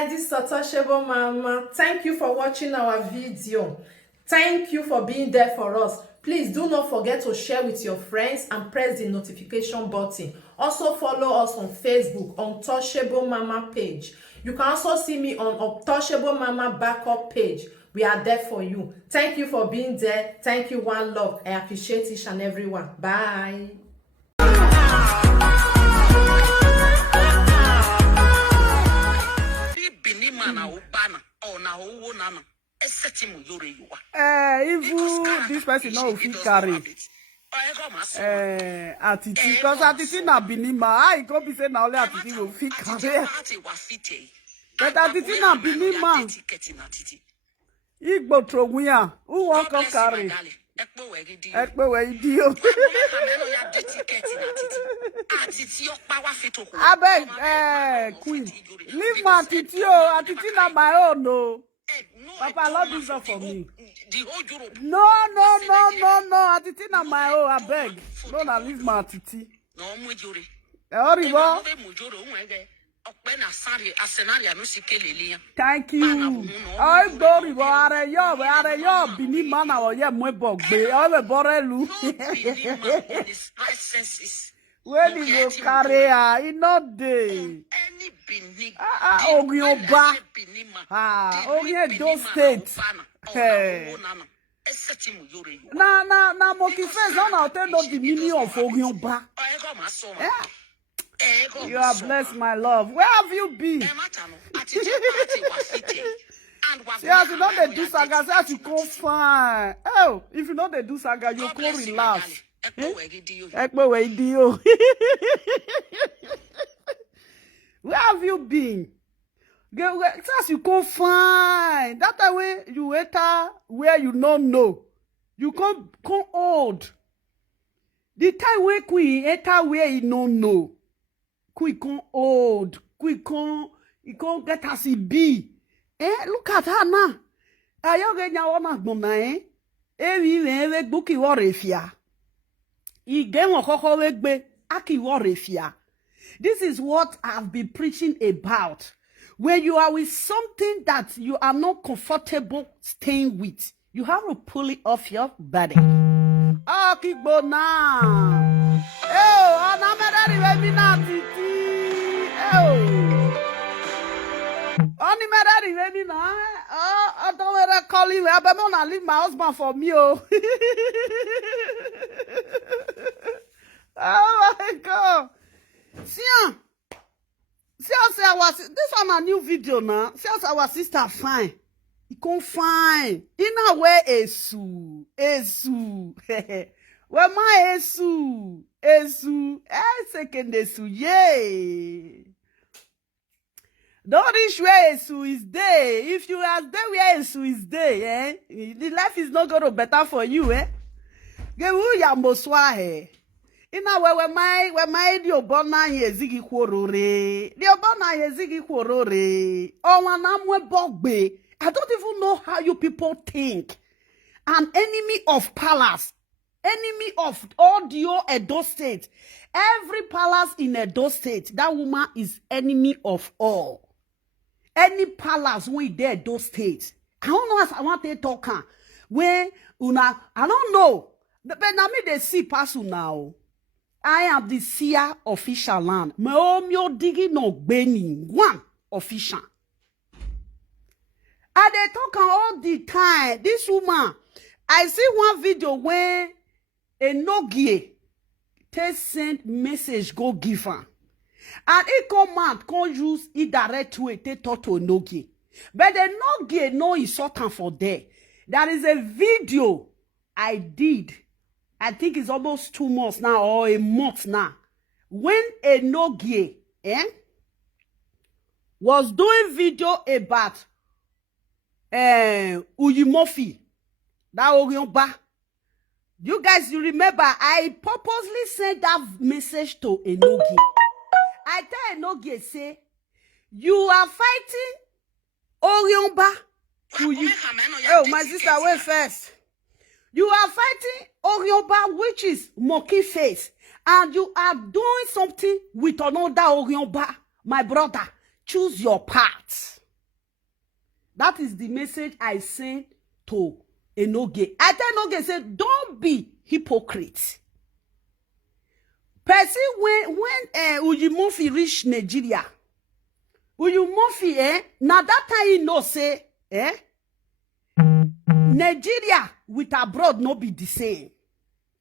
guys, this is Otoshebo Mama. Thank you for watching our video. Thank you for being there for us. Please do not forget to share with your friends and press the notification button. Also follow us on Facebook on Otoshebo Mama page. You can also see me on Otoshebo Mama backup page. We are there for you. Thank you for being there. Thank you, one love. I appreciate each and everyone. Bye. If this person no fit carry attitude, because attitude na binima, I go be say na only attitude go fit carry. But attitude na binima, Igbo trowuya, who won't come carry? Ekpo we idio. Abeg, queen, leave my attitude. Attitude na my own, no. Papa, I love this one for me. No. Attitude na my own, I beg. No, na leave my attitude. Thank you. I go ribo are yo bini mana o ye mo bogbe o be borelu. When you go carry e no dey. Orioba. Orie do state. Na monkey face na tell no the meaning of Orioba. You are blessed, my love. Where have you been? See, as you know they do saga, say as you come fine. Oh, if you know they do saga, you come relax. Ekpo we idio. Where have you been? As you come fine. That way you enter where you don't know. You come old. The time where queen enter where you don't know. Quick on old, quick on, you can't get as he be. Look at her now. Are you getting your own money? We bookie warifia. He gave a coco aki warifia. This is what I've been preaching about. When you are with something that you are not comfortable staying with, you have to pull it off your body. Oh, keep on now. Oh, I'm not only matter baby now. Oh, I don't want to call you. I better leave my husband for me. Oh, oh my God. See, this one a new video now. See, our sister fine. He come fine. In a way, Esu. Where my Esu? Second Esu, yay. Don't reach where Esu is there. If you are there where Esu is there, the life is not going to be better for you, Get who ya moswa he. Ina where my dio bona yezigi kworore. Dio bona yezigi kworore. Owanamwe bogbe. I don't even know how you people think. An enemy of palace. Enemy of audio Edo State. Every palace in Edo State, that woman is enemy of all. Any palace when there Edo State. I don't know as I want to talk. When una, I don't know. But now me they see pass now. I am the seer official land. Me omyo digi no beni one official. And they talk all the time. This woman, I see one video where a Nogie they send message go give her. And it command can use it direct way they talk to Nogie. But the Nogie no is certain for there. There is a video I did. I think it's almost 2 months now or a month now. When a Nogie was doing video about Uyimofi. That Orionba. You guys, you remember, I purposely sent that message to Enogie. I tell Enogie, say, you are fighting Orionba. Oh, my sister, wait first. You are fighting Orionba, which is monkey face. And you are doing something with another Orionba. My brother, choose your path. That is the message I send to Enoge. I tell Enoge, say, don't be hypocrite. Person when Ujimufi reach Nigeria, Ujimufi now that time you know say Nigeria with abroad no be the same.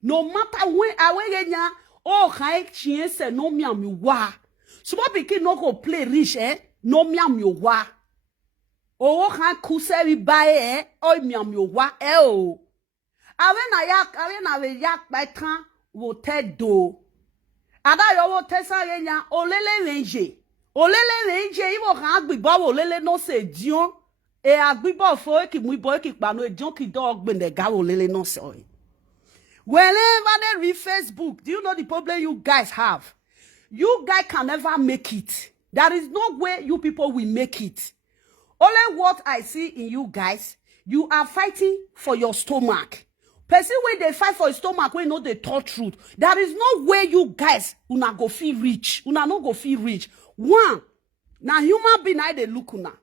No matter when awenya oh kai chiense no miam you wa. So what begin no go play rich no miam you wa. Oh kan kusevi bae oh miam you wa oh. Awena we yak by time wo do. Ada yo wo tesa yenya olele lenje iwo kan agbibo olele no se dion e agbibo fo ki mu ibo ki pano e dion ki do gbende ga olele no se. Whenever they read Facebook, do you know the problem you guys have? You guys can never make it. There is no way you people will make it. Only what I see in you guys, you are fighting for your stomach. Person when they fight for his stomach, when know the thought truth. There is no way you guys una go feel rich. Una no go feel rich. One, now human being they look una.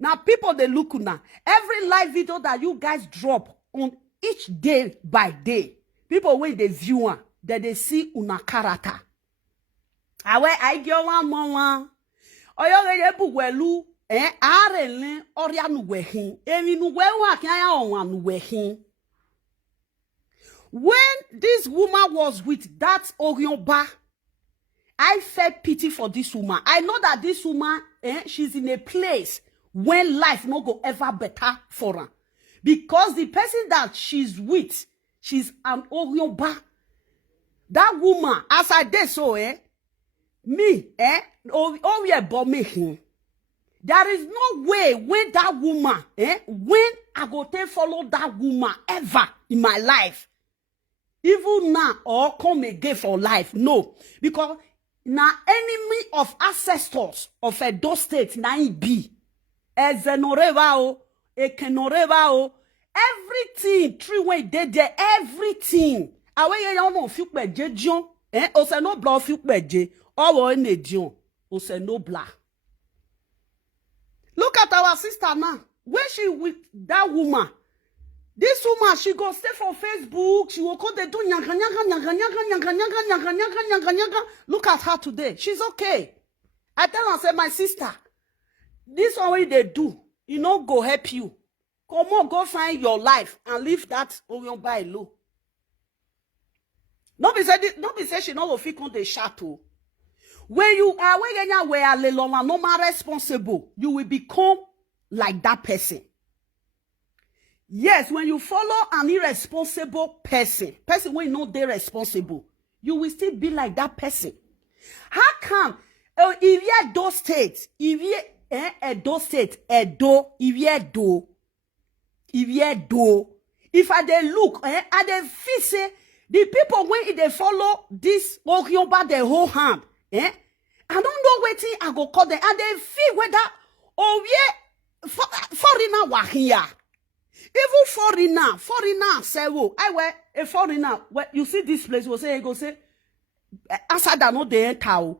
Now people they look una. Every live video that you guys drop on each day by day, people when they view one, that they see una character. Awe I get one mama. Oyo ge bu welu arele oria nu wehin. Emi nu wewa kan ya onwa nu wehin. When this woman was with that Orionba, I felt pity for this woman. I know that this woman, she's in a place when life no go ever better for her. Because the person that she's with, she's an Orionba. That woman, as I did so, me, we are bombing. There is no way when that woman, when I go to follow that woman ever in my life. Even now, or come again for life. No. Because now enemy of ancestors of Edo State, now it be. Ezenoreva o, Ekenoreva o, everything, three way dead there, everything. Awe ye yon no fiuk beje dion, ose no bla fiuk beje, owo ene dion, ose no bla. Look at our sister now. When she with that woman, this woman, she go stay for Facebook. She will call the do nyanga. Look at her today. She's okay. I tell her, say, my sister, this one way they do, you know, go help you. Come on, go find your life and leave that Orion by low. Nobody say she no go fit on the chateau. When you are where you are no more responsible, you will become like that person. Yes, when you follow an irresponsible person when you know they're responsible, you will still be like that person. How come? If you are those states, if you are those states, if I they look, I they feel say the people when they follow this Orion by the whole hand, I don't know waiting I go call them, and they feel whether foreigner were here. Even foreigner say, oh, I wear a foreigner. Well, you see this place, will say, go say, answer that no they enter.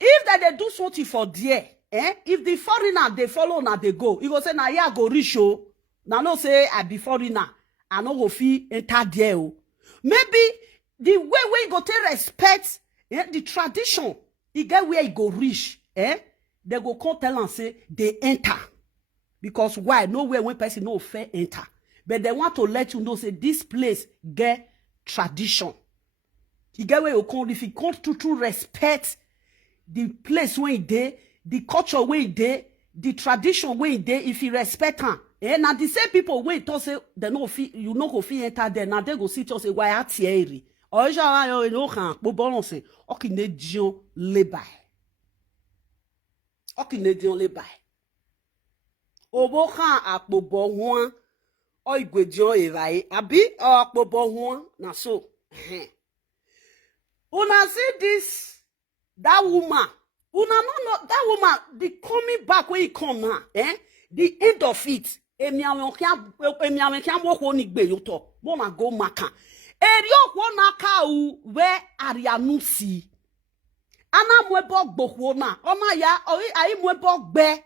If that they do something for there, if the foreigner they follow now they go, you go say, now yeah, go reach you. Now no say I be foreigner, I no go fee enter there. Maybe the way we go to respect the tradition, you get where you go reach, they go come tell and say they enter. Because why? Nowhere when person no fair enter. But they want to let you know, say, this place get tradition. You get where you come, if you come to respect the place where you there, the culture where you there, the tradition where you there, if you respect her. Now the same people where you say, they no fee, you no go fee enter there, now they go see to say, why are Thierry? Or you know, bo balance, okay, ne dion le bay. Okay, ne dion le bay. Obo kan akpobo huan o igwejon evaye abi akpobo huan na so una see this that woman una no that woman the coming back when he come now the end of it emi awon kan wo ko ni gbe yo to mo na go maka eri okwo na ka u we arianu si ana mo ebo gbogbo na o ma ya ayi mo ebo gbe.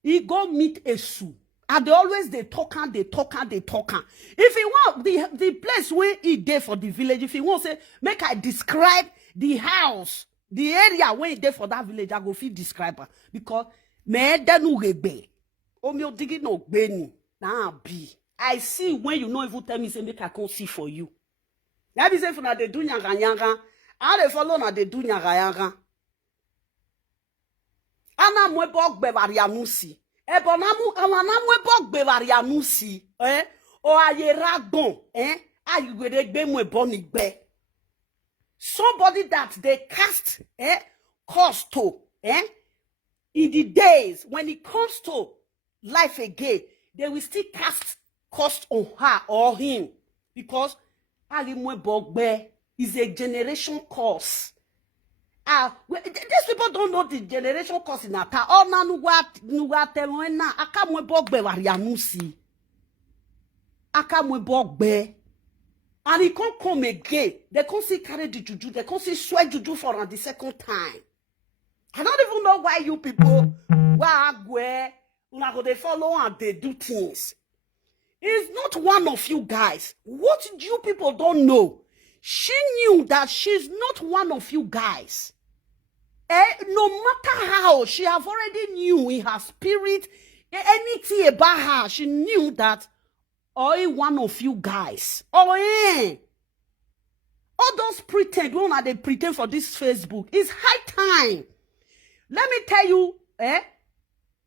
He go meet Esu. And they always they talk and they talk and they talk. If you want the place where he there for the village, if you want say, make I describe the house, the area where he there for that village, I go feel describe her. Because me denu rebe. O mi odigi no gbeni. Nah be. I see when you know if you tell me say make I come see for you. That be say for na they do nyaga nyaga. How they follow na they do nyaga nyaga. Ana mwe bog be varianusi. Ebonamu anamwe bog be varianusi. O aye ragbon. Ayugede gbe mwe boni gbe. Somebody that they cast cost to in the days when it comes to life again, they will still cast cost on her or him because Alimwe Bogbe is a generation curse. These people don't know the generation curse in Ata. Oh, na nuwa temwena akamwe Bogbe variamusi. Akamwe Bogbe. And he can't come again. They can't see carry the juju. They can't see sweat juju for the second time. I don't even know why you people where they follow and they do things. It's not one of you guys. What you people don't know. She knew that she's not one of you guys. No matter how, she have already knew in her spirit anything about her. She knew that one of you guys. All those pretend, when they pretend for this Facebook, it's high time. Let me tell you,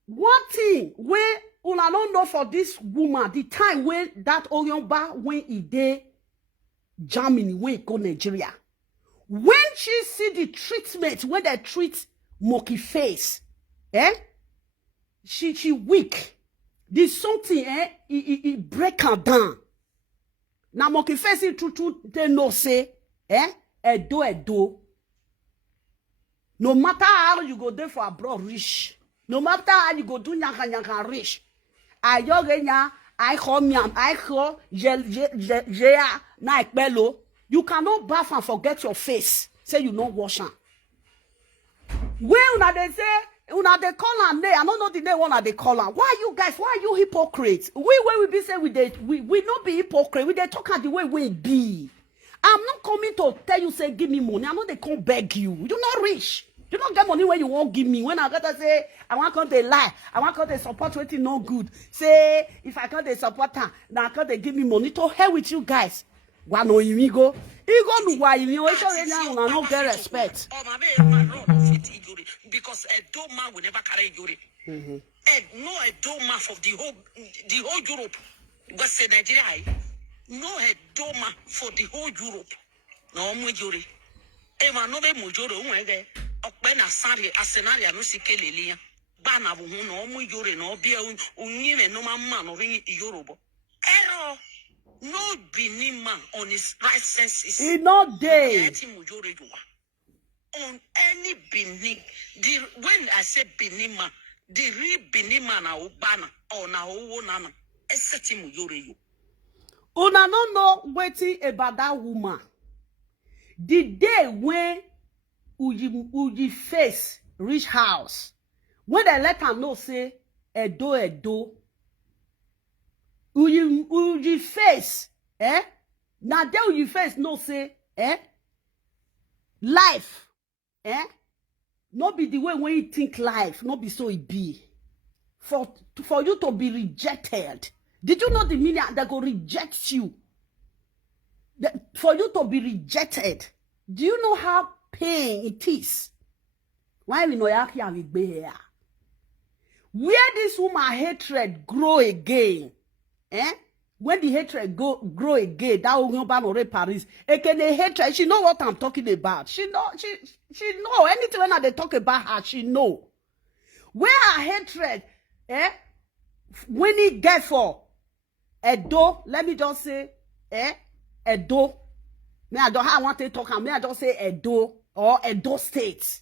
one thing where una don't know for this woman, the time when that Oyonba when he did Germany, when he go Nigeria, when she see the treatment, when they treat Monkey Face, she weak. There's something, it break her down. Now Monkey Face it true, they know say, edo. No matter how you go there for abroad rich, no matter how you go do nyaka rich, I call na ekbelo. You cannot bath and forget your face. Say you not wash am. When una they say, una they call am name, I don't know the name one they call am. Why you guys? Why you hypocrites? We be say we not be hypocrite. We they talk at the way we be. I'm not coming to tell you say give me money. I know they can't beg you. You're not rich. You don't get money when you won't give me. When I gotta say, I want to they lie. I want to support what no good. Say, if I can't they support her, now I can't they give me money. To hell with you guys. Why no you go? You go to why you don't get respect. Because a dog man will never carry Yuri. No a dog man for the whole Europe. But say Nigeria. No a dog man for the whole Europe. No more Yuri. Ema no be mujoro unwege. Okbena sari asenaria no sikelelia. Bana bu no mu Yuri no bia unyime no mama no ri Yoruba. Error. No Benin man on his right senses. He not day. On any Benin, when I say Benin man, the real Benin man na ubana or na owo nana. Eseti mujore. Una no know waiting about that woman. The day when Uji face reach house, when they let her know say Edo. Uji face, now there Uji face no say, life, not be the way when you think life, not be so it be. For you to be rejected. Did you know the meaning that go reject you? For you to be rejected. Do you know how pain it is? Why we know here? Where this woman hatred grow again? When the hatred grow again, that will go on Paris. Again, the hatred, she know what I'm talking about. She know anything when they talk about her, she know. Where her hatred, when it get for Edo, let me just say, Edo. Me I don't have want to talk, me I just say Edo or Edo State.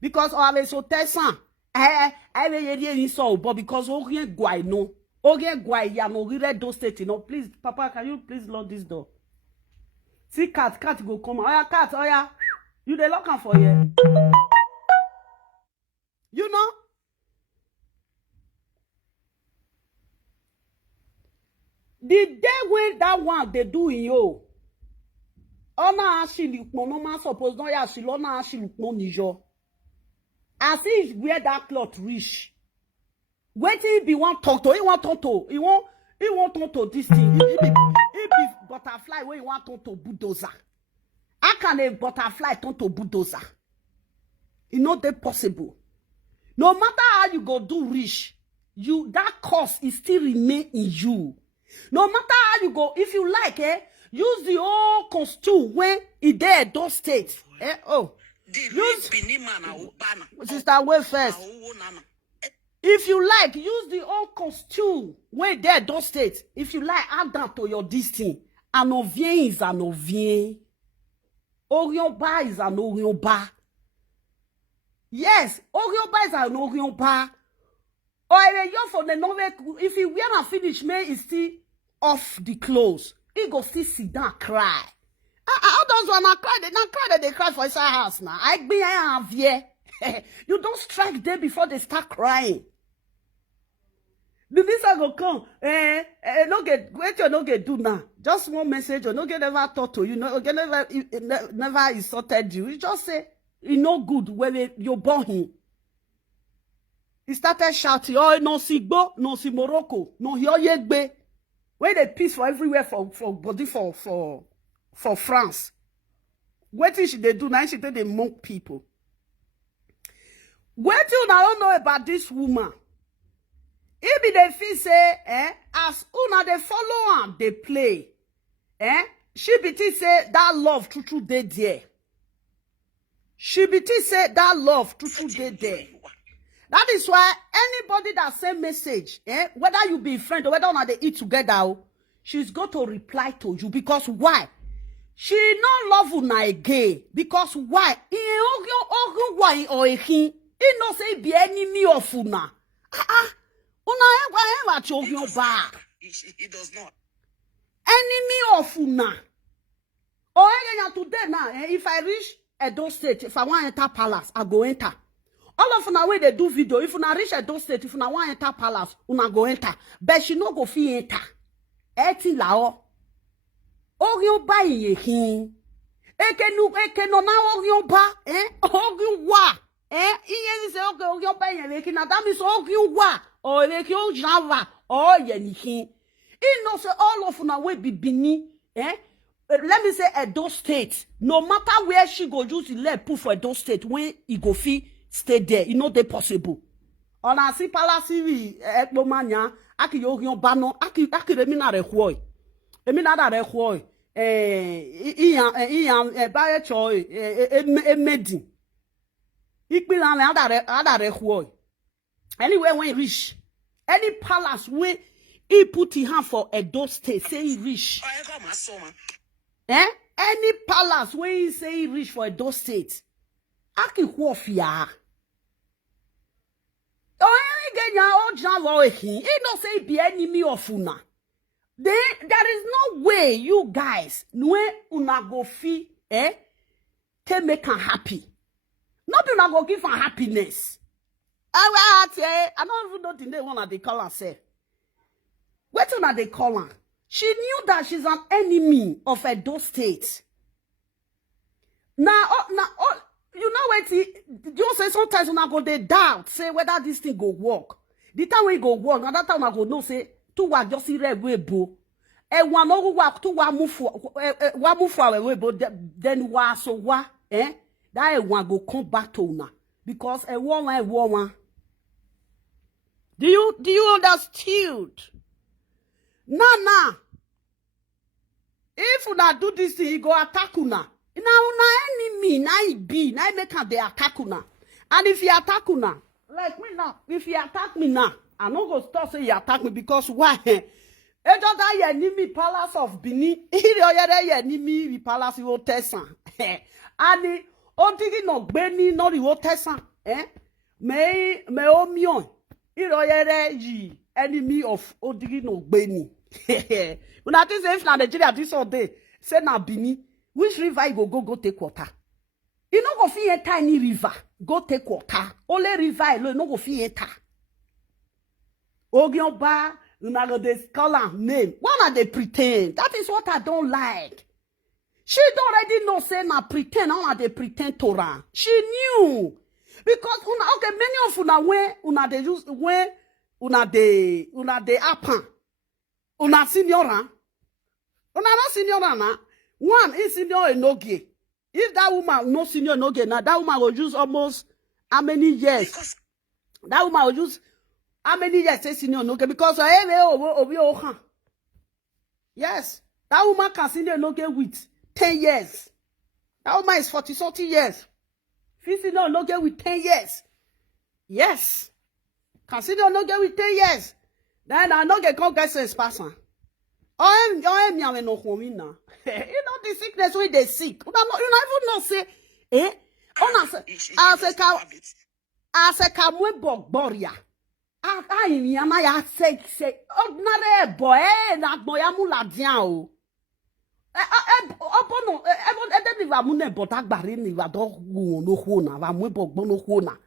Because all so tessan, I really so, but because Orient Guay no. Okay, Guaya, no, we read those states, you know. Please, Papa, can you please lock this door? See, cat go come. Oh, yeah, cat, oh, yeah. You they lock for you. You know? The day when that one they do in you, ona actually no man suppose not actually ona actually no nijo. As if where that cloth reach. Waiting be one talk to, he want talk to, he want talk to this thing. It be butterfly where you want talk to bulldozer. How can a butterfly turn to bulldozer? It's not that possible. No matter how you go do reach, you that cost is still remain in you. No matter how you go, if you like, use the old costume when it there those states. Use Sister Wait first. If you like, use the old costume when there those states. If you like, add that to your destiny. An ovien is an ovien. Orion bar is an Orion bar. Yes, Orion bar is an Orion bar. Or for the novel, if he wear and finish, may he still off the clothes. He go still sit down cry. How does one cry? They not cry that they cry for his house now. I be a have you don't strike them before they start crying. The visa go come. No get wait you no get do now. Just one message. You no get never talk to you. No get never insulted you. You just say it no good when you born him. He started shouting, oh, no Sigbo, no si Morocco, no Hioyegbe. Where they peace for everywhere for body for France. What should they do now? She tell they monk people. What you now know about this woman? If they feel say, as una they follow and they play, she be say that love true they there. She be say that love true they there. That is why anybody that send message, whether you be friend or whether or not they eat together, she's going to reply to you. Because why? She no love una again. Because why? He no say be enemy of una. Una back. He does not. Enemy of una. Oh, today now, if I reach Edo State, if I want to enter palace, I go enter. All of una way they do video. If una reach Edo State, if una want enter palace, una go enter. But she no go fi enter. Eti lao. Orion ba yehin. Eke no na Orion ba. Orion wa. Iye say okay Orion ba yehin. Na that means Orion wa. Or Orion Java. Or yehin. He know say all of una way be bini. Let me say Edo State. No matter where she go, use the leg put for Edo State. When he go fi stay there, you know they possible. On a si palasi ekbomanya aki yogion bano aki remina rehuoi. Emina da rehuoi. Iyan ba choi emedi. Ikbilan ada rehuoi. Anyway, when he reach any palace where he put his hand for Edo State, say he reach. Any palace where he say he reach for Edo State, aki huofia. He don't say be enemy of una. There is no way you guys una go fee can make her happy. Not una go give her happiness. I don't even know the name one they call her say. What una they call her? She knew that she's an enemy of Edo State. Now, you know what? You say sometimes when I go they doubt, say whether this thing go work. The time we go work, and that time I go no say to work just see red way bo. And one no work to move for way bo. Then wa so wa that one go come back to una because a woman. Do you understand? Nah. If una do this thing, he go attack una. Now, una enemy, now he be, now make her they attack una. And if he attack una, like me now, if he attack me now, I no go stop say he attack me because why? Ejo that your enemy palace of Bini, he already your enemy palace you tesan. And the otigi no beni no the tesan. Me omion. He already enemy of otigi no beni. When I think if na Nigeria this all day, say na Bini. Which river you go take water? You no go fit enter any river. Go take water. Only river alone no go fit enter. Ogionba, Una go dey call am name. Why they pretend? That is what I don't like. She don't already know say na pretend. How they pretend to her? She knew. Because many of una when una dey use when una dey happen. Una senior, una not senior na. One is senior enoge. If that woman no senior enoge now, that woman will use almost how many years? Because That woman will use how many years say senior enoge? Because yes, that woman can senior enoge with 10 years. That woman is 40-something years. If senior enoge with 10 years. Yes. Can senior enoge with 10 years. Then I no get sense person. You know the sickness when they sick. You don't even know say, as a camwe boria. Yana ya say ordinary boy na boya mula diao. Obono even mune botagbari ni wa do no hona wa mwe bogbono hona.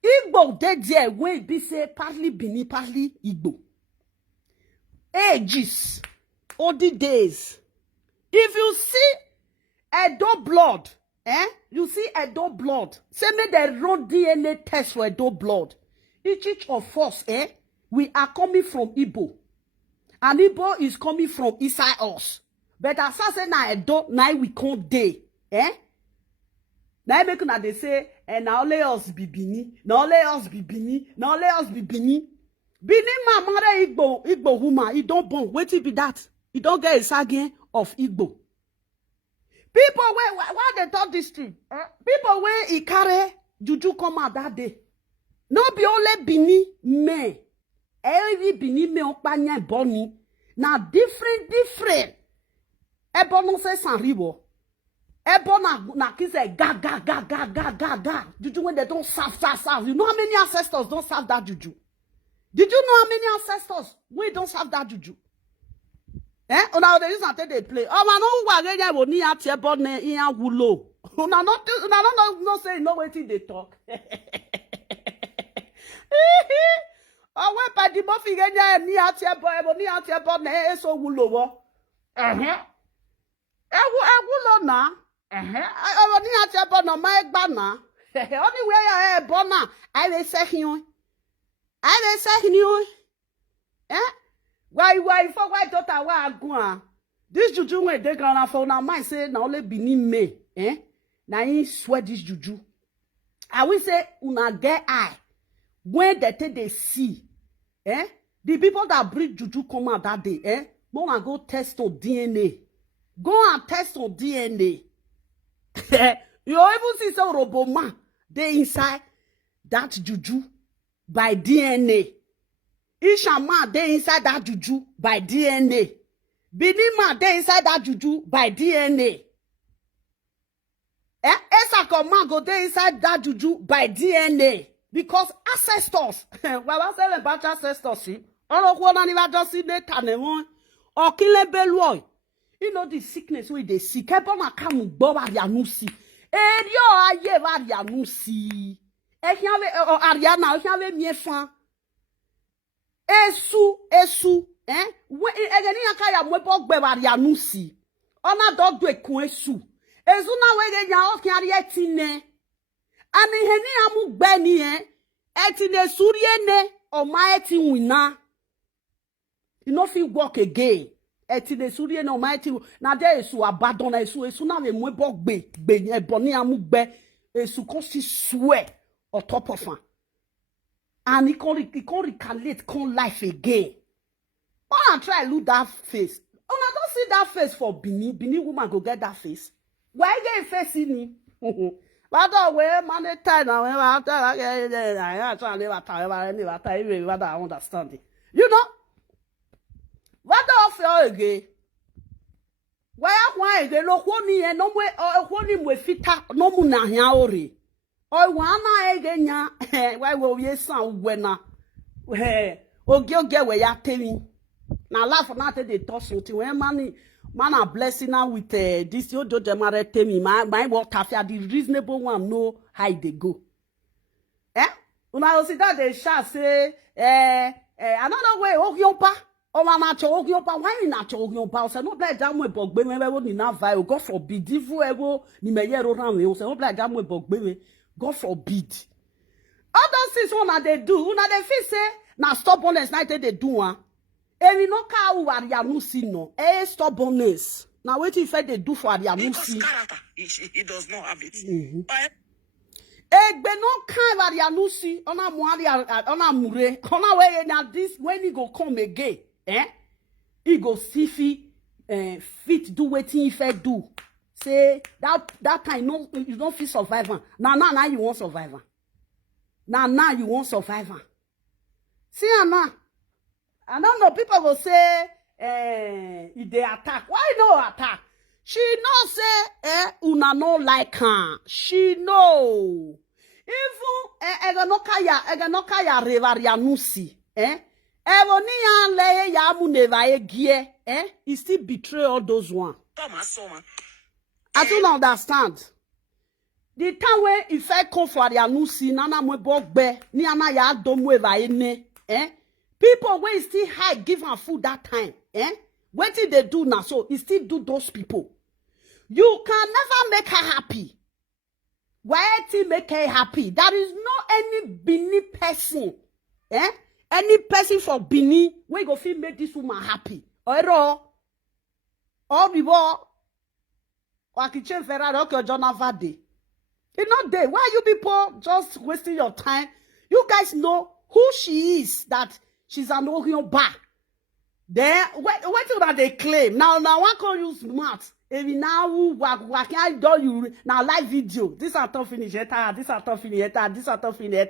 Igbo dey there wey be say partly Bini, partly Igbo. Ages, all the days. If you see Edo blood, you see Edo blood. Say me they run DNA test for Edo blood. Each of us, we are coming from Igbo. And Igbo is coming from inside us. But as I say na Edo, now we can't day, Now make una they say, now only us be Bini, now only us be Bini, now only us be Bini. Bini ma mother Igbo woman, he don't born. Wait till be that. He don't get a sagin of Igbo. People why they talk this thing? People where he carry juju come out that day. No be only Bini me. Every Bini me okpanya boni. Na different. Ebo no say san ribo. Ebo na kise ga. Juju when they don't serve. You know how many ancestors don't serve that juju? Did you know how many ancestors we don't have that juju? Una they use and they play. Oh man, no wa get ya ni atie bod na iya wulo. Una no say no wetin they talk. Oh we pa di bo fi get ya ni atie bod na eso wulo wo. Wulo na. Ni atie bod na ma egba na. Anywhere ya bod na, I dey say hin. I say you, why daughter why go? This juju when they gonna for now mind say na only Bini me, na him swear this juju. I will say una get eye when they see, the people that breed juju come out that day, go and go test on DNA. Go and test on DNA. You even see some roboma they inside that juju. By DNA. Ishama they inside that juju by DNA. Binima they inside that juju by DNA. Esakoma go they inside that juju by DNA. Because ancestors, well, I say about ancestors, see, all of one and just see the tanewon or kill a beloy. You know the sickness where they see. Kepona come boba yanusi. And yo aye va yanusi. Ariana, you have a miefa. Esu, egeni akaya mwepok bevaria nusi. Ona dog do ekwesu. Esu na wege nya o kiari etine. Ani heni amu gbeni etine suriene o ma eti wina. You no fit walk again. Etine suriene o ma eti na de esu abandon esu na we mwepok gbe eboni amu gbe esu kon si swear on top of her. And he can't recalculate, can't life again. When I try to look that face, when I don't see that face for Bini woman go get that face. Why get face in him? But way money time now, I try to live I understand it. You know? What do I feel again? Why again? No one no way or one with fita no muna hiaori. Oh, wana egenya, why will you sound wena? Get where you're telling. Now, laugh not they toss you to when man are blessing now with this. You do the matter tell me, my what have the reasonable one know how they go. When I see that they shall say, another way ogyopa o mama cho ogyopa why na cho ogyopa o se no bless that mo ebogbe me we ni na vai God forbid ifu ewo ni meye ro ran we o se no bless that mo ebogbe me God forbid all those things una dey do una dey feel say na stubbornness na they do am emi no ka u arianusi no stubbornness na wetin ife dey do for arianusi character he does not have it. Egbe no kind arianusi ona muari ona mure ona we na this when he go come again he go see fit do wetin ife do say that time no you don't fit survive am now you won't survive am now you won't survive am see now I don't know people go say if they attack why no attack she know say una no like her she know even eganoka ya revarianusi evoni ya le ya mu neva egie he still betray all those one I don't understand the time when if I come for arianusi nana mo bogbe ni ana ya domu eva ene people when still hide give her food that time what did they do now so he still do those people you can never make her happy why to make her happy there is no any Bini person any person for Bini we go feel make this woman happy or before wakiche ferrari okay Jonathan day it's not there why you people just wasting your time you guys know who she is that she's an Orion bar then what do they claim now one can use maths if now what can do you now live video this are tough finish this are tough finish this are tough finish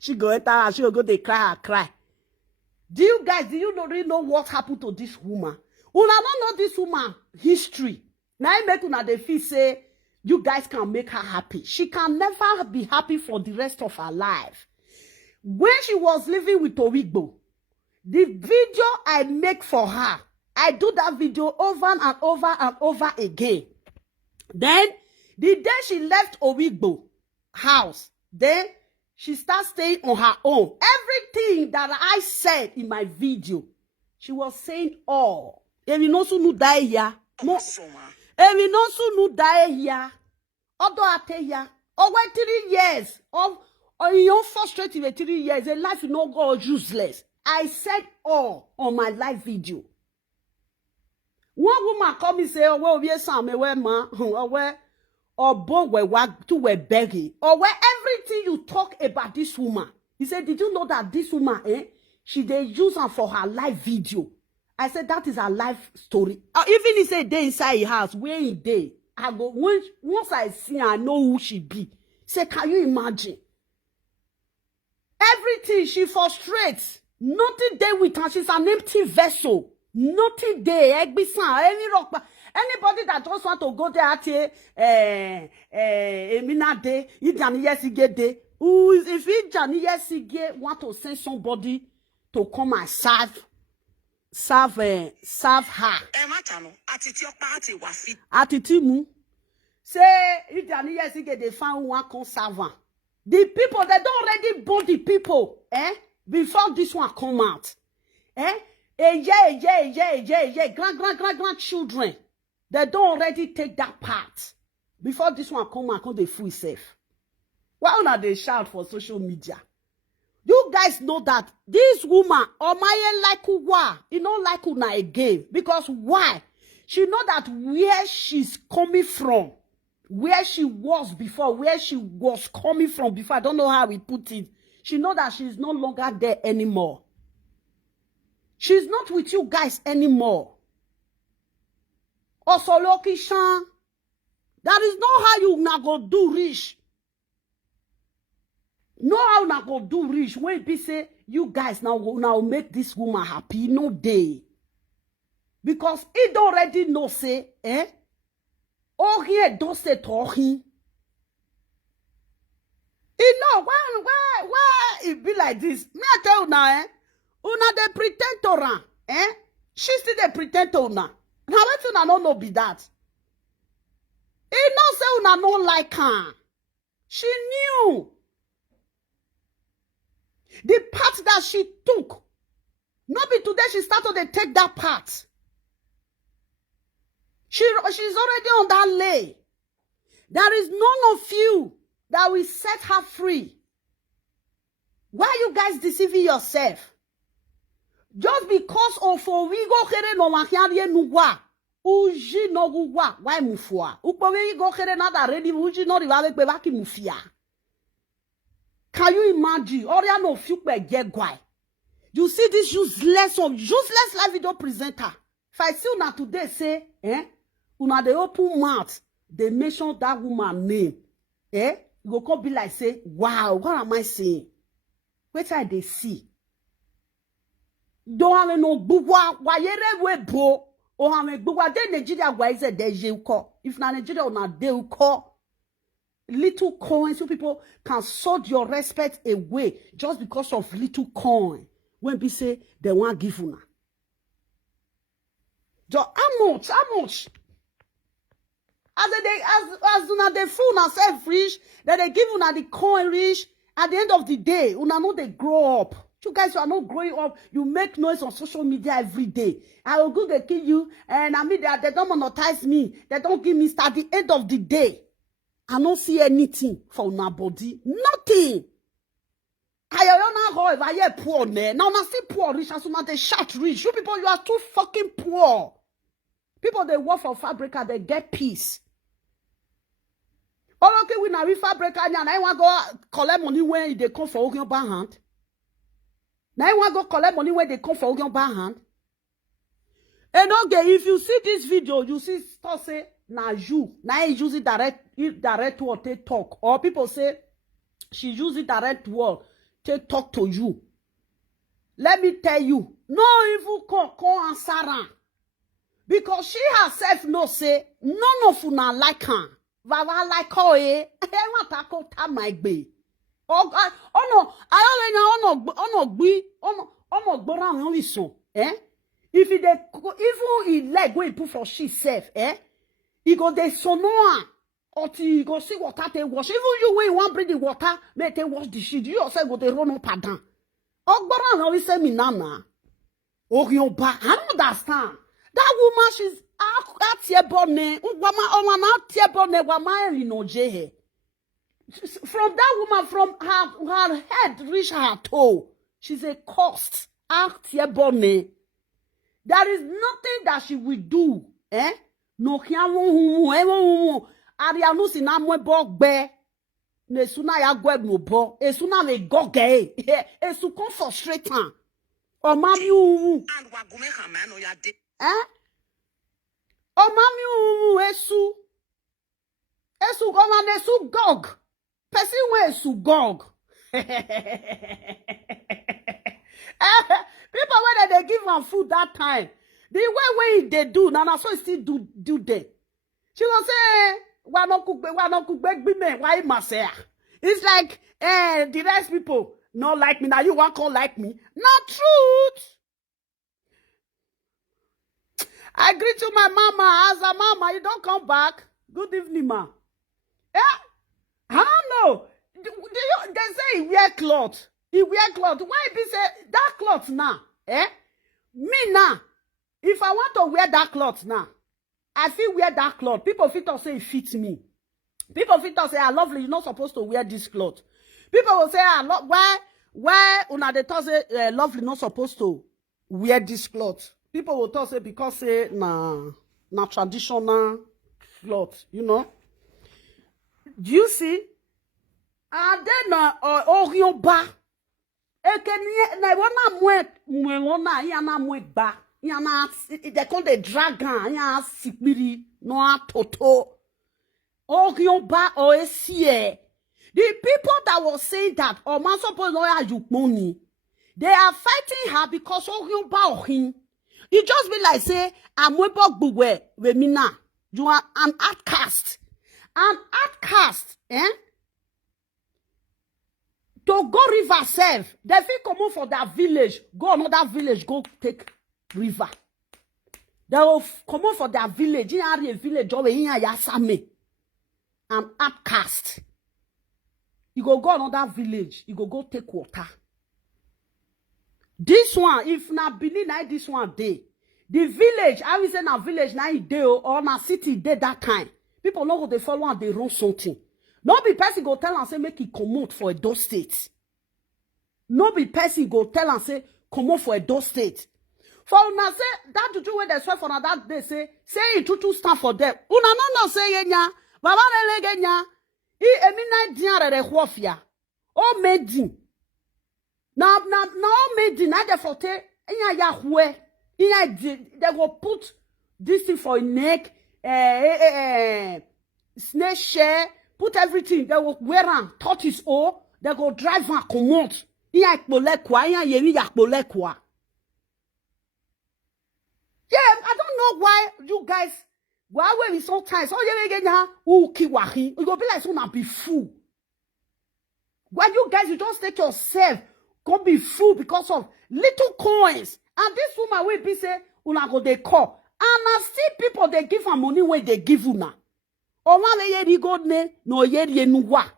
she go she will go they cry do you guys really know what happened to this woman una don't know this woman history now I make una dey feel say you guys can make her happy she can never be happy for the rest of her life when she was living with Origbo the video I make for her I do that video over and over and over again. Then, the day she left Origbo house, then she starts staying on her own. Everything that I said in my video, she was saying all. Emi no sunu die here. No. Emi no sunu die here. Odo ate here. Over 3 years of you frustrated 3 years. A life no go useless. I said all on my live video. One woman come and say, oh, well, we are me where ma, or both were to were begging, or where everything you talk about this woman. He said, did you know that this woman, she they use her for her live video? I said, that is her life story. Even he said, they inside her house, where he day. I go, once I see her, I know who she be. Say, can you imagine? Everything she frustrates. Nothing there with her. She's an empty vessel. Nothing there. Anybody that just want to go there at Emina day, if Ijani want to send somebody to come and serve her. Atitimu. Say Ijani Yesige they found one come serve her. The people they don't already born the people, before this one come out, grandchildren, they don't already take that part before this one come out, come they free safe. Why not they shout for social media? You guys know that this woman, Omaye like why? You don't like una again because why? She know that where she's coming from, where she was before, where she was coming from before. I don't know how we put it. She know that she's no longer there anymore. She's not with you guys anymore. Also, Lokishan, that is not how you not go do rich. No how not go do rich. When be say you guys now make this woman happy, no day. Because it already know say, oh here don't say to him. You know why it be like this? Me I tell you now, una they pretend to run, she still they pretend to una. Now what una no know be that? He know say una no like her. She knew the part that she took Not be today she started to take that part. She's already on that lay. There is none of you that will set her free. Why are you guys deceiving yourself? Just because of Owigo Kere no Mahiarie Nuwa, Uji no Guwa, why Mufua? Upowe go Kere nada ready, Uji no Rivale Bevaki Mufia. Can you imagine? Oria no Fupe Gegwai. You see this useless live video presenter. If I see una today say, una the open mouth, they mention that woman name. You go come be like say, wow, what am I saying? Wait till they see. Don't have no bugwa, wayere we bro. Or have a bugwa, then Nigeria wise de jeuko. If na Nigeria or na deuko. Little coins, so people can sort your respect away just because of little coin. When we say they want give una. So how much? As una they fool una self rich, that they give una the coin rich. At the end of the day, una know they grow up. You guys are not growing up. You make noise on social media every day. I will go they kill you, and I mean they don't monetize me. They don't give me start. At the end of the day, I don't see anything for una body. Nothing. I don't know if I hear poor ne. Now I see poor rich as soon they shout rich. You people, you are too fucking poor. People they work for fabrica, they get peace. All okay, we now we fabrica and I want go collect money when they come for your bar hand. Now I want go collect money when they come for your bar hand. And okay, if you see this video, you see start say now you use it direct word they talk, or people say she use it direct word to talk to you. Let me tell you, no evil come answer her. Because she herself no say, none of una like her. Vava like her, eh? I want to call her my baby. Oh no, I don't know, If he leg where he put for she self, he go de sonoa. Or he go see water they wash. Even you when you want bring the water, make they wash the shit. You yourself go they run up and down. Ogbara now we say me nana. Orionba, I don't understand. That woman, she's out here born. From that woman, from her head reach her toe, she's a cost. Out here born. There is nothing that she will do. No kiamu Arianu si na mwe bogbe. Ne suna ya gweb no bo. E suna me goge. E su kon frustrating. O mami uu. O mami uu esu. Esu goma nesu gog. Pesi we esu gog. People when they give her food that time. The way they do, Nana so still do they. She will say, why not cook me? Why must say? It's like, the rest people not like me. Now you want to like me. Not truth. I greet you, my mama. As a mama, you don't come back. Good evening, ma. I don't know. They say he wear cloth. He wear cloth. Why be say that cloth now? Me now. If I want to wear that cloth now, I feel wear that cloth. People fit to say it fits me. People fit to say, "I lovely. You're not supposed to wear this cloth." People will say, why una they talk say lovely not supposed to wear this cloth. People will talk say because say na traditional cloth, you know. Do you see? And then orionba. Ekeni na wana mwe yana mwe ba. Yana they call the dragon. Yana sipiri no toto. Orionba o esie. The people that were saying that or man suppose no ya money, they are fighting her because orionba or him. You just be like say I'm webok buwe we mina. You are an outcast. An outcast, To go river self, they feel come on for that village, go another village, go take river. They will come on for that village, in a village, over in a yasame. An outcast. You go another village, you go take water. This one, if na Benin, na this one day. The village, I will say na village na day or na city day that kind. People know they follow and they run something. No be person go tell and say make it come out for a Edo State. No be person go tell and say come out for a Edo State. For una say that juju when they swear for that day say it to stand for them. Una no say yenya baba le genya I emina diare re hwofia. O medin. Na o medin na de forte enya ya hwe. They will put this thing for a neck, snake share, put everything. They will wear and tortoise all. They go drive and come out. Yeah, I don't know why you guys, why we sometimes, oh, yeah, you go be like, so not be fool. Why you guys, you just take yourself, go be fool because of little coins. And this woman will be say, una go they call. And I see people they give her money when they give una. Or one lady go ne, no ye nuwa.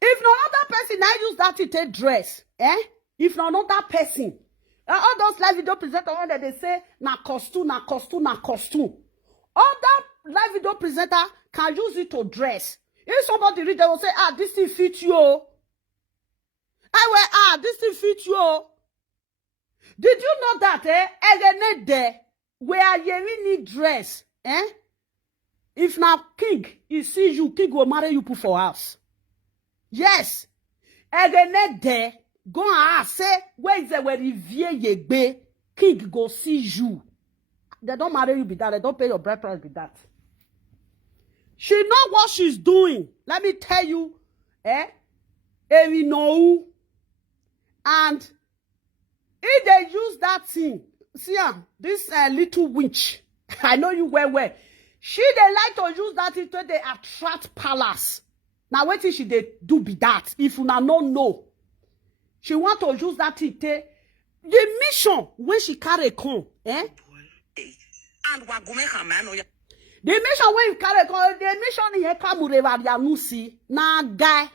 If no other person I use that to take dress, If no other person, all those live video presenter one that they say na costume. Other live video presenter can use it to dress. If somebody read, they will say, this thing fit you. This thing fit you. Did you know that, there, where you need dress, If now king, he sees you, king will marry you put for house. Yes. There, go and ask, say, where is the where revere ye be, king go see you. They don't marry you with that, they don't pay your bride price with that. She know what she's doing. Let me tell you, we know. And if they use that thing, see, this little witch, I know you well. She they like to use that thing to they attract palace. Now what she they do be that? If you now don't know, she want to use that thing to the mission when she carry con, And the mission when you carry con, the mission here come with the na guy.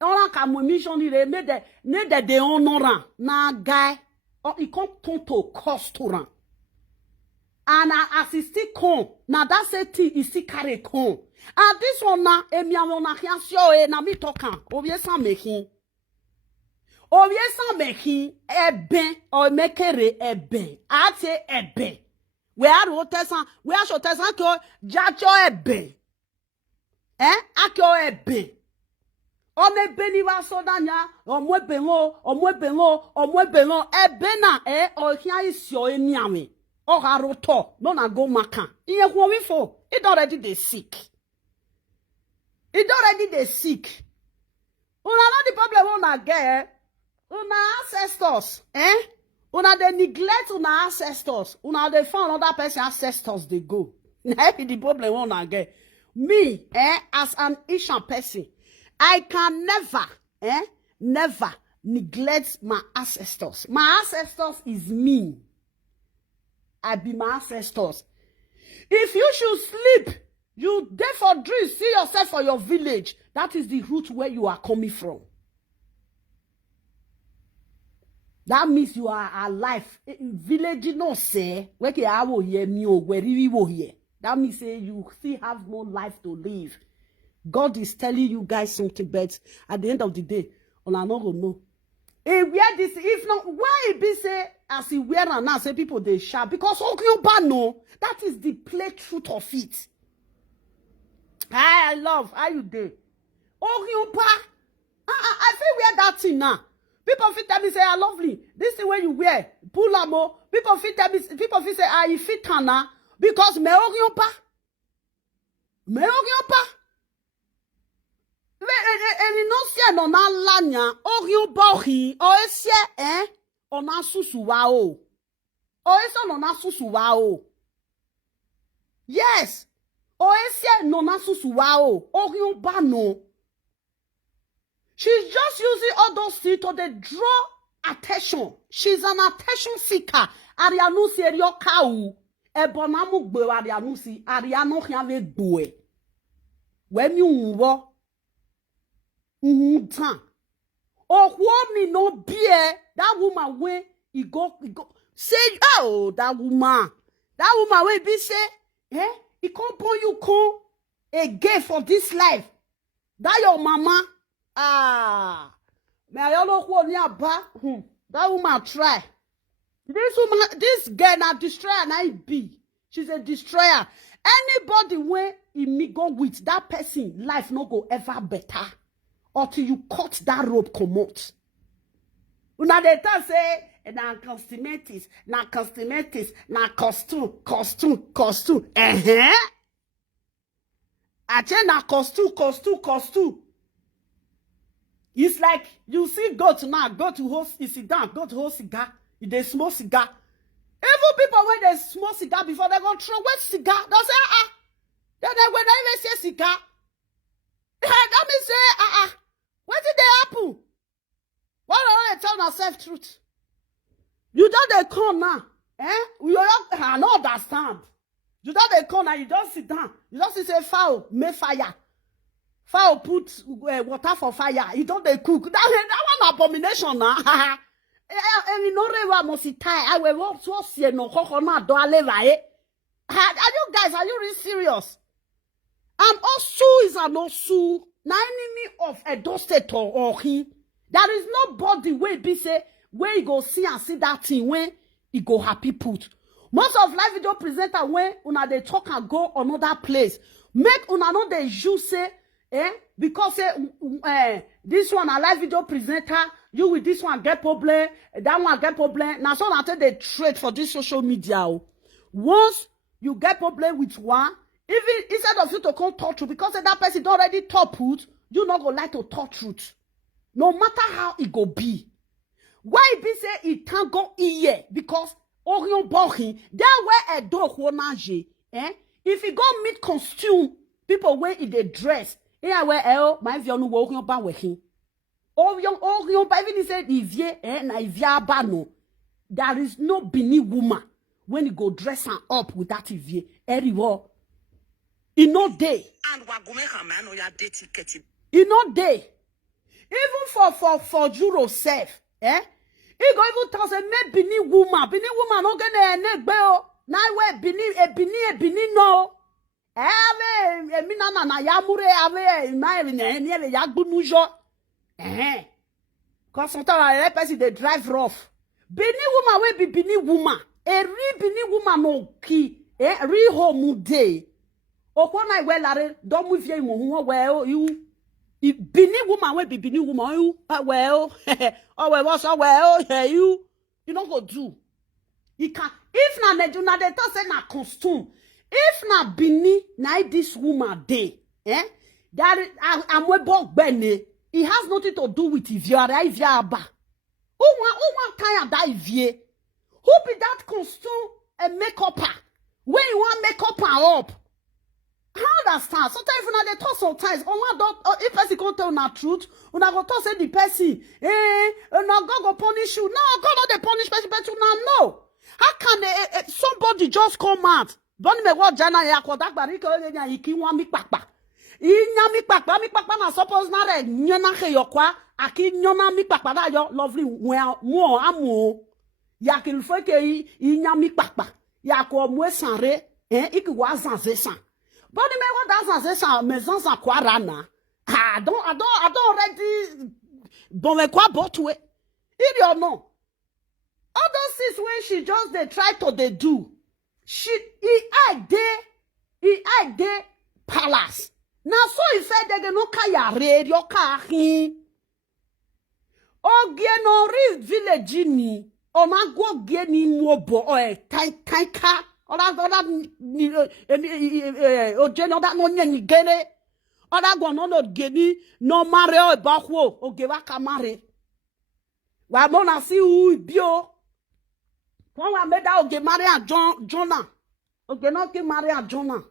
On a mission il ne de honorant na guy or il compte to costuran and assisté con na that seti ici carré con and this one na emi amon ahiasio na mi tokan obie san mehin eben o mekere eben ate eben we are rotesan we are shotesan ko jacho eben akyo eben Ome beni wa sodanya, omwebengo, ebena, ohia isyo emiame. Oharoto, no na go makan. Iye kwa wifo, it already they sick. Una not the problem una get, una ancestors, Una they neglect una ancestors. Una they found another person ancestors they go. Na the problem una get. Me, as an Asian person, I can never neglect my ancestors. My ancestors is me. I be my ancestors. If you should sleep, you therefore dream, see yourself for your village. That is the route where you are coming from. That means you are alive. Village no say, where I will hear me or where we will hear. That means say you still have more life to live. God is telling you guys something, but at the end of the day, on another no. Where this, if not, why it be say as he wear and now say people they shout because Okyompa no, that is the plain truth of it. I love how you do. Okyompa, I feel wear that thing now. People fit tell me say I lovely. This thing when you wear pull amo. People fit tell me, people fit say I fit tana because me Okyompa. Eni no se no na lanya Okyompa o ese ona susuwa o. O ese no na susuwa o. Yes. O ese no na susuwa o. Okyompa no. She's just using all those things to draw attention. She's an attention seeker. Arianusi eriokau. Ebonamu gbe arianusi. Ariano hiave gbe. When you tan. woman no beer. That woman when he go say, oh, that woman when be say, he can't put you come again for this life. That your mama, may I know who near back? That woman try. This girl now destroyer now be. She's a destroyer. Anybody when me go with that person, life no go ever better. Until you cut that rope come out. Una de ta say, na cosmetics, na costume. Ache na costume. It's like you see goat now, go to host, you sit down, go to host cigar, they smoke cigar. Even people when they smoke cigar before they go throw away cigar, they say, Then when they say cigar, that means say, what did they happen? Why don't they tell ourselves truth? You don't they come now, We don't understand. You don't they come now, you don't sit down. You don't say fowl, make fire. Fowl put water for fire. You don't they cook. That one abomination now. And you know they must tie. I will also see no coconut do aleva. Are you guys? Are you really serious? And Osu is an Osu, na enemy of Edo State or he. There is nobody where be say where you go see and see that thing when he go happy put. Most of live video presenter when una they talk and go another place. Make una know they use say, because this one a live video presenter, you with this one get problem, that one get problem. Now so until they trade for this social media. Once you get problem with one, even instead of you to come talk truth, because that person already talk truth, you not go like to talk truth. No matter how it go be. Why be say it can't go here? Because Orion Bohin, there where a dog wonaje, if you go meet costume, people wear in the dress, here where my view no Orion ba wehin. Orion ba even say ivie na ivia ba no. There is no Bini woman when you go dress her up with that ivie. Everywhere. In no day. And wagumeka man or your dating getting. In no day. Even for Juro self, he go even tell say me Bini woman no gonna neck bell. Now where Bini no. Me na yamure ave my near yagbunujo. Cause sometimes a person they drive rough. Bini woman we be Bini woman. A real Bini woman no key. Real home day. Okwana we lare don't move ye mo well you. Bini woman we be Bini woman you well you don't go do. You can if na they do na they talk say na costume. If na Bini na this woman day, that I'm we bok bene. It has nothing to do with ivia aba. Who want kind of that ivie? Who be that costume and makeup her? When you want makeup her up? How understand? Sometimes when they talk sometimes, if person can't tell the truth, when I go talk say the person, no God go punish you. No, God not the punish person, but you now know. How can somebody just come out? Don't me what jana ya kodak bariko ya iki wa mi pakpa. Inya mi pakpa na suppose na re nyona ke yokwa aki nyona mi pakpa da yo lovely mo amu. Ya ki fo ke inya mi pakpa. Ya ko mo sanre iki wa sanse san. But the me what dance say maison sa kwarana. I don't already bon me kwa botwe. If you know. All those things when she just they try to they do. He had there palace. Now so he said they no kaya radio car he. O no real village ni. O ma go geni mobo o tanka. O that o jeno that no nyi gene. O that go no geni no mare o bakwo o geva kamare. Wa mo na si u bio. When we made that okay, Maria Jonah. Okay, not okay, Maria Jonah.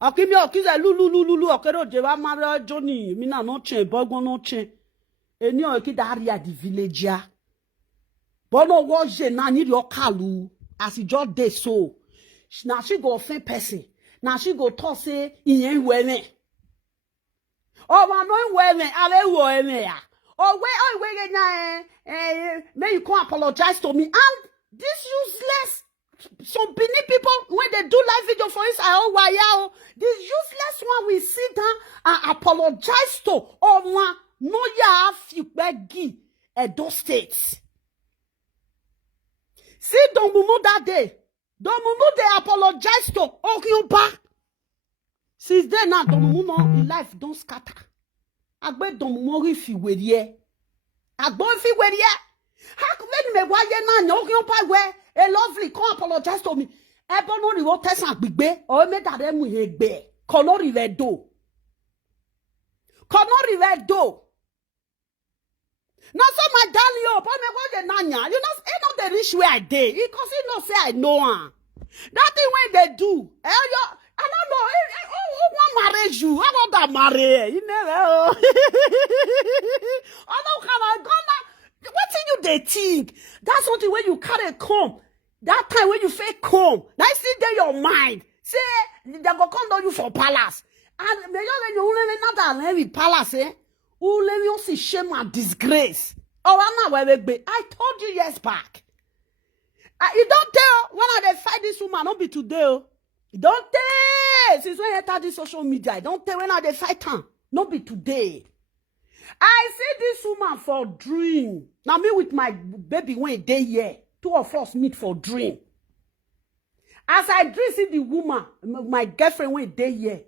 Okay, me okay, lulu. Okay, no, Jeva Maria Johnny. Me na no chain, bogo no chain. Eni okay, daria di villagea. But no was je na need your kalu as he just dey so. Now she go offend person. Now she go talk say he ain't wewe. Oh, man, no wewe. Ale wewe ya. May you come apologize to me. And this useless, some Benin people, when they do live video for us, this useless one will sit down and apologize to one no ya fibegi Edo States. See Don Mumu that day. Don Mumu they apologize to Orioba. Since then now Don Mumu no in life don't scatter. Agbe Don Mumu if you were here. Agbo if you were here. How come me why you na Orioba where a lovely come apologize to me. Ebo no riwo tesan gbigbe o me dare mu egbe. Kono rivedo. Kono rivedo. Now, so my darling, you me what the nanya. You know, ain't not the rich where I did. Because you know, say I know her. That thing when they do, I don't know. Who marriage you? How about that marry? You never. I don't come. I gonna. What do you they think? That's something when you carry come. That time when you fake come, that's still there your mind. Say they go come down you for palace. And me you only not that palace, eh? Who let me see shame and disgrace. Oh, I'm not I told you years back. You don't tell when I fight this woman, not be today. You don't tell. Since when I start this social media, I don't tell when I fight her, not be today. I see this woman for dream. Now me with my baby when they here, two of us meet for dream. As I dream see the woman, my girlfriend when they here,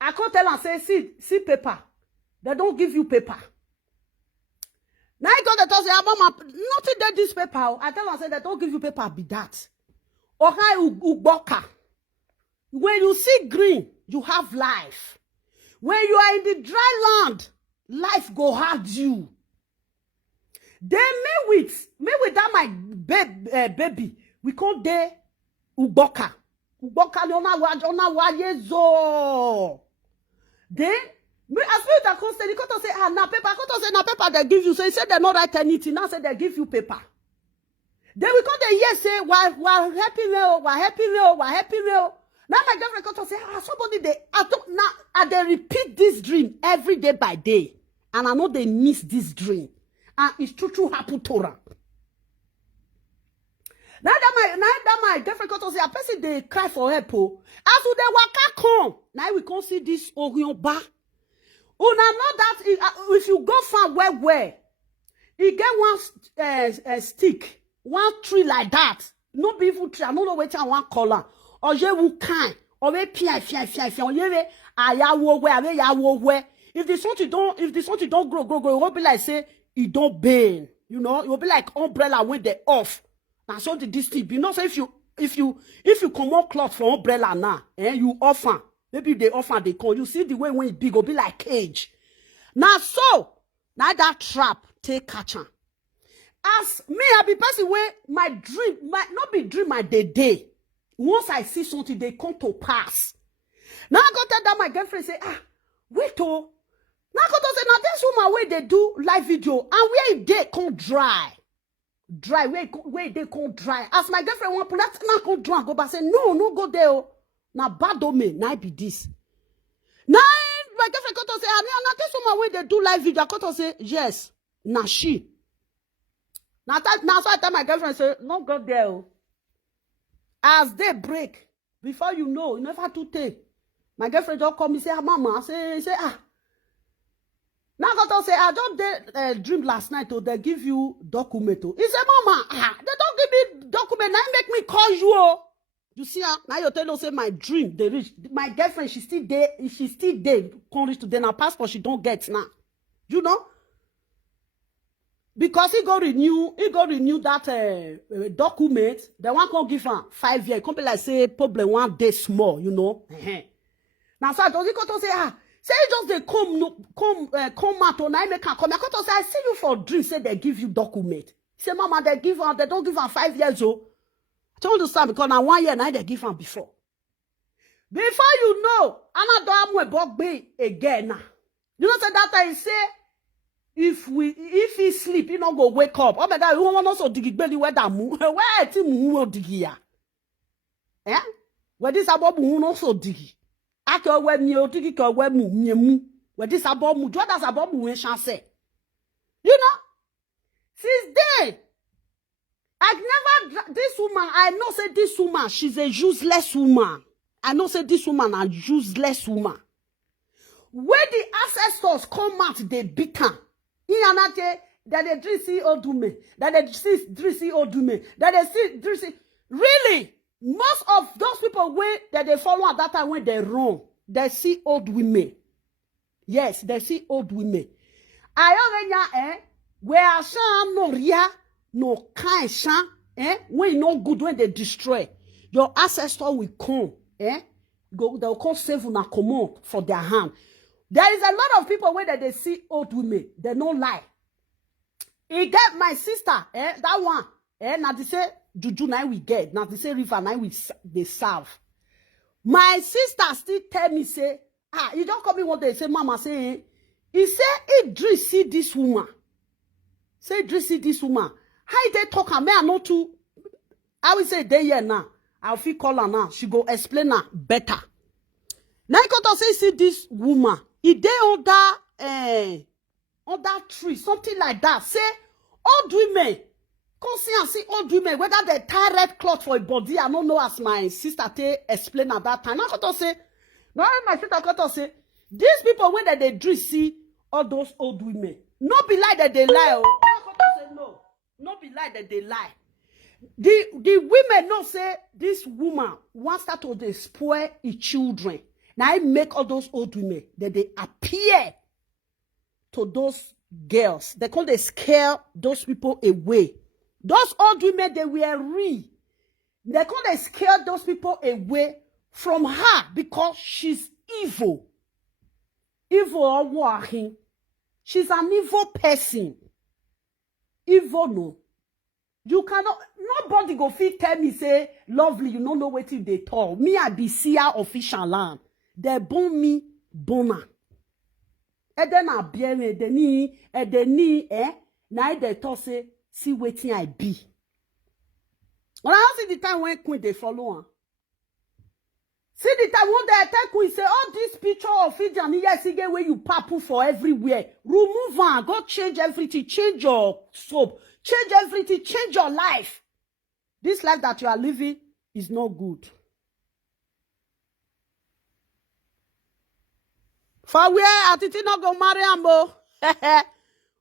I can't tell her say see paper. They don't give you paper. Now I told the say, nothing that this paper. I tell her, say, they don't give you paper, be that. Or uboka. When you see green, you have life. When you are in the dry land, life go hard you. They me with that my baby. We call they uboka. Uboka ni ona wa yezo. Then as well that cost they can't say na paper. I can't say na paper they give you. So he said they not write anything. Now say they give you paper. Then we can't yes say we're happy now, we're happy now, we're happy now. Now my girlfriend can't say somebody they repeat this dream every day by day, and I know they miss this dream, and it's true happen to her. Now that my girlfriend can't say a person they cry for help. As they waka come, now we can't see this Orion bar. Una know that if you go far where you get one stick, one tree like that, no beautiful tree, I don't know which one color, or you will kind, or we pia, or you ayawo where. If this one you don't grow, it will be like say it don't burn, you know, it will be like umbrella when they off. Now so this thing, you know, so if you come out cloth from umbrella now, you offer. Maybe they offer they call. You see the way when it big, will be like cage. Now that trap take catcher. As me, I be person where my dream might not be dream my day. Once I see something, they come to pass. Now I go tell that my girlfriend say, wait oh. Now I go to say, now this woman where they do live video and where they come dry. Where they come dry. As my girlfriend want to that now come dry, go back say, no go there. Oh. Now bad me, now be this. Now my girlfriend come to say, now this woman where they do live video, come to say, yes, now she. Now so I tell my girlfriend say, no go there. Oh. As they break, before you know, you never to take. My girlfriend just call me say, mama, say now go to say, I just dream last night. Oh, they give you document. Oh. He say, mama, they don't give me document. Now make me call you. Oh. You see, now you tell us say my dream they reach. My girlfriend, she's still there. Can't reach today. Now passport she don't get now. You know, because he go renew that document. They want to give her 5 years. Come be like say problem 1 day small. You know. Now so does he go to say say just they come out on I make her come. I go to say I see you for dream. Say they give you document. Say mama they don't give her 5 years old. I don't understand because now 1 year now they give him before. Before you know, Anna don't bog be again now. You know say that I say if he sleep, he not go wake up. Oh my God, you want also dig belly where that move? Where ti move dig ya? Eh? Where this about move also dig? Ake where me o dig ko where move me mu. Where this about move? What does about move chance? You know, since then, this woman, I know say this woman, she's a useless woman. I know say this woman a useless woman. When the ancestors come out, they beat her. That they drink see old women, that they drink see old women, that they see drink see. Really, most of those people that they follow at that time when they run, they see old women. Yes, they see old women. I where shan no ria no kind shan when no good when they destroy your ancestor will come they'll come save una command for their hand. There is a lot of people where they see old women, they don't lie. He get my sister, that one, now they say juju now we get, now they say river now they serve. My sister still tell me say, you don't come me one day say mama say, he say Idris see this woman. Say Idris see this woman. How they talk and me I know too. I will say they here now. I'll feel call her now. She go explain her better. Now you got to say see this woman. If they on that tree, something like that. Say old women. Come see and see old women. Whether they tie red cloth for a body, I don't know as my sister explain at that time. Now got to say, now my sister got to say, these people when they drink see all those old women. No be like that they lie. Oh. Now got to say no. No be like that they lie. The women know say this woman wants to spoil his children. Now I make all those old women that they appear to those girls. They call they scare those people away. Those old women they were real. They call they scare those people away from her because she's evil. Evil or walking. She's an evil person. Evil no. You cannot, nobody go fit tell me say, lovely, you don't know what they talk. Me, I be seer official land. They born me, bona. And then I be me, now they talk say, see waiting I be. When I see the time when queen they follow her. See the time when they attack queen say, all this picture of it and yes, again where you papu for everywhere. Remove her, go change everything, change your soap. Change everything, change your life. This life that you are living is not good. For where Atiti not go marry ambo?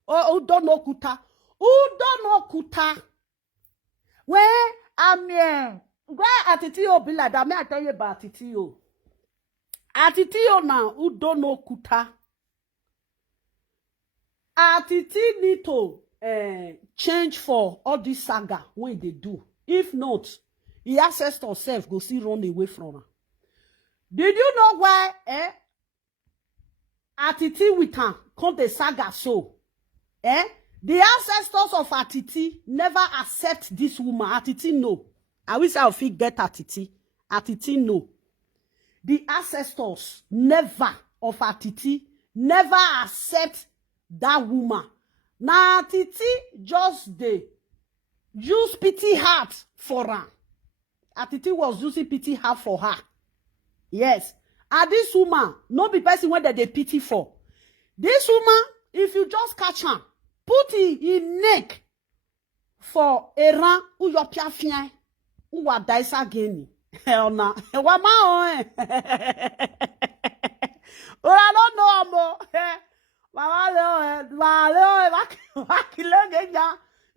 Oh, don't know kuta. Who don't know kuta? Where where Atiti be like that? May I tell you about Atiti? Atiti now, who don't know kuta? Atiti need to change for all this saga when they do. If not, the ancestor self go see run away from her. Did you know why Atiti with her come the saga so? The ancestors of Atiti never accept this woman. Atiti no. I wish I would get Atiti. Atiti no. The ancestors never of Atiti never accept that woman. Now Atiti just they use pity heart for her. Atiti was using pity heart for her. Yes. And this woman, no be person when they pity for. This woman, if you just catch her, put in neck for a ran who your piafien, who wa daisa geni. Hell na. Wama o Well, I don't know more.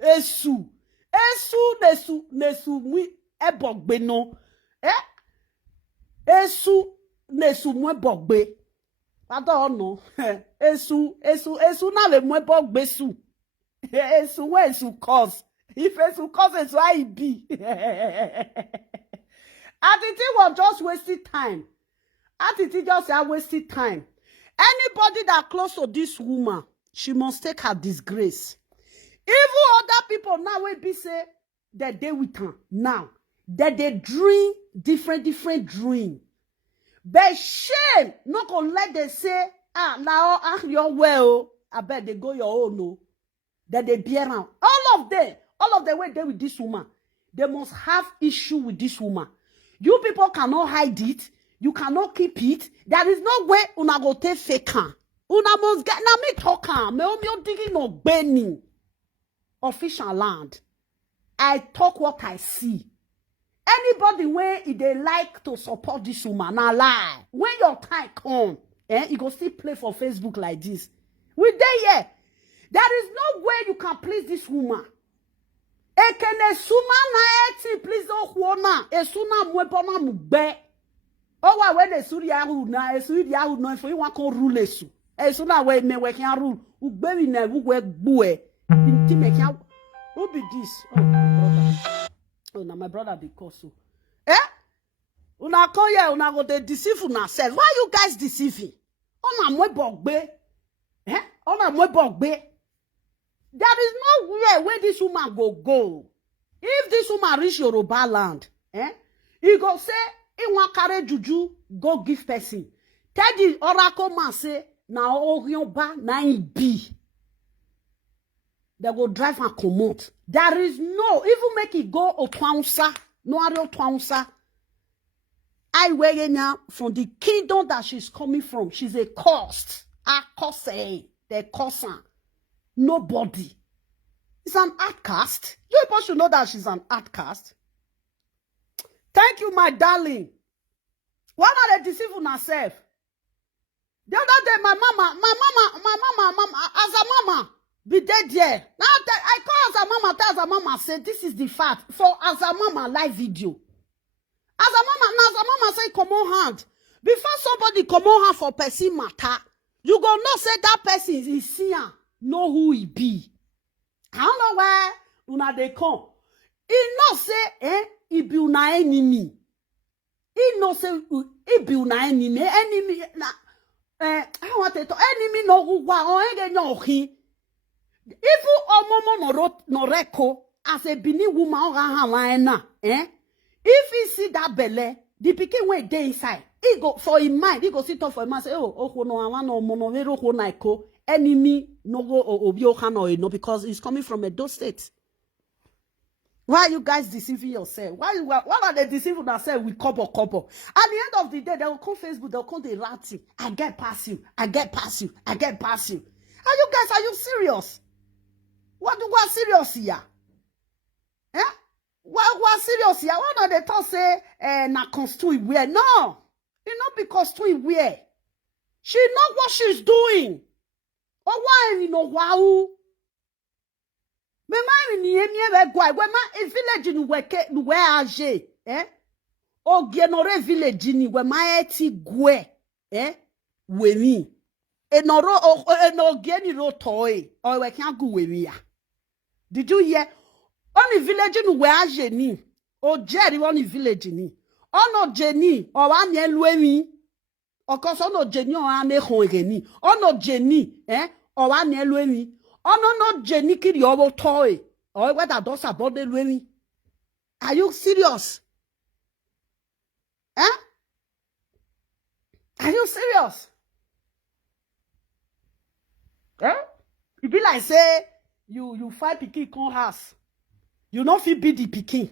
Esu nesu mui ebogbe no. Esu nesu mui ebogbe. I don't know. Esu na le mui ebogbe su. Esu where esu cause. If esu cause esu I be. Atiti was just wasting time. Atiti just wasting time. Anybody that close to this woman, she must take her disgrace. Even other people now will be say that they with her now that they dream different dream. But shame not gonna let them say now you're well. I bet they go your own no. That they be around. All of them way there with this woman. They must have issue with this woman. You people cannot hide it. You cannot keep it. There is no way una go take fake her. Una must get na me talk am. Me digging no Benny. Official land. I talk what I see. Anybody where they like to support this woman, na lie. When your time come, you go still play for Facebook like this. We there. There is no way you can please this woman. Ekene suma na eti please don't wana. Esuna mwepona mugbe. Owa when the suri ahu na esuri di ahu no for you want to rule esu. Esuna we me we can rule. Ugbe we na we bue. Inti me can. Who be this? Oh, my brother. Oh, now my brother because so. Una come here, una go dey deceive una self. Why you guys deceiving? Ona mwe bogbe. Ona mwe bogbe. There is nowhere where this woman go. If this woman reach Yoruba land, he go say, he want carry juju, go give person. Tell the oracle man say, na Orionba, na in be. They go drive and commute. There is no, even make it go Otwansa, no area Otwansa. I wear now from the kingdom that she's coming from. She's a cost. A cost, the cost. Nobody. It's an outcast. You people should know that she's an outcast. Thank you, my darling. Why are they deceiving herself? The other day, my mama, as a mama, be dead there. Now I call as a mama, tell as a mama, say this is the fact for as a mama live video. As a mama say come on hand. Before somebody come on hand for person matter, you go not say that person is here. Know who he be. I don't know where una they come. He no say, he be una enemy. He no say, he be una enemy. Enemy, I want to talk. Enemy no who wa, no he. If you omomo no reko, as a bini woman, if he see that belly, the pikin way dey inside, he go for his mind, he go sit up for him and say, oh, no, I want no mono, vero ho naiko. Enemy no go obio hano no because it's coming from Edo State. Why are you guys deceiving yourself? Why are they deceiving themselves with couple? At the end of the day, they will come Facebook, they'll come the ranting. I get past you. Are you guys, are you serious? What serious here? What serious here? Why not they talk say na construe where? No, it not be construe where. She know what she's doing. Oh, why you know wow? Me ma ni emi e gwa we ma e village ni we age o genore village ni we ma eti gwe we mi enoro eno geni ro toy o we kan gu we ya. Did you hear? Only village ni we age ni o jeri only village ni ono jeni o wa ni elu mi. Okoso no jeni o ane hon egeni. Ono jeni o wa ni elu mi. Ono no jeni kiri owo toy. O whether those about the elu mi. Are you serious? Are you serious? It be like say you fight pikin come house. You no fit beat the pikin.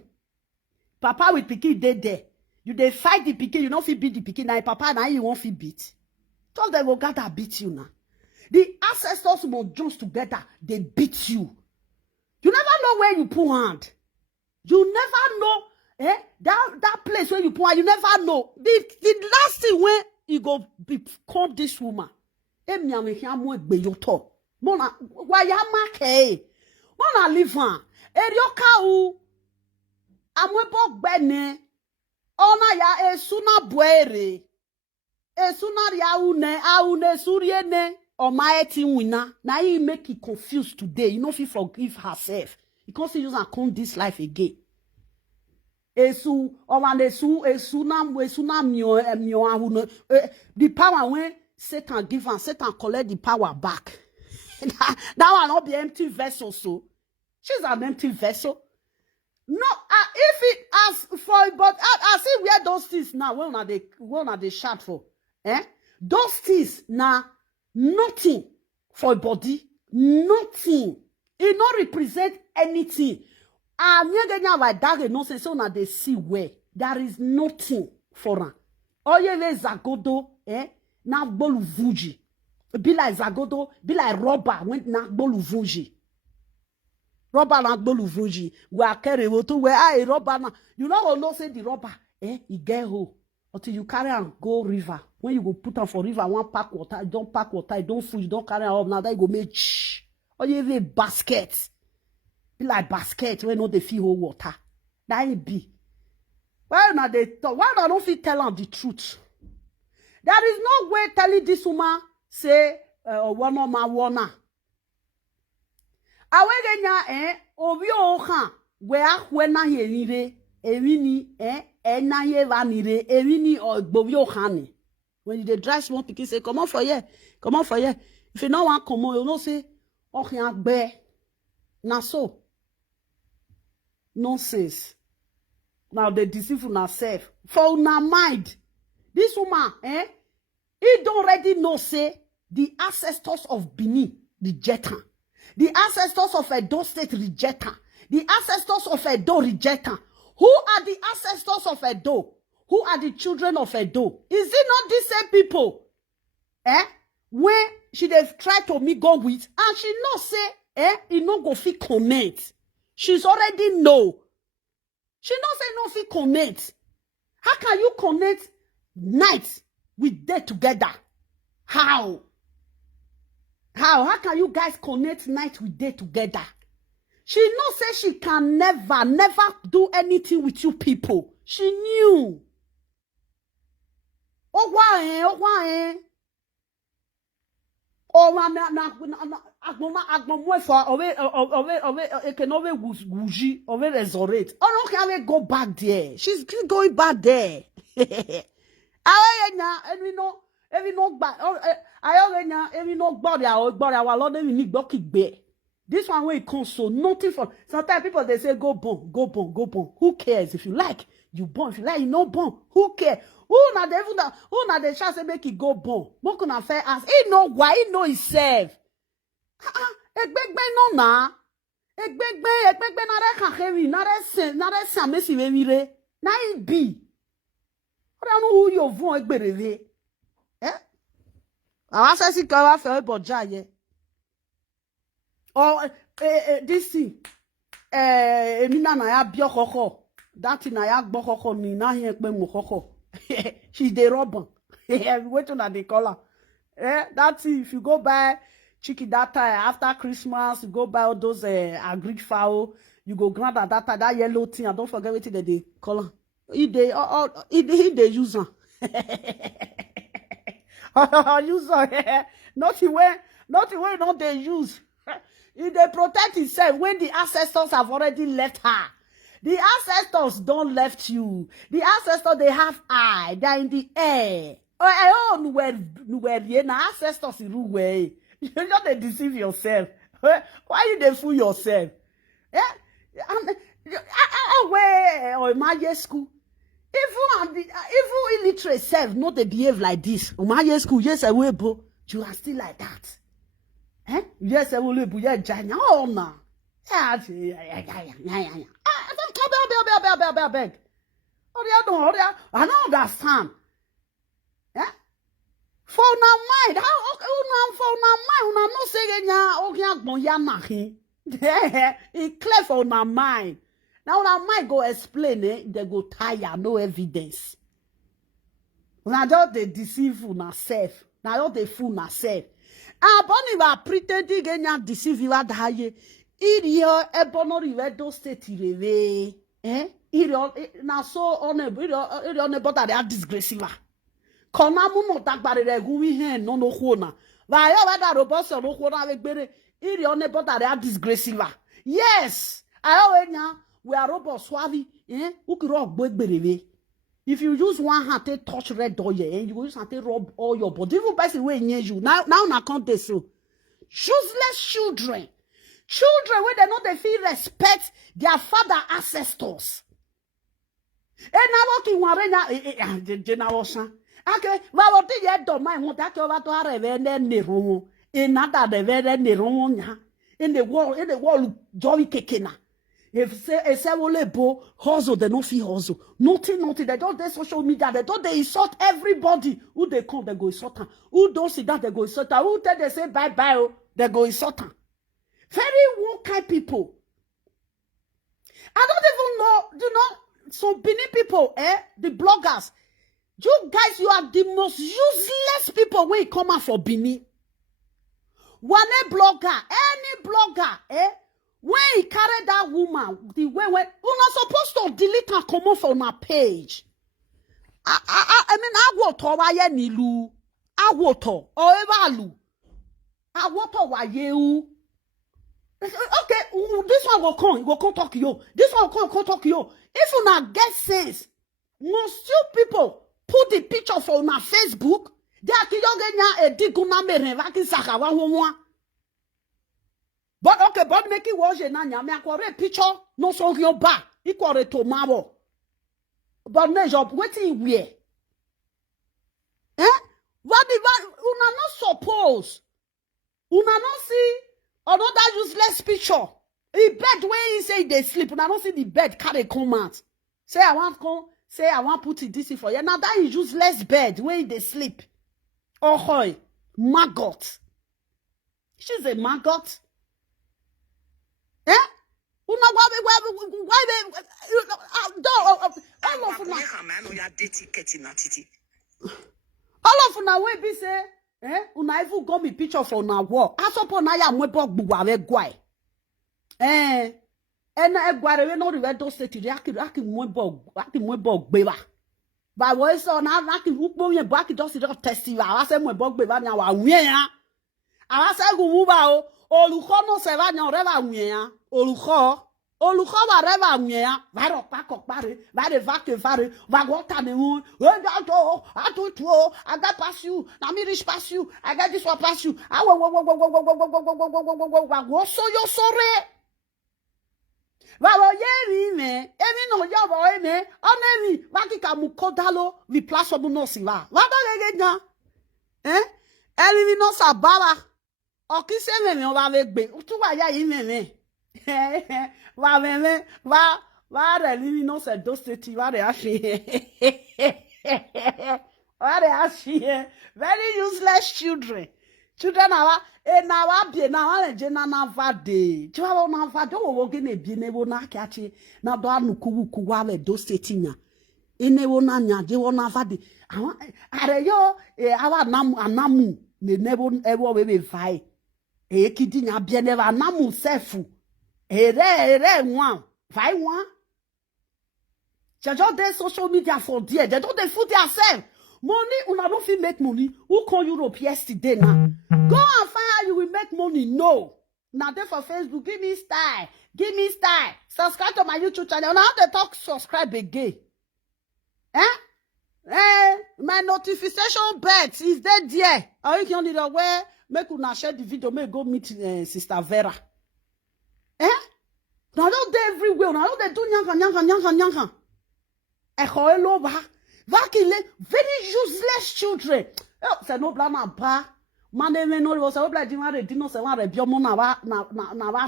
Papa with pikin there. You dey fight the pikin, you no fit beat the pikin. Now papa now you won't fit beat. Just they go gather beat you now. The ancestors will join together, they beat you. You never know where you put hand. You never know that place where you put hand, you never know. The last thing when you go become this woman. Mona live on. Erioka u amwebo gbene. Ona ya esuna buere. Esuna ria aune suriene. Almighty winner. Now he make it confused today. You know if he forgive herself. He can't use and come this life again. The power when Satan give and Satan collect the power back. That will not be empty vessel. So she's an empty vessel. No, if it as for but I see where those things now. When are they shout for? Those things now nothing for a body, nothing. It not represent anything. And you like that, no say so now they see where there is nothing for her. Oyele zagodo, na bolu vuji. Be like Zagodo, be like rubber when na boluvunji. Rubber na boluvunji. We are carry to where I rubber na. You know say the rubber, it get hole. Until you carry and go river. When you go put on for river, one pack water, you don't pack water, you don't food, you don't carry up. Now that you go make or you have a basket. Be like basket when no they feel hold water. That it be. Why not they talk? Why not don't fit tell them the truth? There is no way telling this woman say one of my wanna. Awegenya obi ohan where when na here ewini na ye vanire ewini ogbobi ohani. When you drive small pikin say come on for here. Come on for here. If you no want come on, you know say ohian gbe. Na so. Nonsense. Now they deceive una self. For una mind. This woman, he don't already know say the ancestors of Benin reject her. The ancestors of Edo State reject her. The ancestors of Edo reject her. Who are the ancestors of Edo? Who are the children of Edo? Is it not these same people? When she they've tried to me go with, and she know say, he no go fit connect. She's already know. She know say no fit connect. How can you connect night with day together? How? How can you guys connect night with day together? She know say she can never do anything with you people. She knew. Oh why? Oh can go back there. She's going back there. This one when it comes so nothing for sometimes people they say go born. Who cares? If you like, you born. If you like, you no born. Who cares? Who na the chance say make it go born? Mo kuna fair ask. He know why, he know himself. Egbegbe no na. Egbegbe na re kan heavy, na re san mesi we re. Na it be. I don't know who you vote egbereve. I say si ka wa fe boja ye. Oh, this thing. Emina na ya bio koko. That thing na ya gbo koko ni na hin pe mo koko. She's the robber. Wait till they call her. That's it. If you go buy chicken that time after Christmas, you go buy all those agric fowl, you go grab that yellow thing, and don't forget what they call her. They use her. Use her. Nothing where not they use. If they protect itself when the ancestors have already left her. The ancestors don't left you. The ancestors, they have eye. They're in the air. Ancestors in the way. You don't deceive yourself. Why you they fool yourself? My school. Even illiterate self, not they behave like this. My school, yes, I will, bro. You are still like that. Yes, I will, but yeah, Janya. Oh, no. I don't understand. For now, mind. How for now, mind? No say it's clear for now, mind. Now, mind go explain it. They go tire, no evidence. Now, just they deceive yourself. Now, just they fool yourself. Bonnie va pretending again deceive you at high. Irio ebonori Edo State ireve. Irio na so on a butter they are disgraceful. Konamu no tagbare regu ihe no hona. Va yo weda robot so no hona we gbere. Irio ne butter they are disgraceful. Yes, I always now we are robot swavi. Ukiro ogbo egbereve. If you use one hand to touch red door and you use hand to rub all your body, even person way near you. Now na can't they so. Useless children. Children where they know they feel respect their father ancestors. Now walking one generation. Okay, what did you do? My want that over to our event near in that the very near in the wall, jolly kekena. If say bo hustle, they don't feel hustle. Nothing. They don't do social media. They insult everybody. Who they come, they go insult them. Who don't see that, they go insult them. Who tell they say bye-bye, oh, they go insult them. Very one kind people. I don't even know, some Benin people, the bloggers. You guys, you are the most useless people when you come out for Benin. Any blogger, when he carry that woman, the way when you're supposed to delete and come off on a page. I mean, I want to why nilu. I want to or evalu. I want to why you. Okay, this one will come talk to you. This one will come talk to you. If you not get sense, most you people put the picture for my Facebook. They are killing a diguna merevaki sakawa. But okay, but make it was a nanya. Me a picture no so your back. Equal to marble. But measure waiting where? What una not suppose? Una not see another useless picture. The bed where he say they sleep. Una not see the bed carry come out. Say I want put it this for you. Now that is useless bed where they sleep. Oh hoy, maggot. She's a maggot. All of now we be say, una even go me picture for na wall. Asopo na ya mwebo gbuwa we gwai. Ena egware we no riwe do state aki mwebo gbewa. Ba wo so na aki ukpo yen bo aki just testiwa. Awa se mwebo gbewa ni awa wen ya. Awa se gu ba o. Olùkọ́ no se va nyan reva wen. Olùkọ́ va reva wen. Va ro pa kokpare, va de va ke fare, va go ta ne won. I got pass you. Na me reach pass you. I got this one pass you. Wo so yo sore. Va wo ye mi emi no yo bo me. Onemi, va ki ka mu kodalo, vi place obu no si va. Va ba le gan. Emi mi no sa bala. Oki se meme on va vegbe. Tu wa ya yi meme. Va meme, va relini no se do state va de ashi. Va de ashi. Very useless children. Children are na wa bie na wa je na va de. Ti wa na va de wo ge na bie ne wo na akiachi na do anuku ku wa le do state nya. Ine wo na nya je wo na va de. Are yo awa anamu ne nebo ewo we be vai. Kidi nya bien never namu sefu. Ere one. Vai one. They just dey social media for there. They don't dey fool themselves. Money, una don't fit make money. Who call Europe yesterday now? Go and find how you will make money. No. Now there for Facebook. Give me style. Give me style. Subscribe to my YouTube channel. Now they talk subscribe again. My notification bell is there. Or you can either where make una share the video, make go meet Sister Vera. Now don't dey everywhere. Now don't dey do nyanka. Very useless children. C'est no blama ba. Mane me no was obla di mare dino se wan rebiomo na wa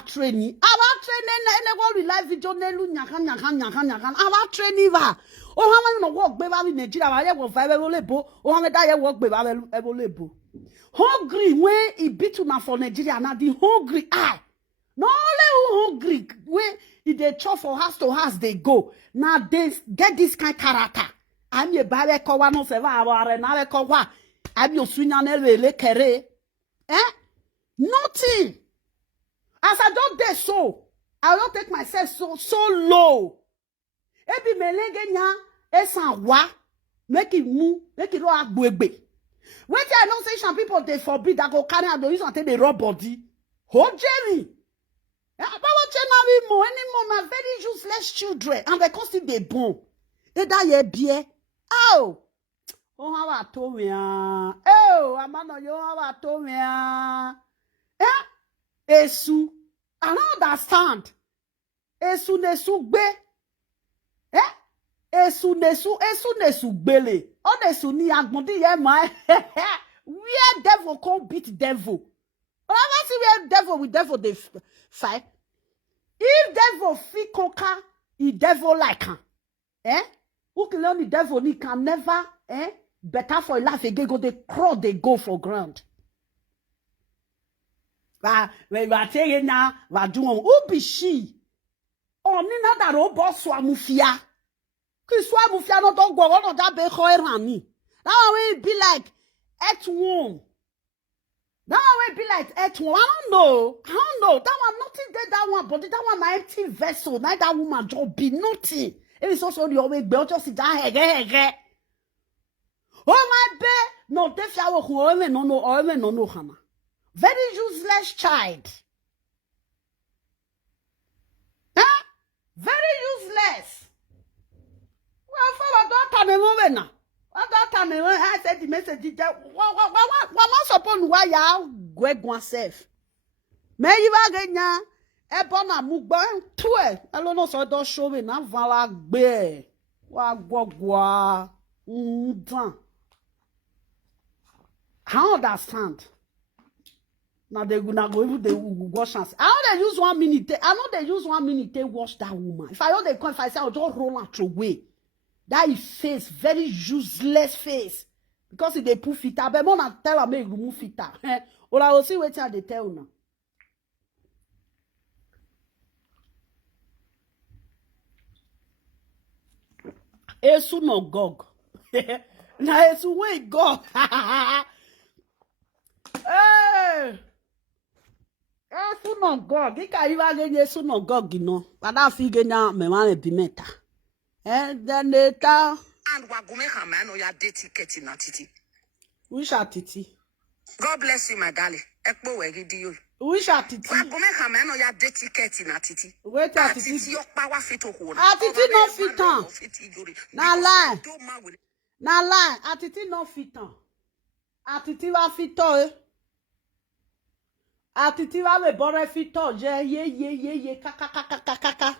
training. Awa training na go live video na lu nyaka. Awa training va. O ha no work gbe ba we Nigeria wa ye wo fa be lebo. O ha me da ye work gbe ba be lebo. Hungry when he beat una for Nigeria na the hungry eye. No only hungry when they chop for house to house they go. Now they get this kind of character. I'm a baby kowa no se va aware na le kowa. I'm your swinya le kere. Nothing. As I don't dare so, I don't take myself so low. Ebi melenge nya esan wa make it move, make it ro agbegbe. Wait till I don't say some people they forbid that go carry and they use and take the raw body. Hold Jerry. Anymore, very useless children, and they constantly they born. They die a beer. Oh, how I told me. Oh, I'm not you. How I told me. Esu, I don't understand. Esu nesu be. Esu nesu bele. On esu ni agbondi ye man. Where devil can't beat devil. I see where devil with devil they fight. If devil fit conquer, the devil like him. Who can learn the devil? He can never, better for life again. Go they crawl, they go for ground. When we are saying now, we are doing. Who be she? Oh, Nina that robot swamufia. Cause swamufia no don't go on that be hoirani. That way be like at one. That one will be like at one. I don't know. That one nothing there. That one, but that one my empty vessel. Now that woman job be nothing. It is also the always built just sit down hege. Oh my babe, no deaf yawo who no hana. Very useless child. Huh? Very useless. Well, for that time moment now. At that time, I said the message. What upon why ya go self? May you again? Ebona mugba tue. I don't know so don't show me na vala gbe. Wa gwa. I understand. Now they gonna go even they wash chance. I know they use 1 minute. I know they use 1 minute to wash that woman. If I know they come, if I say I'll just roll out away. That is face, very useless face. Because if they put fita, but more than tell her make remove fita. Well, I will see what they tell now. Esu no gog. Na esu wey gog. Hey. Esu no gog. Ika iwa genye esu no gog no. Pada fi genya me wan be meta. Then later. And wagume hamano ya date ticket na titi. Which are titi? God bless you, my darling. Ekpo wegi di you. Which are titi? Wagume hamano ya date ticket na titi. Wait a titi. Titi yok wa fit ho. Titi no fit on. Na lie. Na lie. Titi no fit on. Titi wa fit on. Titi wa me bore fit on. Ye kaka.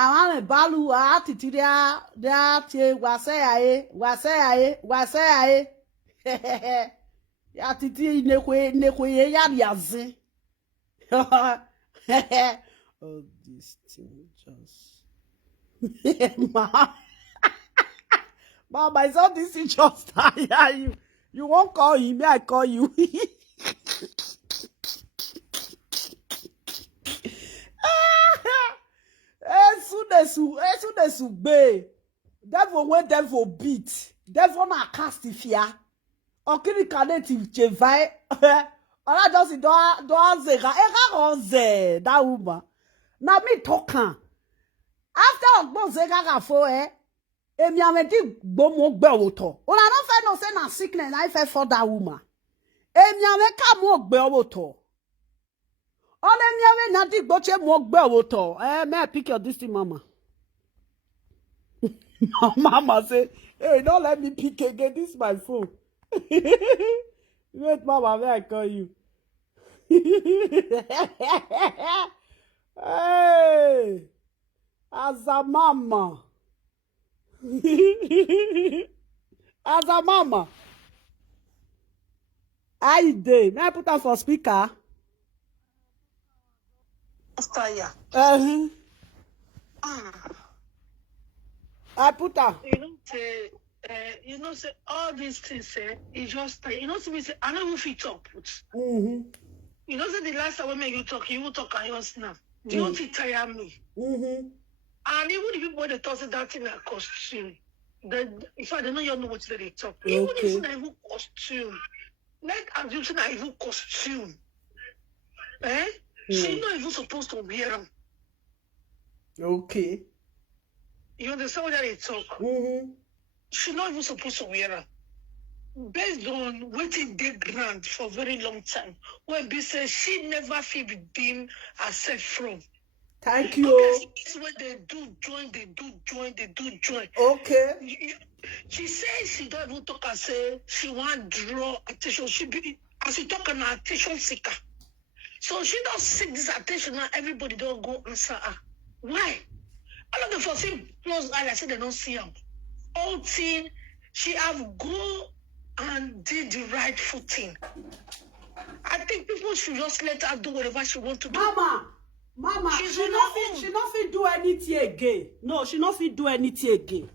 I want a balu attitude there wase aye. Ya titi nekwe ya yazi. Oh, this thing just. Mama, it's all this is just you. You won't call him, I call you. As soon as you be, devil when devil beat, devil na cast if ya. Okiri kanetive chevai. Ola just do zega. Ega that woman. Na me talking. After ogbo zega ga fo emi ameti gbo mo gbe owoto. Una no fe no say na sickness na ife for that woman. Emi ameka mo gbe owoto. All them never nothing but you more better. May I pick your this thing, mama? Mama say, hey, don't let me pick again. This is my phone. Wait, mama, may I call you? Hey, as a mama. As a mama. How you doing? May I put on for speaker? I put her. You know, say all these things, it's just, me say, I don't know if you talk. Mm-hmm. You know, say the last time when you talk and you snap. Do you want to tire me? Mm-hmm. And even the people that talk that thing are costume. In fact, they don't even know what they talk. Okay. Even if it's not even costume. Like, I'm using not even costume. She's not even supposed to wear them. Okay. You understand what they talk? Mm-hmm. She's not even supposed to wear them. Based on waiting they grant for a very long time. When B says she never feel redeem herself from. Thank you. That's what they do join. Okay. She says she don't even talk and say she want draw attention. She be as she talk an attention seeker. So she don't seek this attention now. Everybody don't go answer her. Why? All of them for same close eye. I said they don't see her. All thing she have go and did the right footing. I think people should just let her do whatever she want to do. Mama, Mama, She's she on no her fit, own. she no fit do anything again. No, she no fit do anything again.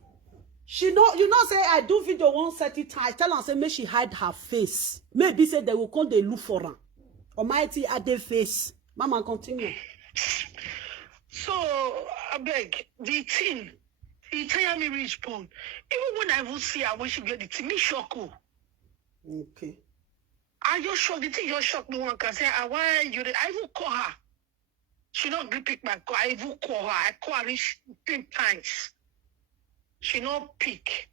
She no, you know, say I do video one certain time. Tell her say make she hide her face. Maybe say they will come they look for her. Almighty at the face. Mama, continue. So I beg the thing. He tell me reach point. Even when I will see her when she get the thing, me shock her. Okay. I just shock the thing. Just shock me one can say, "I want you." I even call her. She not gree pick my call. I even call her. I call her reach 10 times. She not pick.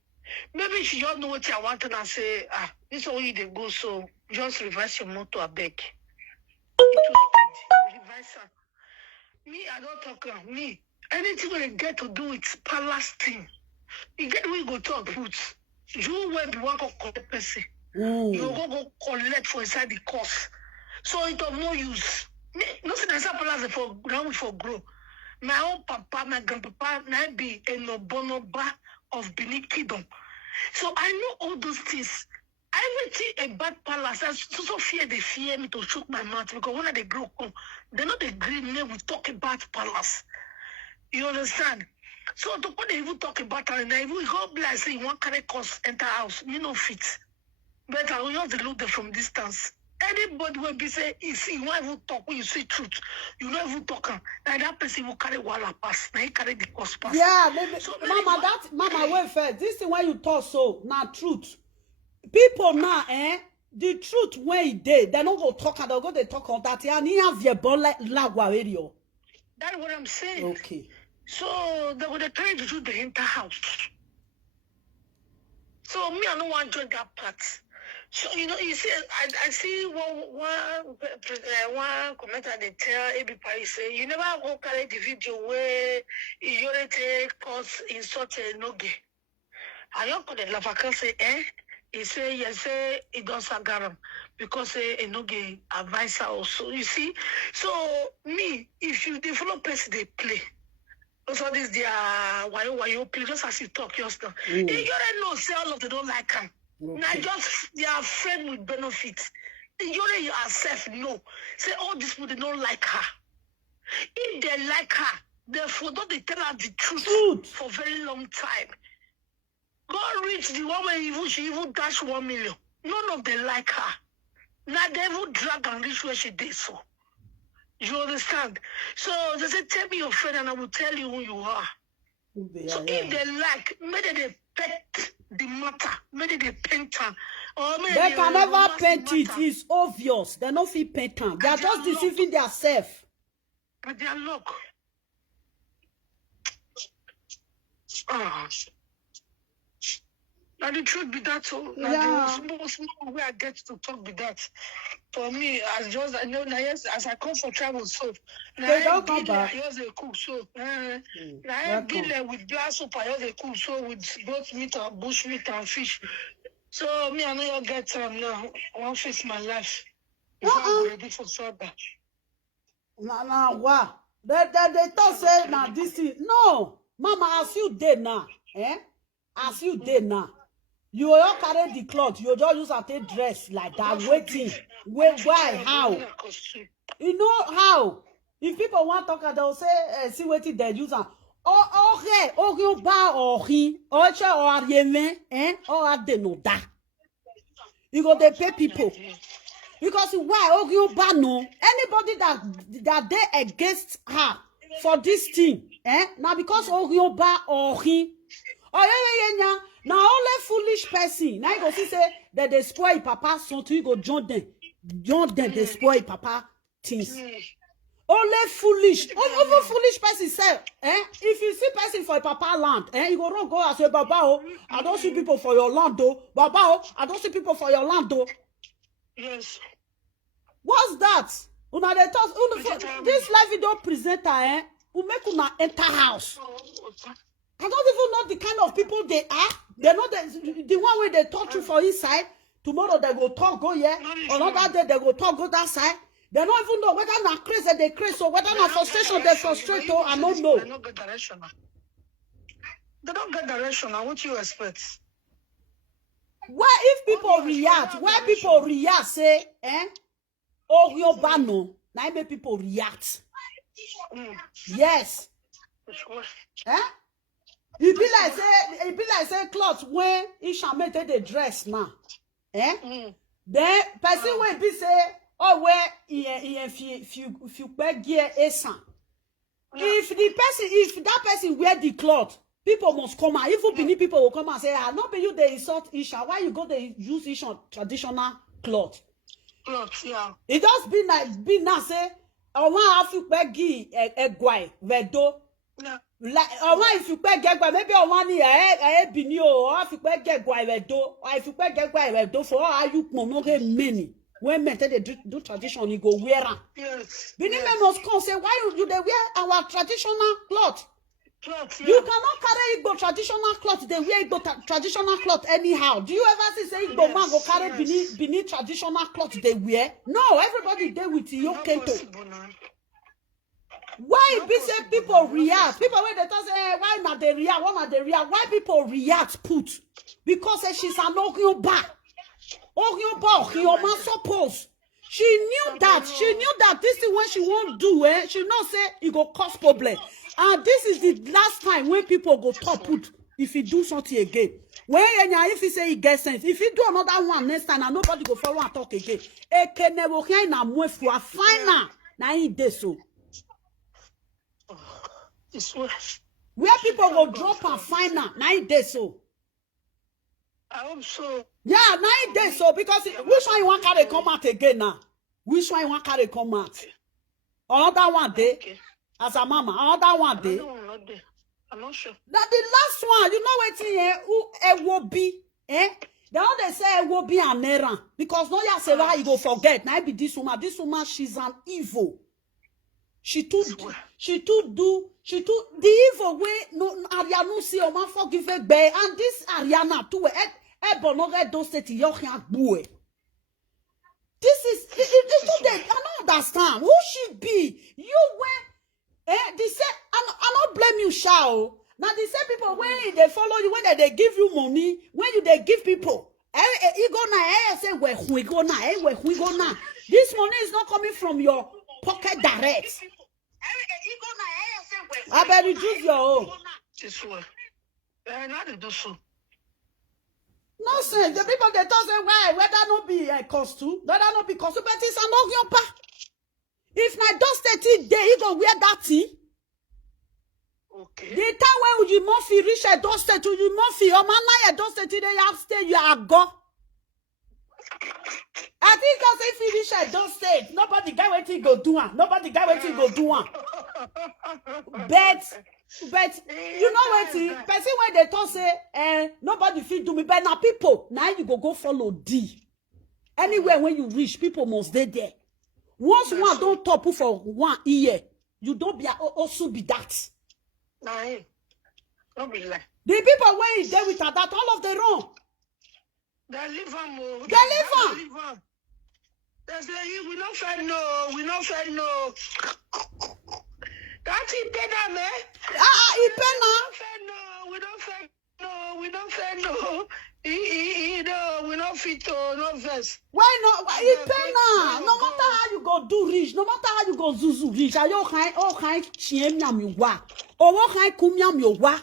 Maybe she just know what I want and say, this is where they go. So just reverse your motor, I beg. It was speed. Reverse her. Me, I don't talk her. Me, anything when I get to do with palace thing, you get we go talk put. You will be one of collect person. You go collect for inside the course. So it of no use. Me, nothing I say palace for ground for grow. My own papa, my grandpapa, now be a nobonoba of Benin Kingdom. So I know all those things. Everything about palace, I so fear they fear me to choke my mouth because when they grow up, they not agree me we talk about palace. You understand? So to put they even talk about it, and even God bless say you want carry cost enter house, me no fit. But I will just look there from distance. Anybody will be say, you see, you won't even talk when you see truth. You don't even talk. And that person will carry walla pass. Now he carry the cost pass. Yeah, So Mama, wait first. This is why you talk so. Now, truth. People now, the truth when he did, they don't go talk and they'll go they talk on that. And he have your ball like lagwa radio. that's what I'm saying. Okay. So they would try to do the entire house. So me, I don't want to join that part. So you know, you see, I see one commenter they tell everybody say you never go carry the video where you already take cause insult a noge. I don't call the lava say he say yes say it does agaram because a noge advisor also. You see, so me if you develop person they play. Also, this their why play just as you talk your stuff. You already know say all of them don't like her. Okay. Now just they are friend with benefits. You already yourself know. Say all these people they don't like her. If they like her, therefore don't they tell her the truth for a very long time. God reach the one where she even dash 1 million. None of them like her. Now they even drag and reach where she did so. You understand? So they say, tell me your friend and I will tell you who you are. So if they like, maybe they pet the matter, maybe they paint her. Or maybe They can never paint it. matter. It's obvious. They don't feel paint them. They are And just they are deceiving themselves. But they are luck. Ah. Now the truth be that so now the small way I get to talk be that. For me, as just I know now yes, as I come for travel so They now don't come back. I use a cook so now I deal with glass soup I use a cook so with both meat and bush meat and fish. So me I know you get time now. I want to face my life. Before I'm ready for further. Nah, what? They thought say now this is no, Mama. As you did now, as you did now, you all carry the cloth. You just use a take dress like that, waiting. Wait, why? How? You know how? If people want to talk, they'll say, see what they use. Okay, you ba or he, or che or yeme, or they know that. You go they pay people. Because why you ban no anybody that they against her for this thing, now because you ba or he, yeah. Now only foolish person. Now you go see say that they spoil papa something you go join them, they spoil papa things. Only foolish, even foolish person say, if you see person for a papa land, you go run go and say, Baba, oh, I don't see people for your land, though. Baba, oh, I don't see people for your land, though. Yes. What's that? Una they talk, this live video presenter, who make una enter house. I don't even know the kind of people they are. They know the one where they talk to for inside. Tomorrow they go talk, go here. Another day they go talk, go that side. They don't even know whether na crazy they crazy or whether na frustration they frustrate. Oh, I don't know. They don't get direction. They don't get direction. What you expect? Why if people react? Why people react? Say, oh, you bano. Now make people react. Yes. Sure. Eh? It be like say cloth when Isha made the dress now. Eh? Then person will be say, oh where if you beg gear esan. If that person wear the cloth, people must come out. Even Benin people will come and say, ah, not be you they insult Isha. Why you go they use Isha traditional cloth? Cloth, yeah. It just be now say, oh one if you beg guy vedo. Yeah. Like if you pay get maybe I want here Benin or if you pay get vedo or if you pay get vedo for all you no get many. When men they do tradition, you go wear am. Yes. Benin men must come say, why you they wear our traditional cloth? Cloth, yeah. You cannot carry Igbo traditional cloth. They wear Igbo traditional cloth anyhow. Do you ever see say Igbo man go carry Benin traditional cloth they wear? No, everybody there with your kento. Why be say people react? People when they talk say, why not they react? Why not they react? Why people react? Put because she's an Ogyoba. Ogyoba, suppose. She knew that this is what she won't do. She not say it go cause problem. And this is the last time when people go top put if he do something again. When if he say he gets sense, if he do another one next time, and nobody go follow and talk again. Now he did so. Where people go drop and find out 9 days so. I hope so. Yeah, 9 days so because which one you want carry come out again now? Which one you want carry come out? Another one day. Okay. As a mama, another one day. I'm not sure. That the last one, you know what here? Who will be? Eh? They all they say it will be an error because no ya say why you go forget. Now be this woman. This woman, she's an evil. She too the evil way no Ariana see o man forgive and this Ariana too don't say to your boy. This is it today. I don't understand who she be. You when they say I don't blame you, Shao. Now they say people when they follow you when they give you money when you they give people. Say we go now. This money is not coming from your pocket direct. I better reduce your own. This way. Not to do so. Nonsense. The people they talk say why whether not be a cost to, whether not be cost to, but it's an ogyopa. If my dust day, he go wear that thing. Okay. The time when you Murphy reach a dust to you Murphy, or man a dust they have stay you are go. I think that's if he reach a dust state. Nobody guy waiting go do one. Nobody guy waiting go do one. But you know what? Person when they talk say, nobody feel do me. But now people, now you go follow D. Anywhere when you reach, people must stay there. Once one don't top for 1 year, you don't be also be that. Nah, don't be like. The people when is there with her, that all of them wrong. They leave them. They leave them. They say we not fair no. That's it, better man. It We don't fair no. We not fit no verse. Why not? It pena. No matter how you go do rich, no matter how you go zuzu rich, are you kind chiemyam you wa? Or what kind kumyam you wa?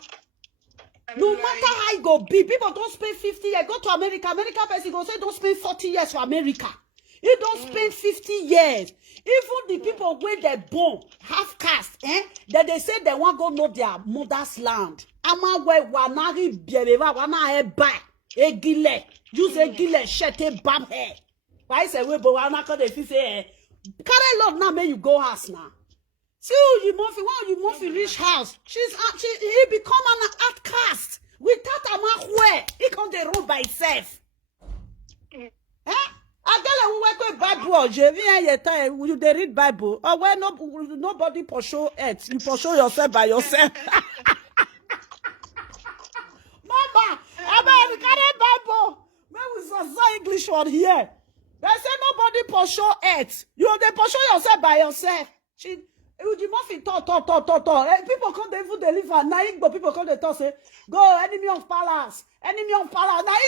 No matter how you go be, people don't spend 50 years. Go to America. America person go say don't spend 40 years for America. You don't spend 50 years. Even the people where they born half caste, that they say they want go know their mother's land. Ama we wanari biereva wana eba egile use egile shete bam hair. Why say we but wana call they say carry love now make you go house now. See you Murphy, when you Murphy reach house, he become an outcast. Without a man where he can't the road by himself. I tell you we work Bible. Je viens here you they read Bible. Or where nobody pursue it. You pursue yourself by yourself. Mama, I carry Bible. Maybe we say English word here. They say nobody pursue it. You they pursue yourself by yourself. You must talk. People come they even deliver. Now Igbo people come they talk say, go enemy of palace. Now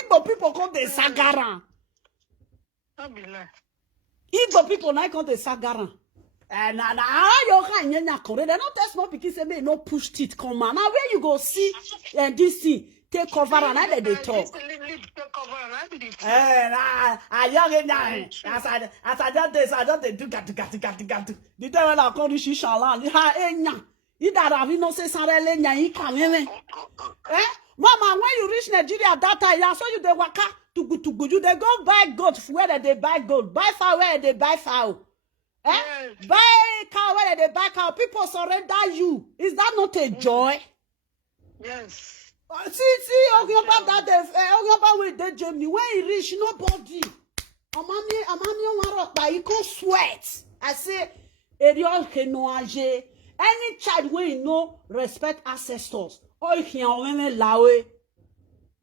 Igbo people come they sagara. Igbo people now come they sagara. And now you can yenya correct. They not tell small pikin say me no push teeth come out. Now where you go see and this thing take cover and then they talk. I young enough. As I just do got. The time when I call this shisha ha enya. You that have no say sarele nya you come in. Mama, when you reach Nigeria that time, I saw you the waka to go. You they go buy goat where they buy goat. Buy fowl where they buy fowl. Yes. Buy cow where they buy cow. People surrender you. Is that not a joy? Yes. See, Ogyoba that Ogyoba with the Germany. When he reach, nobody. Amami but he can't sweat. I say, Eriol Kenoaje. Any child where you know respect ancestors. Or if you are lawe,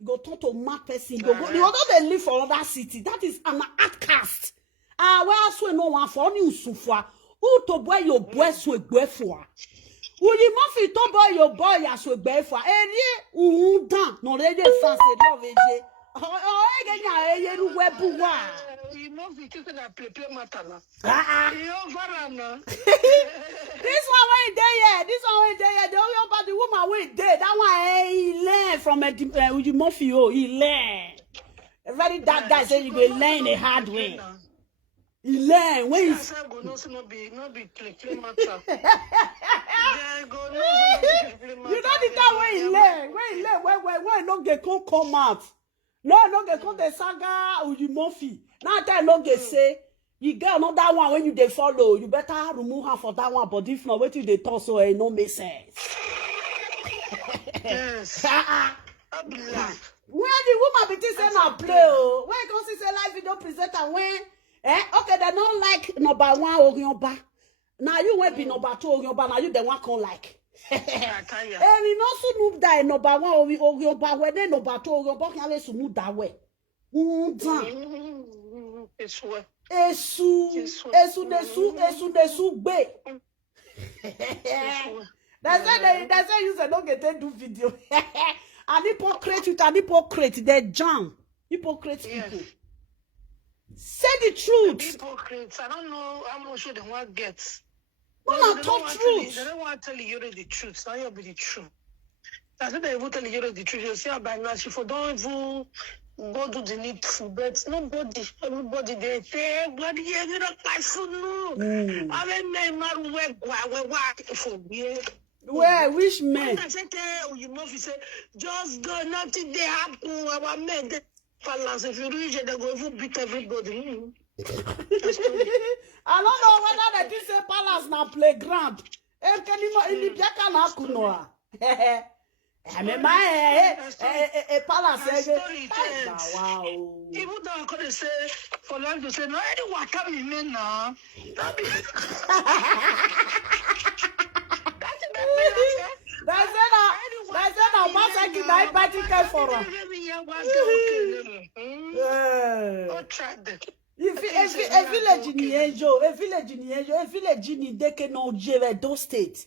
go talk to mad person. You don't live for other city. That is an outcast. Where else we no one for you suffer? Who to boy your boy so boy for? Who you must to boy your boy as so boy for? Eh, done. No, they just fancy love it. You know, we take a play matter. This one went there. The only about the woman went there. That one he learned from a Murphy. He learned. Very that guy said you will learn the hard way. He learned when he's not be play matter. You know the time when he learn, when no get come out. No get come the saga Uji Murphy. Now that no get say you get another one when you they follow. You better remove her for that one. But if not, wait till they talk so it no make sense. Yes. When the woman be say na play oh, when you come see say live video presenter when okay they don't like number one Orionba. Now you won't be number two Orionba. Now you the one can like. And we also move that number one Orionba when they number two Orionba can let move that way. Esu be. That's why you say don't get to do video. An hypocrite with an hypocrite, they jam. Hypocrite people. Say the truth. Hypocrites. I don't know how much they want gets. No, talk truth. They don't want to tell you the truth. Now you'll be the truth. That's what they will tell you the truth. You say by now, if you don't even go do the needful, but nobody, everybody they say, bloody, you don't like food, no. I mean, man, where for me. Where which men? I said, you must say, just go, nothing they happen. Our men, balance. If you reach it, they go even beat everybody. I don't know whether they say palace na playground. Can you na kunoa? I mean, my palace. Wow. Even though I could say for them to say, no, anyone coming in now. That's it. Masaki na party for her. A village in the Deke no Jeve, those states.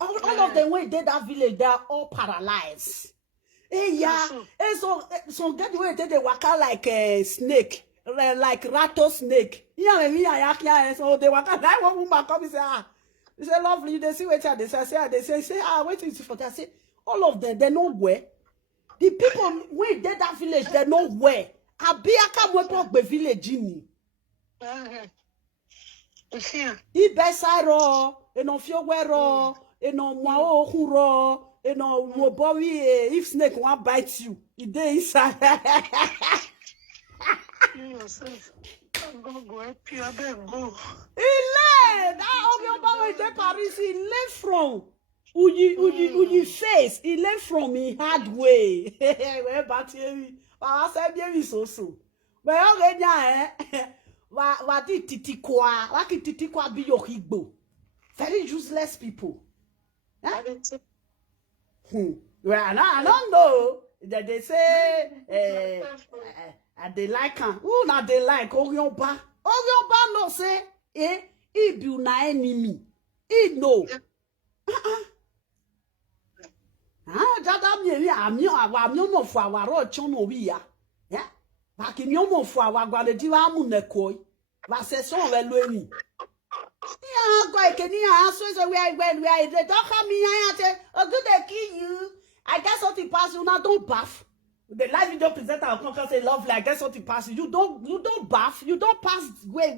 All of them when they that village, they are all paralyzed. Hey, yeah. And so get the way they waka like a snake, like rattlesnake. Yeah, so they waka. That one woman come and say, they say, lovely, they see what they say, wait till for that. Say, all of them, they know where. The people when they that village, they know where. Abiaka mwepo be village in Ibesaro, eno fiowero, eno mwao huro, eno wobowi. If snake won't bite you, it dey inside. I'm gonna go help you. I better go. He left. That Ogyoba de Paris. He left from Uji face. He left from his hard way. Well, but I said, "Bien so." But okay, what did titikwa? What did titikwa be your higbo? Very useless people. Huh? Well, I don't know. That they say, they like him. Who not they like Ogyoba? Ogyoba no say, he be na enemy. He know. Jada mi ami no for our road chono wi ya. Yeah. Ba ki mi omo for our gwade di wa mu nekoi. Ba se so we lo eni. Yeah, go can you answer so where they don't come me I say, oh good they kill you. I guess what it pass you now don't bath. The live video presenter will come say lovely. I guess what it pass you don't bath. You don't pass where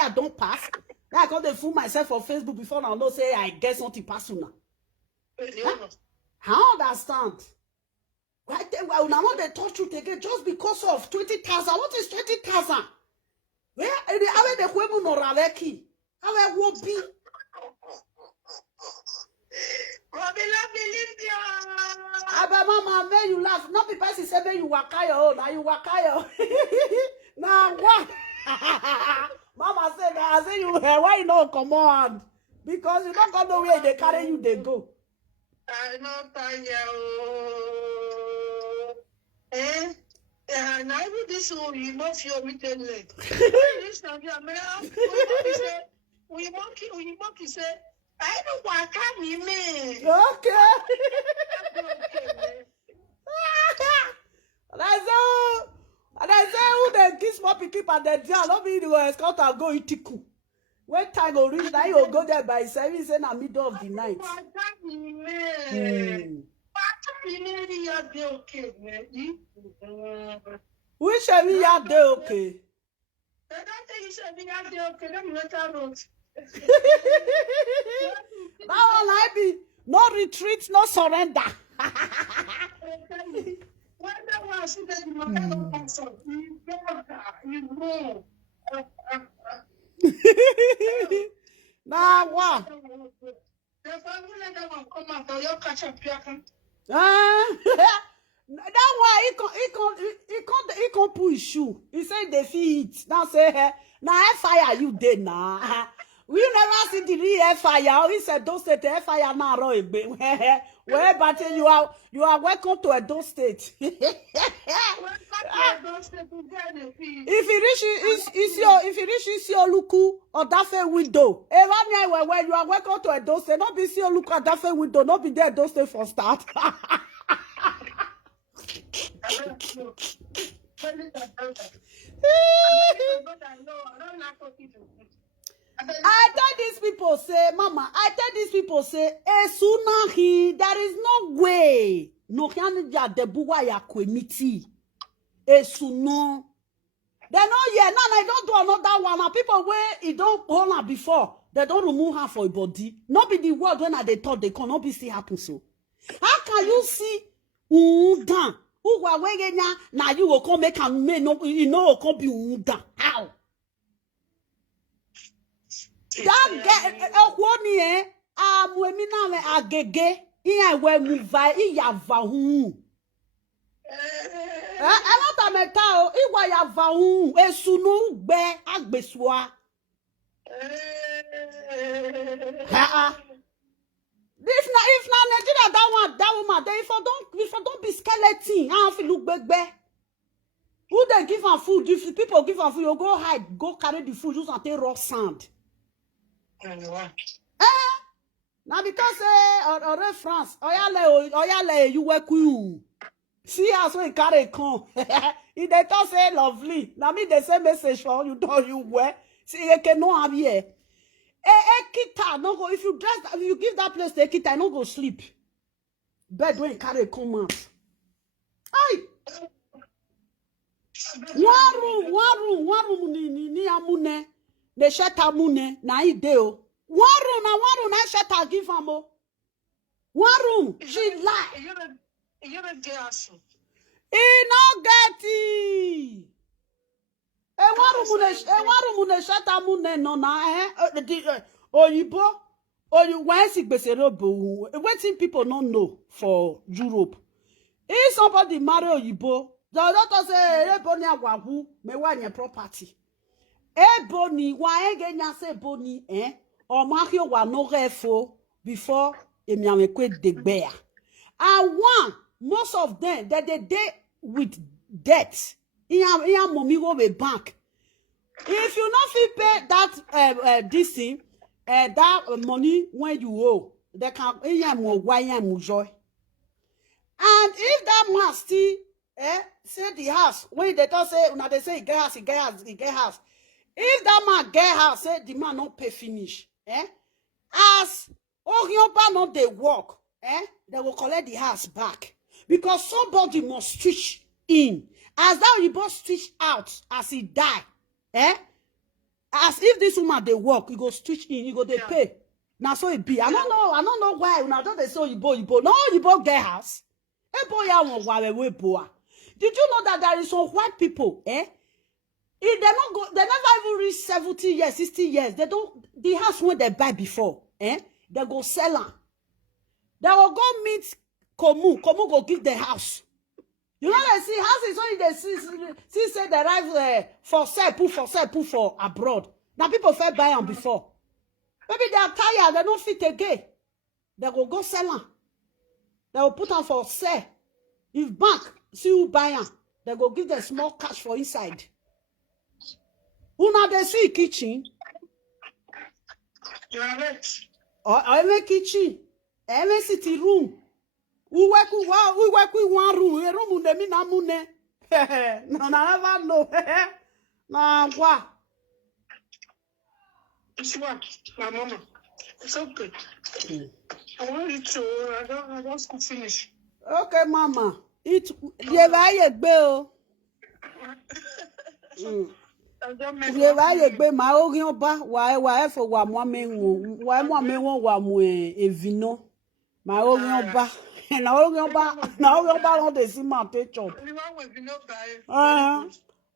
I don't pass. Now I can't dey fool myself for Facebook before now. No say I guess what it pass you now. Huh? I understand. Right then, well, now they touch you again just because of 20,000. What is 20,000? Where are the women or Aleki? How will be? Aba mama, may you laugh. Not because he said you were kayo. Now you were kayo. Now what? Mama said, I say you why you not come on? Because you don't go know where they carry you, they go. I know Tanya. And I will this one, you know, feel me tell you. We monkey say, I don't want to be me. Okay. And I say who they kiss small pikin and the jail, not be the escort and go itiku. When time go reach, now you go there by 7 in the middle of the night. Which every year they okay. I don't think you should be out there, okay, let me let road. That one I be no retreat, no surrender. When that one see that you must have person, you know. Now what? The family that one come out, or you catch up here. That why he can't push shoe. He said they feet. Now say now I fire you there now. We never see the real fire. He said don't say the fire now where but you are welcome to a those state. If you reach your luku or that window, where you are welcome to a those state. Not be see your look at that window. Not be there those state for start. I tell these people say, Mama, Esunahi, there is no way. No can ya debuwa ya kwemiti. Esuno. They know, yeah, now I don't do another one. Now people where it don't hold her before, they don't remove her for a body. Not be the word when they thought they cannot be see happen so. How can you see Udan? Who are waiting now? You will come make and may no, you know, come be Udan. How? That get one year, women are agege. Here where move by Yavahu. I want to metal. Iwa Yavahu. Esunu be agbeswa. If na Nigeria that woman, then if I don't be skeleton, I have to look back. Who they give her food? If people give her food, you go hide, go carry the food, use and take raw sand. Now because or France, oyale you work you. See us when carry come. If they talk say lovely, now me they say message for you don't you wear. See you can no have here. Kita no go if you give that place to Kita, no go sleep. Bed when carry come out. Aye. One room ni amune. The shelter mune na ideo. One room na shelter give am o. One room she lie. You don't get us. He no get it. One room na shelter mune no na oyibo why sick gbese robo. Wetin people no know for Europe. If somebody marry oyibo, the doctor say ebony agwagu me wanye property. Ebony wa engenya se boni o mahio wa no refo before emiamekwe de bear. And one most of them that they with debt. Iya mommy go be bank. If you not fit pay that this thing that money when you owe, they can iya mo why mo joy. And if that man still say the house when they don't say una they say he get house. If that man get house, say the man not pay finish, as Orionba not they work, they will collect the house back. Because somebody must switch in. As that Oyibo switch out, as he die, as if this woman they work, you go switch in, you go they pay. Now so it be. I don't know why. Now don't they say Oyibo. No, Oyibo get house. Did you know that there is some white people, If they never even reach 70 years, 60 years. They don't, the house when they buy before, they go sell them. They will go meet Komu go give the house. You know, they see houses only they see say they arrive for sale, put for abroad. Now people fair buy them before. Maybe they are tired, they don't fit again. They go sell them. They will put them for sale. If bank see who buy them, they go give them small cash for inside. Una they see kitchen. You are right. Or every kitchen, every sitting room. We work with one room. A room de mi na mune. No, na never know. Na what? It's what? My mama. It's okay. I want you to. I don't school finish. Okay, mama. It ye va ye gbe o. I don't make. Ye va ye gbe ma Orionba wa for wa mo menwo. Wa mo menwo wa mo evino. Ma Orionba. Na Orionba on dey see man take chop. Anyone will be not by.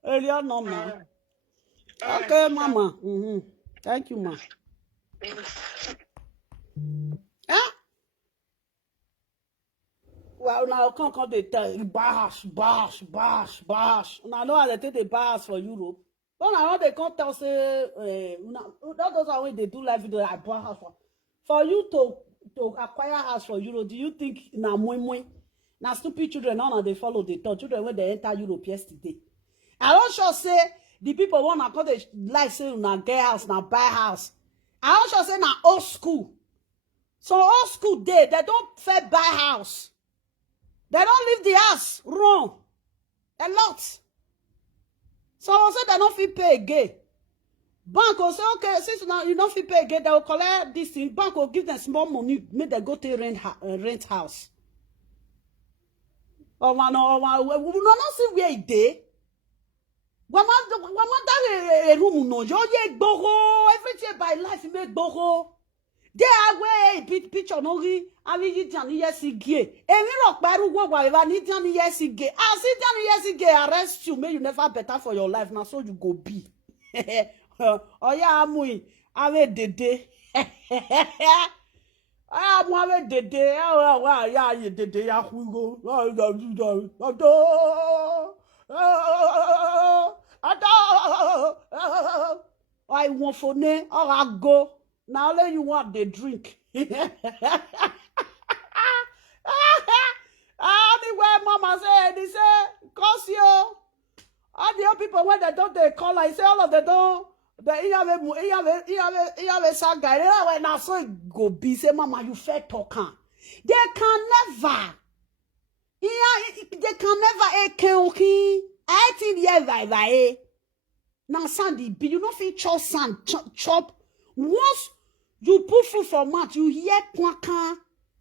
Earlier no ma. Okay, mama. Thank you, ma. Well, now come they tell bash. Now know how they take the bash for Europe. But now they can't tell say those are when they do live video like bash for you to acquire house for Europe. Do you think na moi? Now stupid children now they follow the thought children when they enter Europe yesterday. I don't sure say the people want to call they like say na get house na buy house. I don't sure say na old school. So old school they don't fair buy house. They don't leave the house wrong. A lot. So I say they don't feel pay again. Bank will say, okay, since now you don't feel pay again, they will collect this thing. Bank will give them small money, make them go to rent house. Oh, we not see where it is. One that room no, you everything by life make boho. They are way picture no ri. I mean, you can yes gay. Emi rock baru go whatever ni can yes gay. As it can yes gay arrest you, may you never better for your life. Now so you go be. Oh yeah, amui ave dede. Amu ave dede. Ah yeah ye dede ya hugo. I want for ne or I go. Now let you want the drink. Anyway, mama said, they say, cause you all the people when they don't they call, I say all of them don't. They have a sad guy. When now so go be say, mama, you fair talker. They can never. They can never. I think yeah, now Sandy, be you know fit chop sand chop. Once you put food for mouth, you hear quacka.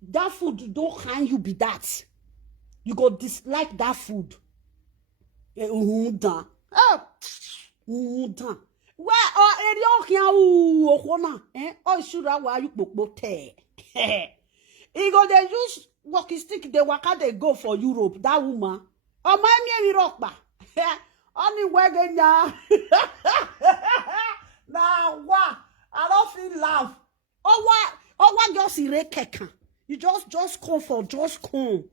That food don't hand you be that. You go dislike that food. Well, should I why you book te? He go they use walkie stick, they waka they go for Europe. That woman. Oh my me rock ba. Only wagon ya. Now what? I don't feel love. Oh what just ireke. You just come for just come.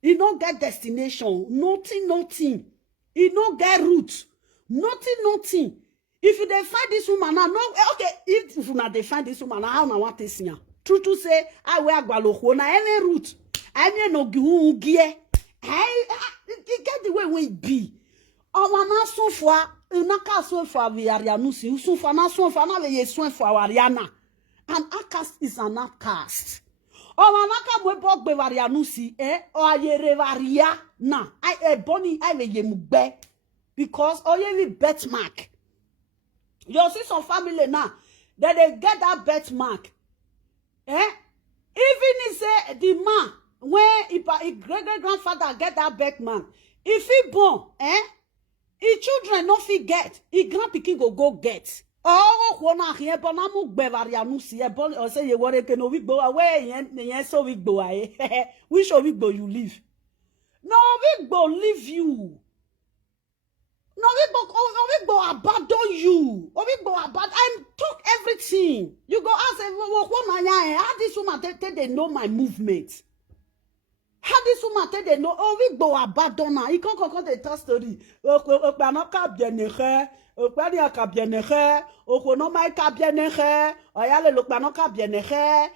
You don't get destination. Nothing. You don't get route. Nothing. If you dey find this woman now, no okay. If you not dey find this woman now, how na want to see her? True to say, I wear agbaloko na any route. I mean no gear. I get the way we be. Oh na so for na ka so for Ariana si so for na le ye so for Ariana. An outcast is an outcast. Oh na ka mo bog be Ariana si o ayere varia na. I boni I le ye mugbe because o ye we bet mark. You see some family now, that they get that birth mark. Even if say the man, when if great-great-grandfather get that birth mark, if he born, his children no fit get, his grandpikin go get. Oh, wona here but na mu gbevari anu si e bon o say ye wore ke no we go away yen so we go aye. Which of we go you live? No we go leave you. No we go abandon you. Or we go abandon. I talk everything. You go ask how this woman they know my movement. How this woman they know? Oh, we go abandon her. He can't they tell story. Okpanoka bieneche. Okpanoka bieneche. Okonomai ka bieneche. Oyale lokpanoka bieneche.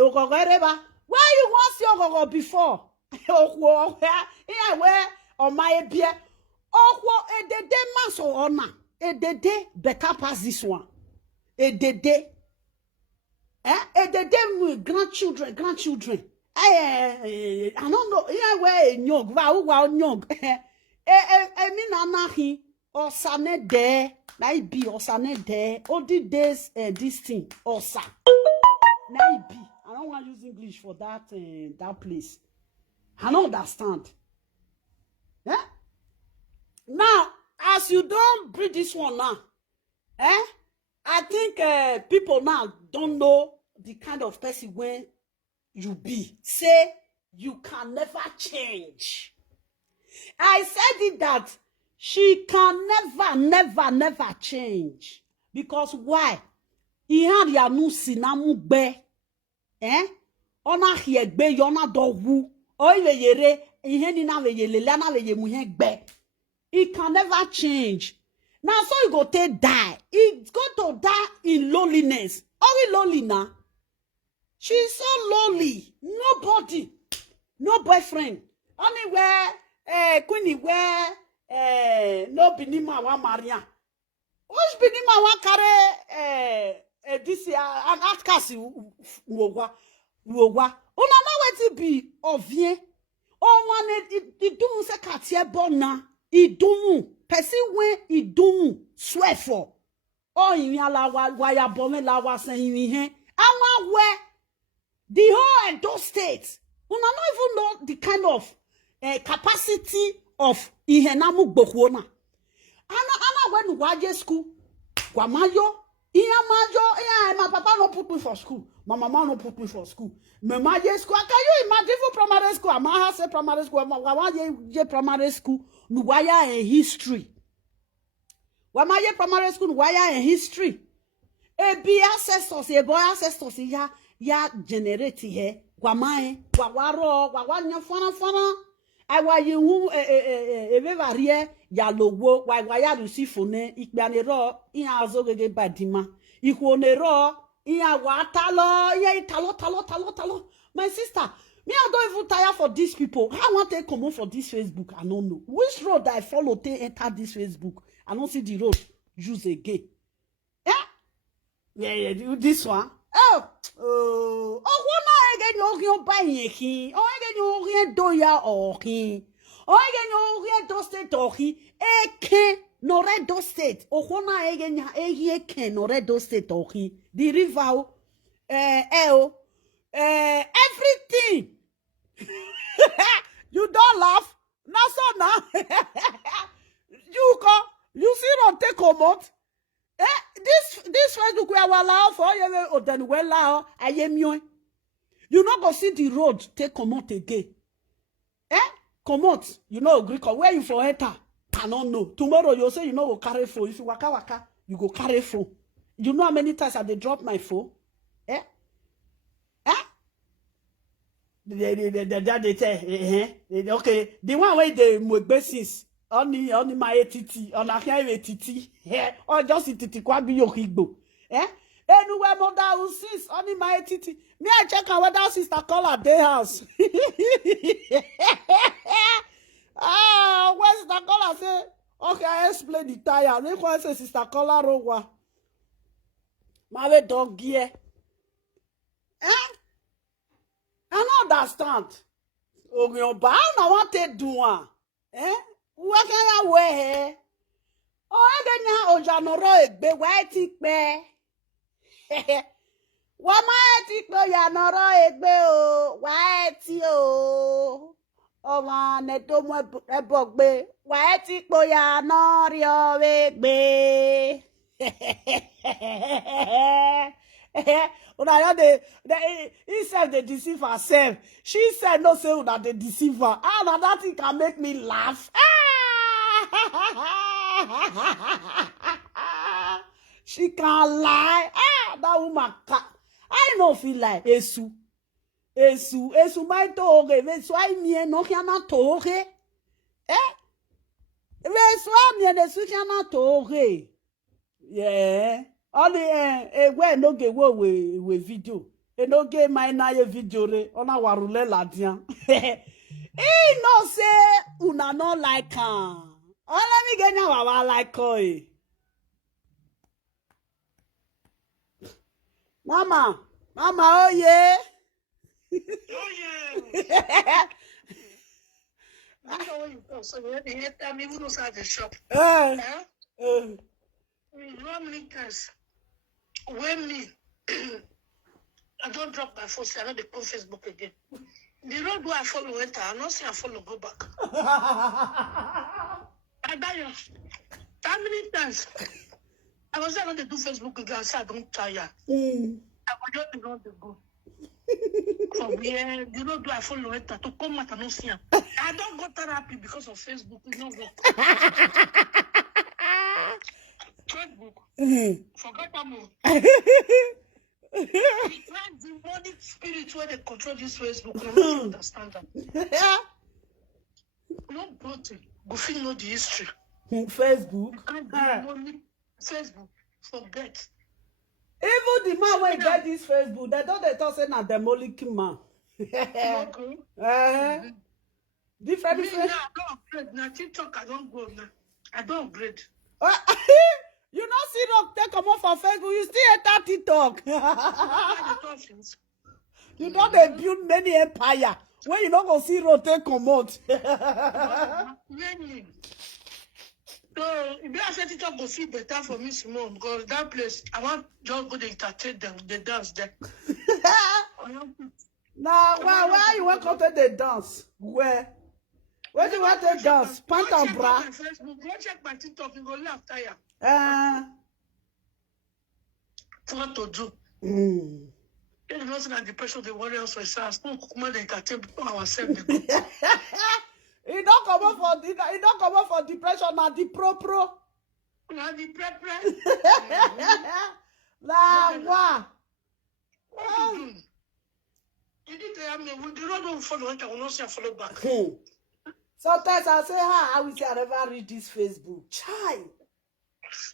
Okogoreba. Where you want see ogogo before? Okwo here where on my beer. Okwo edede maso ona. Edede better pass this one. Edede. Edede grandchildren. I don't know. Yeah, where nyog, wow, nyog. Me nanahi, osane de, na be osane de. All the days, this thing, osa. Na be. I don't want to use English for that place. I don't understand. Yeah? Now, as you don't breed this one now, I think people now don't know the kind of person when you be. Say you can never change. I said it that she can never change. Because why? Ihan ya nu sinamu be. Ona hiegbe yona dogu. Oile yere ihe ni na veyele na veye muhe gbe. It can never change. Now so you go take die. It's going to die in loneliness. Are we lonely now? She's so lonely. Nobody. No boyfriend. Only where Queenie where no binima wa Maria. Which binima wa kare this an outcast wowa. Una know what it be ovie. Oh man it do se katie bona. Idumu. Person when idumu swear for. Oh in la wa bome la wa sen yin. Ama where the whole Edo State, we don't even know the kind of capacity of Ihenamu Bokwona. Ana when waje school, Guamayo, Iyamajo, my papa no put me for school, my mama no put me for school. Mama school, can you imagine for primary school? Amaha say primary school, Wawaje primary school, Nuwaya and history. Wamaye primary school, Nuwaya and history. Be ancestors, boy ancestors, ya generate here. Guamae, Guawaro, Guawanya fana. I wa you varie ya logo, why ya lucifone, ikbanero, in azogege badima. Ikonero, iya watalo, ya talo. My sister, me I don't even tire for these people. I want to come on for this Facebook. I don't know. Which road I follow to enter this Facebook? I don't see the road. Use again. Yeah, this one. Oh, what I get your buying he? Oh, I get your doya or he? Oh, I get your state or he? No red state. Oh, what I get ken no red state or he? The river, everything. You don't laugh. Now, so now. You see, don't take a month. This Facebook we are allow for you or then well I am you. You not go see the road take come out again. Come out. You know Greek where you for enter. I don't know. Tomorrow you say you know go carry phone. If you waka, you go carry phone. You know how many times I they drop my phone? They say, okay. The one where they make basis. Only my titi, on a hair titi, or just titi kwabi yo higbo. Anywhere mother who sees only my titi. Me I check out whether sister call her day house. Where's the caller say? Okay, I explain the tire. They go say sister caller rowa. My dog gear. I don't understand. Oh, your bound I want to do one. What can I wear? Ogenya ojanoro egbe wa ti pe. Wa ma ti pe ya noro egbe o, wa ti o. O ma ne to mo ebogbe, wa ti pe ya nori o egbe. Una know they he said they deceive herself. She said no say una they deceive her. Ah, now that thing can make me laugh. She can lie. Ah, that woman can. I don't feel like Esu. Esu my toge. Esu I mie no kiana toge. Eh? Esu I mie Esu kiana toge. Yeah. Only we no ge we video. E no ge my na ye video re. Ona warule ladian. He no say una no like am. Let me get now I like her. Mama, oh yeah. Oh, yeah. You know when you go, so you hate them, even outside the shop. Eh. You know how many times when me, I don't drop my phone, I know they come Facebook again. The road where I follow enter, I not say I follow go back. I buy you. How many times? I was not to do Facebook again, I said I don't tire. I was just going to go. From where the road where I follow enter to come out and not see him. I don't go therapy because of Facebook. It's not work. Facebook. Forget that more. It's like demonic spirit where they control this Facebook. I don't understand that. Nobody go feel know the history. Facebook. Demonic Facebook. Forget. Even the man when get this Facebook, they don't talk say na demolic man. Different. Me now, I don't upgrade. Now TikTok, I don't go now. I don't upgrade. You not see rock take come off for Facebook, you still enter TikTok. You don't dey build many empire when you not go see rock take come out. Really? So if you say TikTok go feel better for me small because that place I want just go to entertain them, they dance there. Now, why you want to the dance? Where do you want to dance? Pant and bra. Go check my TikTok, you go laugh tire. What to do? You know that the pressure the worry us for us. No come dey entertain ourselves. He don't come up for depression, na the pro. Na the pre. La wa. What to do? You need to have me. The road don't follow. I will not say follow back. Sometimes I say, I will say I never read this Facebook. Chai.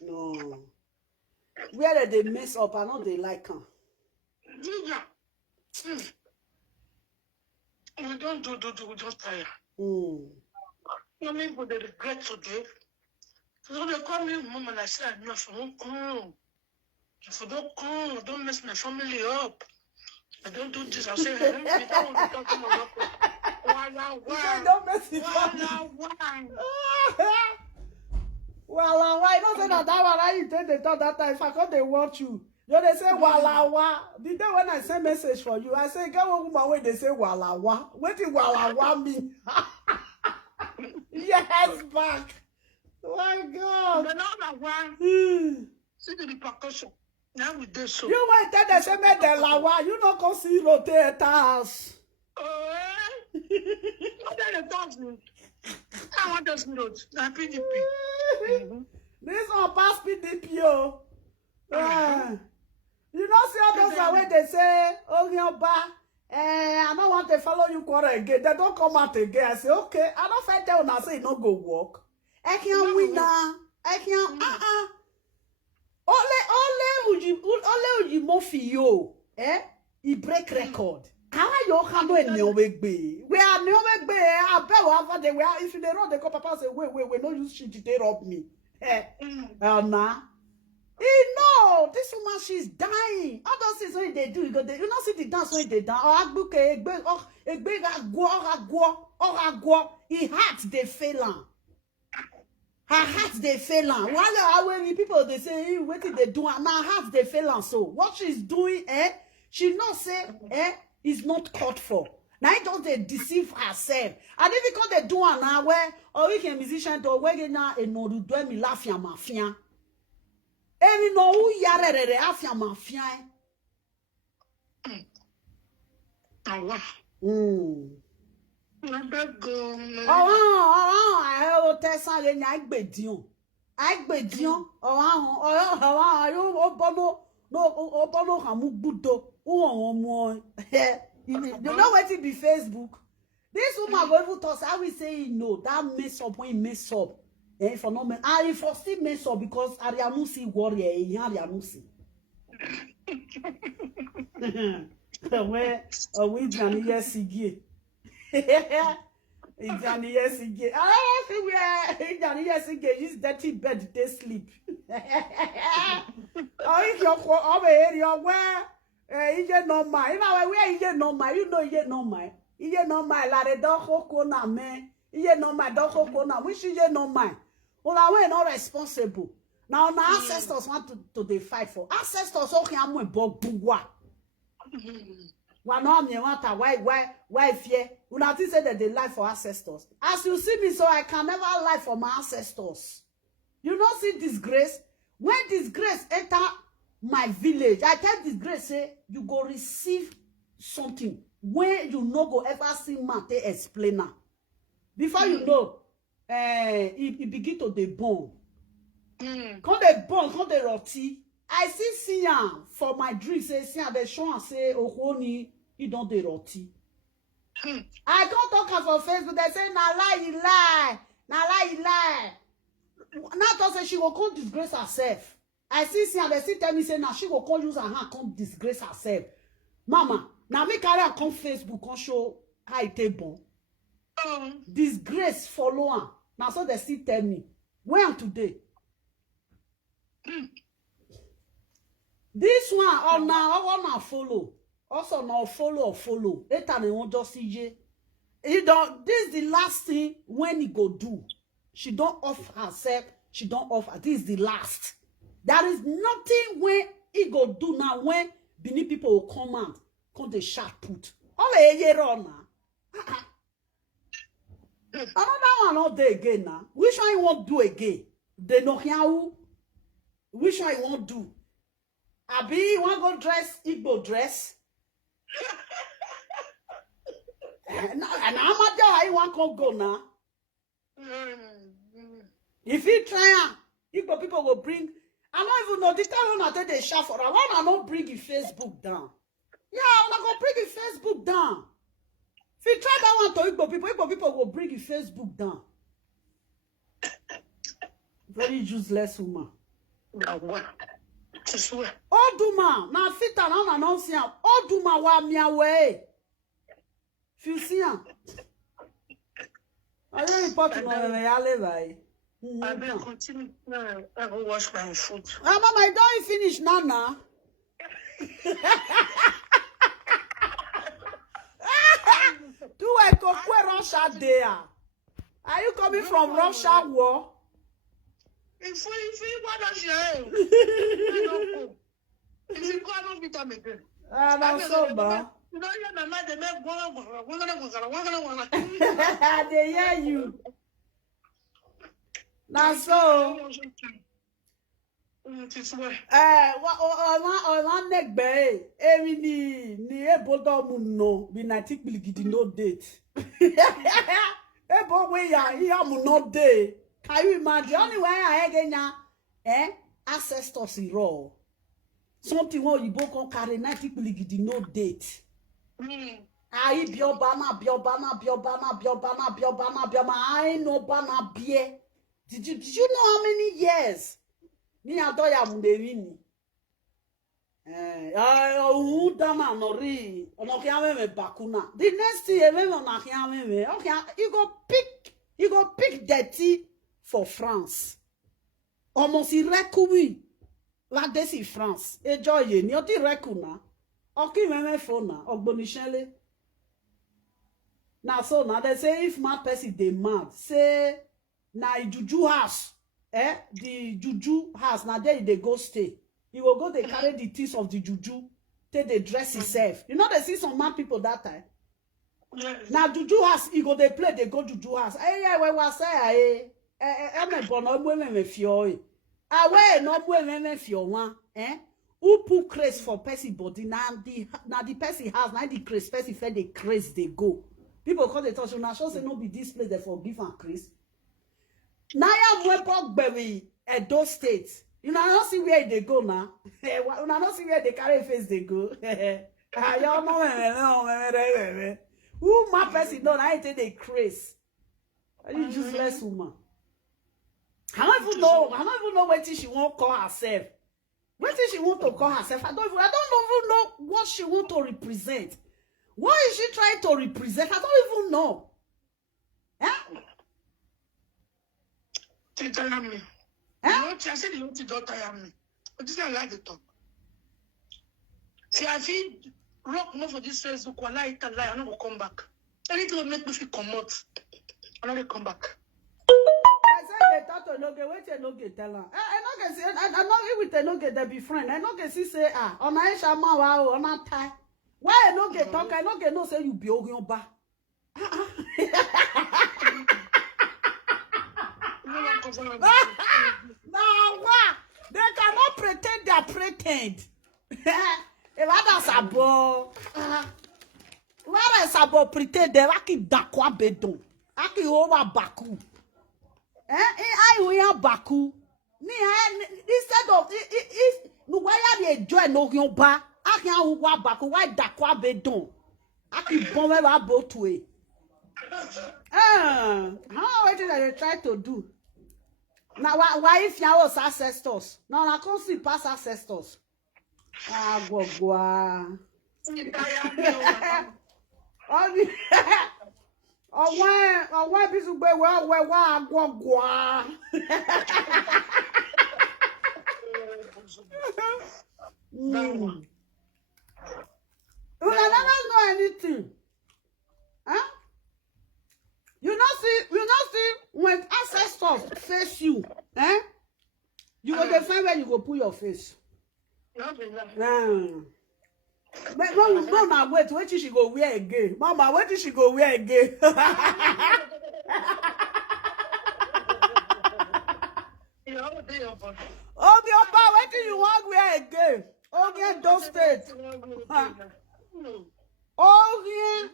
No. Where they mess up, I know they like them. Yeah. We don't do, we just tire. You mean, but they regret today. So they call me mom and I say, no, if I don't come. If I don't come, don't mess my family up. I don't do this. I say, hey, you don't want to talk to my Why? Don't mess it up. Wala why? Don't say that wala you take the thought that time. If I come, they watch you. You they say wala wa. The day when I send message for you, I say get one woman when they say wala wa. What did wala wa mean? Yes, back. Oh my God. The number one. See the repercussion. Now we do so. You went tell the same de la wa. You not go see rotate house. What are the dogs? I want those notes. Now PDP. This one pass PDP. You know see all those when they say, oh your ba. I don't want to follow you quarrel again. They don't come out again. I say, okay. I don't fight them and I say, you don't go work. I can't win now. I can't. Only uji mo fi yo. He break record. How are you handle any obey? We are no obey. I bet whatever they were. If they run, they come papa say, wait, no use shit to rob me. Nah. No, this woman, she's dying. All those things when they do, you not see the dance when they dance. He heart they fail. Her heart they fail on. When people they say, hey, what did they do? And her heart they fail on. So what she's doing, she not say, is not caught for. Now it don't they deceive herself. And if because they do an hour, or we can musician to where now a no do me laugh ya mafia. Any no who yare afia mafia. I will tell something. I gbedion. Obono hamu budo. You know what it be Facebook? This woman go even toss. I will say no. That mess up when he mess up. For no man, I for still mess up because Ariamusi warrior. Ariamusi. Where we Johnny Yesigi. Johnny Yesigi. I think we are Johnny Yesigi. Use dirty bed they sleep. Oh, if you're over here, you're where you no mind. You know where you no mind. You know you no mind. You no mind. La de doko kona me. You no mind. Doko kona. We should you no mind. Well, I we're not responsible. Now, my ancestors want to they fight for. Ancestors okay, I'm with Bob Bugwa. Why fear? Una think say that they lie for ancestors. As you see me, so I can never lie for my ancestors. You not see disgrace. When disgrace enter my village, I tell disgrace say you go receive something when you no go ever see Mate explainer. Before you know, it begin to the bone. Quand they bone, quand they roti. I see Sian for my drink. Say Sian they show and say Ohoni he don't de roti. I don't talk about Facebook. They say na lie you lie, na lie you lie. Now to say she will come disgrace herself. I see Sian they still tell me say now she will come use her hand come disgrace herself. Mama, now me carry her come Facebook come show how it is bon. Disgrace follow her. Now so they still tell me where am today. This one or now follow. Also now follow. Later they won't just see you. Don't this is the last thing when he go do. She don't off herself, she don't offer. This is the last. There is nothing when he go do now when beneath people will come out. Come the sharp put. All a year on now. Another one not there again now. Which one you won't do again? They know how. Which one you won't do? Abi, you want go dress Igbo dress? And I'm not there how you want to go now. If you try, Igbo people will bring. I don't even know. This time when I take the shot for I want to not bring your Facebook down. Yeah, I'm not gonna bring your Facebook down. If you try that one to Igbo people will bring your Facebook down. Very useless woman. Oduma, na fita na announce am. Oduma wa miawe. If you see am. I don't report to my yale bye. I will continue. I will wash my food. Ah, mama, I don't finish Nana. Do I go where Russia there? Are you coming from Russia war? If you want to share, if you go, I don't be done again. Ah, that's so bad. You know, your mama, they make one. They hear you. That's so. One neck bay. Every ni ebodo muno. Be na tik biligidi no date. Ebo we ya mu no day. Can you imagine? Only way I again now, ancestors in raw. Something what you both can carry 90 biligidi no date. I biobana. I know bana bie. Did you know how many years? Ni adoya mundewini. Udama nori. Onokiame me bakuna. The next thing you remember onokiame me. Okay, you go pick dirty for France. Almost irrecoui. La desi France. Enjoy ni oti recuna. Oki meme phone ogbonishele. Now so now they say if mad person they mad say na juju house the juju house. Now there they go stay. He will go, they carry the things of the juju, take the dress himself. You know, they see some mad people that time. Yes. Now juju house, he go they play, they go juju house. Hey, yeah, we was say, me bono me fio. Awe no me fio one. Who put craze for person body? Now the person has now the craze. Person fed the craze they go. People call they touch you now. Sure say no be this place they forgive and craze. Now you have went baby at those states. You know, I don't see where they go now. You know, I don't see where they carry face they go. Y'all know, who my person don't I take the craze. Are you useless woman? I don't even know what she won't call herself. What is she want to call herself? I don't even know what she want to represent. What is she trying to represent? I don't even know. They tire me. I said the OT don't tire me. But this is like the talk. See, I feel rock more for this Facebook. I lie, I'm not going to come back. Anything will make me feel come out. I'm not going to come back. I said they thought to no get, wait till no get tell her. I not with the no get they be friend. I not get see say on Aisha man wow on that time. Why I no get talk? I no get no say you be your ba. No, what? They cannot pretend they are pretend. If others are bo, what is about pretend? They like dakwa bedon. Aki over baku. I will baku. Instead of if no why are they join no yon ba? Aki wa baku. Why dakwa bedon? Aki bombe ba both way. How what did they try to do? Now why if you was ancestors? Now I can't see past ancestors. Go. Oh, why be so bad? Go. You never know anything. Huh? You not see when ancestors face you, you go define where you go put your face. But Mama, wait till she go wear again. Mama, wait till she go wear again. Oh, the Opa, wait till you want wear again. Oh, yeah, those states. Oh, yeah.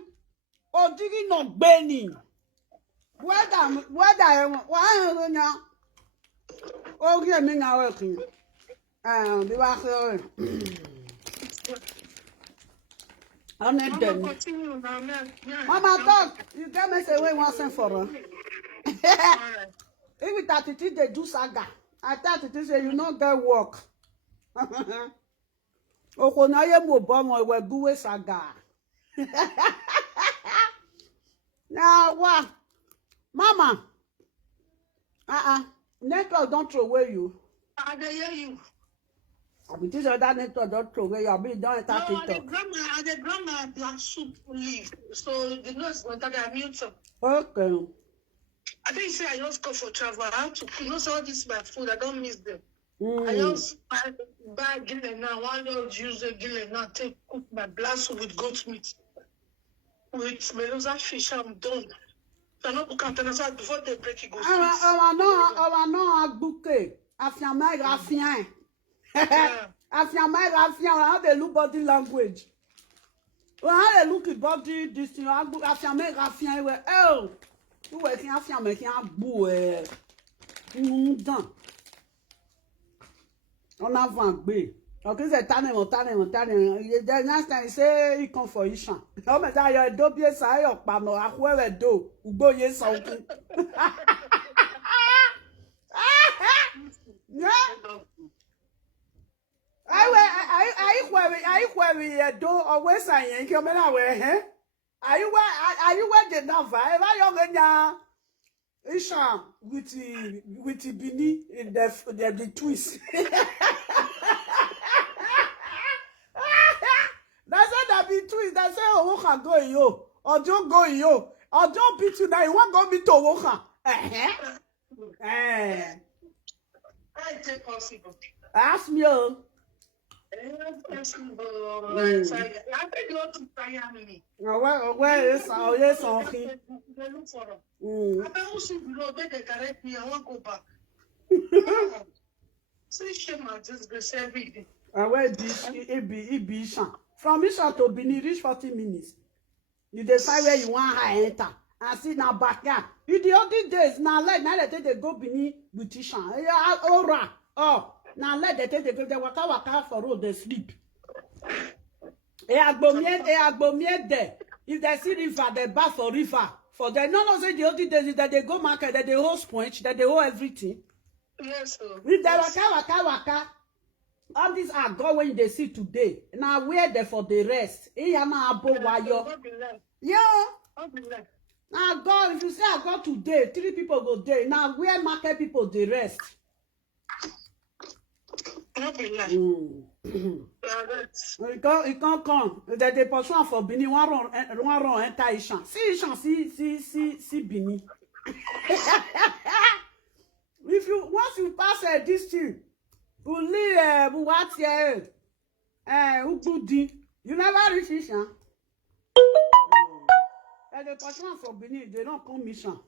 Oh, digging on Benny. What I now? Oh, yeah, me now working. The back. I'm not done. Mama, talk. You tell me say we want send for her. If that it is they do saga, I thought it is say you not get work. Oh, now you mo bomb we do saga. Now what? Mama. Network don't throw away you. I hear you. I mean, this other network don't throw away you. I mean, don't attack No, TikTok. the grandma black soup leave. So the nurse went to mute her. Okay. I think say I just go for travel. I have to, all this my food. I don't miss them. I Mm. just buy gillet now. One just use a gillet now. Take cook my black soup with goat meat. With melosa fish, I'm done. So I not cook and so before they break it goes. On a bouquet. Affirmer, raffien. Affirmer, raffien. On a des look body language. On a des look body this thing. Affirmer, raffien. Oh, tu vois qui affirmer qui a bou. On a vendu. Okay, c'est tanné. The next time he say he come for Ishan. Oh, mais ça y a deux pieds ça y a pas non à quoi le dos ou boyer ça ou I worry do always saying come na we are you where the Nava ever young nya Ishan with the Bini in the twist. That's what that be twist. That's say oh can go yo. Or don't go yo. Or don't be tonight. You want go be to Woka. I take possible. Ask me, oh. Possible. I think you want to tire me. Where is our yes something? They look for them. I bet also below they correct me. I won't go back. See, shame my disgrace every day. And where this it be Ishan. From Ishan to Bini reach 40 minutes. You decide where you want to enter. And see now backyard. You the other days now like now they go Bini with Ishan. Yeah, all right. Oh, now let they take they waka for road they sleep. E agbomie there. If they see river, they bath for river. For them, no say the other days that they go market, that they hold sponge, that they hold everything. Yes, sir. If they waka. All these are God when they see today. Now where they for the rest? Yeah. Now God, if you say I got today, 3 people go there. Now where market people the rest? It can't come. They pursue for Bini. One run enter Ishan. See Ishan, see Bini. If you once you pass this thing, you never reach Ishan. And the pursue for Bini, they don't come Ishan.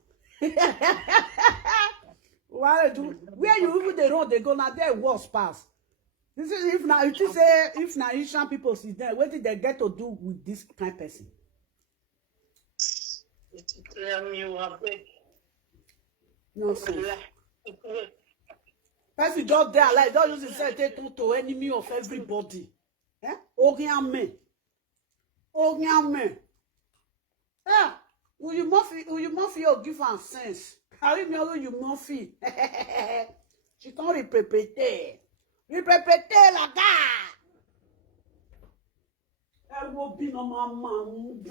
Where you even the road they go now there was pass. This is if now you say if now Asian people see there, what did they get to do with this kind of person? No sense. Person just there like don't use it say take to enemy of everybody. Eh? Oriame. Eh? Will you must give her sense? Carry me over you Murphy. She can't repeat. Répétez la gare. Elle va bien dans ma main.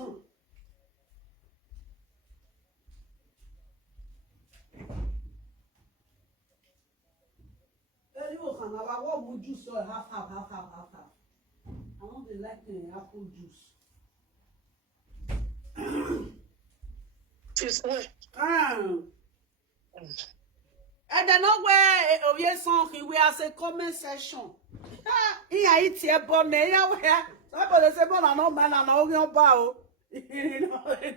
Elle va s'en avoir what juice or half. I want the like apple juice. It's what? And then nowhere of your song we are a comment section. Here it's a bonnet. Where somebody say, "Bon, no man, I know your bow." You know, they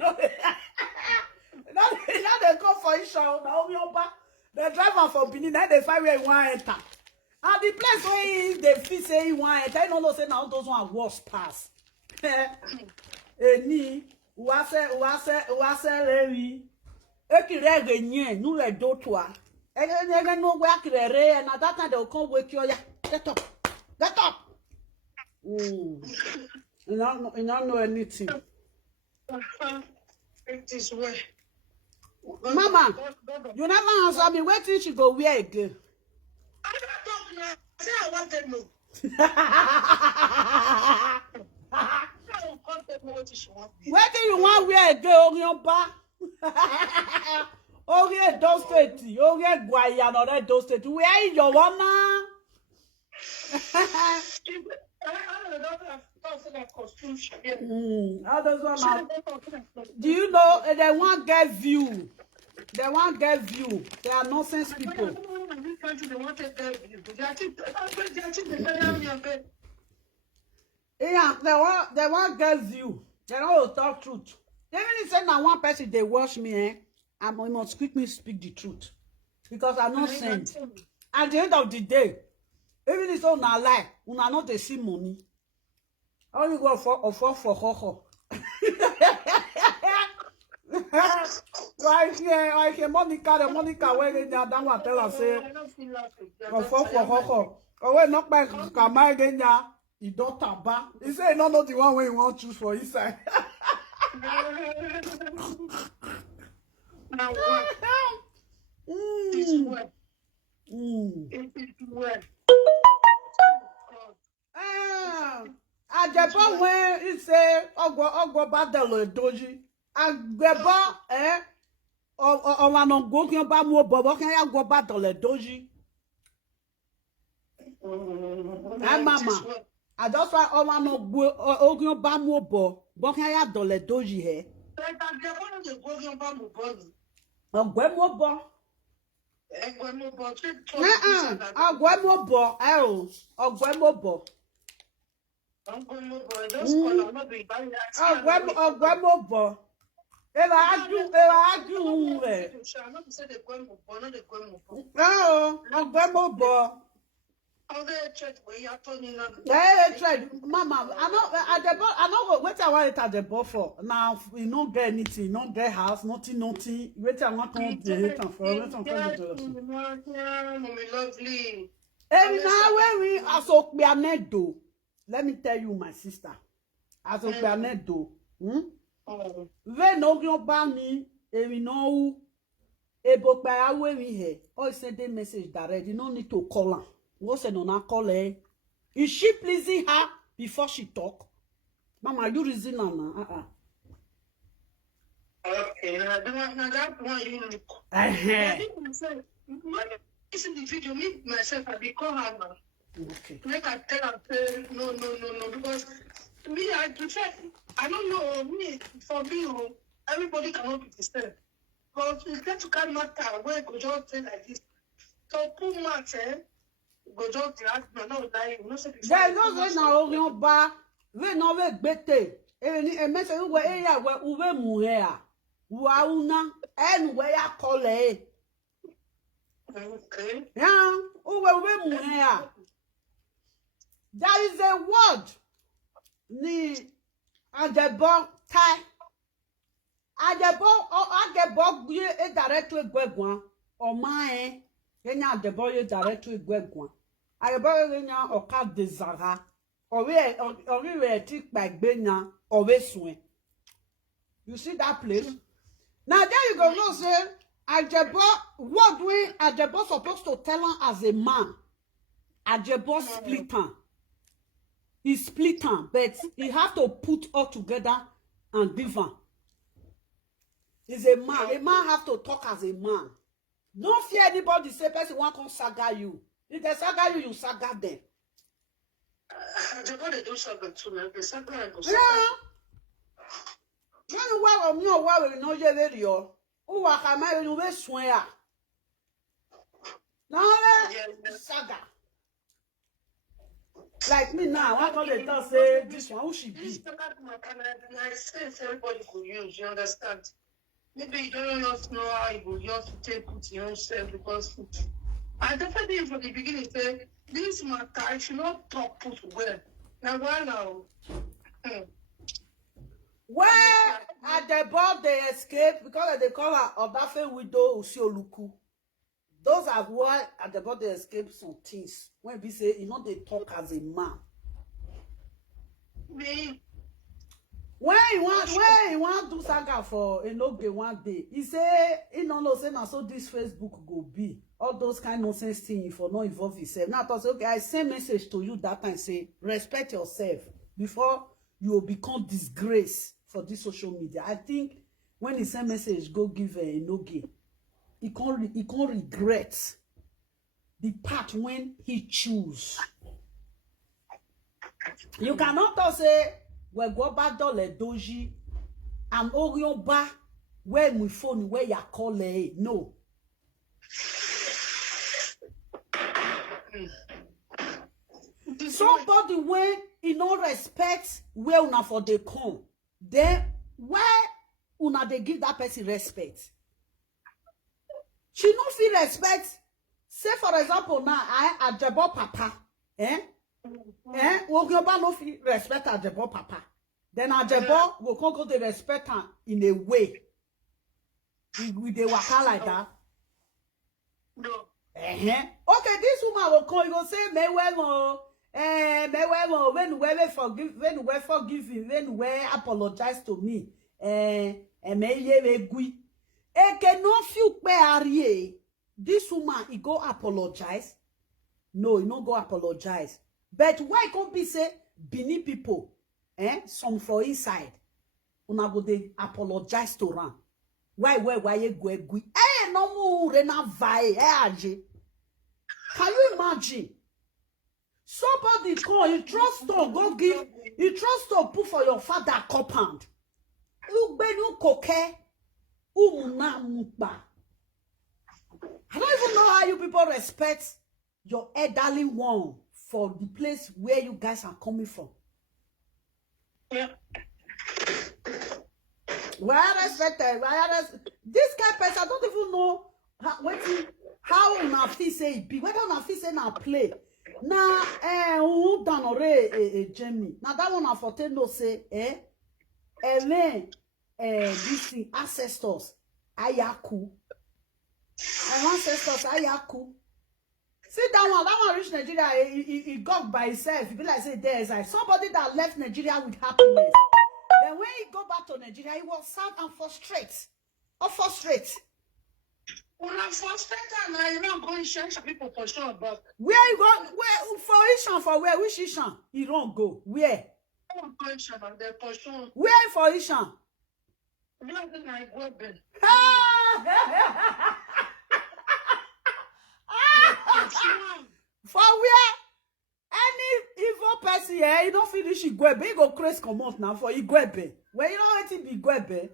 go for each other. Now your bow. The driver for Benin, they find where you want enter. And the place where they feel say you want enter, I don't say now those one worse pass. Ni, uase lewi. Ekire renye, nous les deux toi. And no work and at that time they'll come wake you. Get up. You don't know anything. It is well. Mama, you never answer me. Where did she go? Where again? I don't talk now. Say I want to know. Where do you want where again? On your Orie those state, Orie Guayan or that those state. Where is your one now? How does one now? Do you know they won't get view? They won't get view. They are nonsense people. Yeah, they won't get view. They don't talk truth. Even if say now one person they watch me, I must quickly speak the truth because I'm not saying. At the end of the day, even if it's not lie, we are not the same money. All you go for. I hear Monica when they are done what tell us say for. Oh, well, not by Kama again. You don't taba. He say no, not the one way you want to choose for his side. Now what? This word. It is word. Ajebo when he say ogwo badalo doji. Agbebo o wa no go kin ba mu bobo kan ya go badalo doji. Mama. I just want o wa no go ogun ba mu bo kan ya dole doji he. Ogwe mo bo. Agwemobo, Ogwemobo. Ogwemobo. Ogwemobo. Mama, I know what I want it at the buffer. Now, you don't get anything, you don't get house, nothing. Wait, I want to lovely. Every now when we also be a nedo. Let me tell you, my sister. As a nedo. When no your bani, we know able by our way we here. Or send a message direct. You don't need to call her. What's an on call her? Is she pleasing her before she talk? Mama, you reason now. Okay, now that one you look. I think myself, when you see the video, me myself, I be call her now. Okay. Make I tell her, no, because me, I prefer, I don't know, me, for me, everybody cannot be the same. But it's got to come matter where go just say like this. So, poor matter, go just the husband, no, die, no, say before. Yeah, no, say na orion ba, we no we gbete. E me say we eya we uwe muhea. Wa una, en we ya kole. Okay. Yeah, uwe muhea. There is a word ni adebo tai. Adebo gbe e directly gwegwan. O ma enya adebo ye directly gwegwan. Adebo enya oka desara. Ori ti gbagbe nya owe sun. You see that place? Now there you go. No say Ajebo, what we Ajebo supposed to tell her as a man. Ajebo split her. He split her, but he have to put all together and give her. He's a man. A man have to talk as a man. Don't fear anybody say person want to saga you. If they saga you, you saga them. Ajebo they do saga too, man. They saga and go Yeah. When you walk on your wall, you know you're very young. Who walk a man, you will swear. Now, saga. Like me now, I call it and say this one, who she be? This I sense everybody could use, you understand? Maybe you don't just know how you will just take it yourself because I definitely from the beginning say this matter I should not talk put well. Now why now? Where at the board they escape because they call her Odafe widow Usioluku. Those are why at the board they escape some things. When we say, you know, they talk as a man. Me. When he want do saga for Enoge one day, he say, he no say now so this Facebook go be. All those kind of nonsense things for not involve yourself. Now I say, okay, I send message to you that time say, respect yourself before you will become disgrace for this social media. I think when he send message, go give Enoge. He can't regret the part when he choose. You cannot say, we go back to le doji, and orion ba, where my phone, where ya call no. Somebody when he no respect where una for they come, then why una they give that person respect? She no feel respect. Say for example now, I Ajebo Papa, Ogyoba no feel respect Ajebo Papa. Then Ajebo will go the respect her in a way. With the waka like that. No. Okay, this woman will come, you go say, when we forgive you, when we apologize to me, no feel this woman, he go apologize. No, he no go apologize. But why can't be say, Benin people, some for inside, una go they apologize to ram. Why you go? No more rena vai, Can you imagine? Somebody call, you trust to go give, you trust to put for your father compound. You benu koke, umuna mukba. I don't even know how you people respect your elderly one for the place where you guys are coming from. Yeah. This kind of person, I don't even know how una feel say it be. Whether una feel say na play. Now, who done already Jamie? Now that one I for tell no say, this thing, ancestors, ayaku. Ancestors, ayaku. See that one reach Nigeria, he got by himself. He be like say there's like somebody that left Nigeria with happiness. Then when he go back to Nigeria, he was sad and frustrated. Or frustrated. When I'm frustrated and you don't go and change people for sure, but Where you go? Where for Ishan? For where? Which Ishan? He don't go. Where? I'm going to and they're for sure. Where for Ishan? Nothing like weapon. For where? Any evil person here, you don't finish Igwebe, you go crazy come out now for Igwebe. Where you don't want to be Igwebe?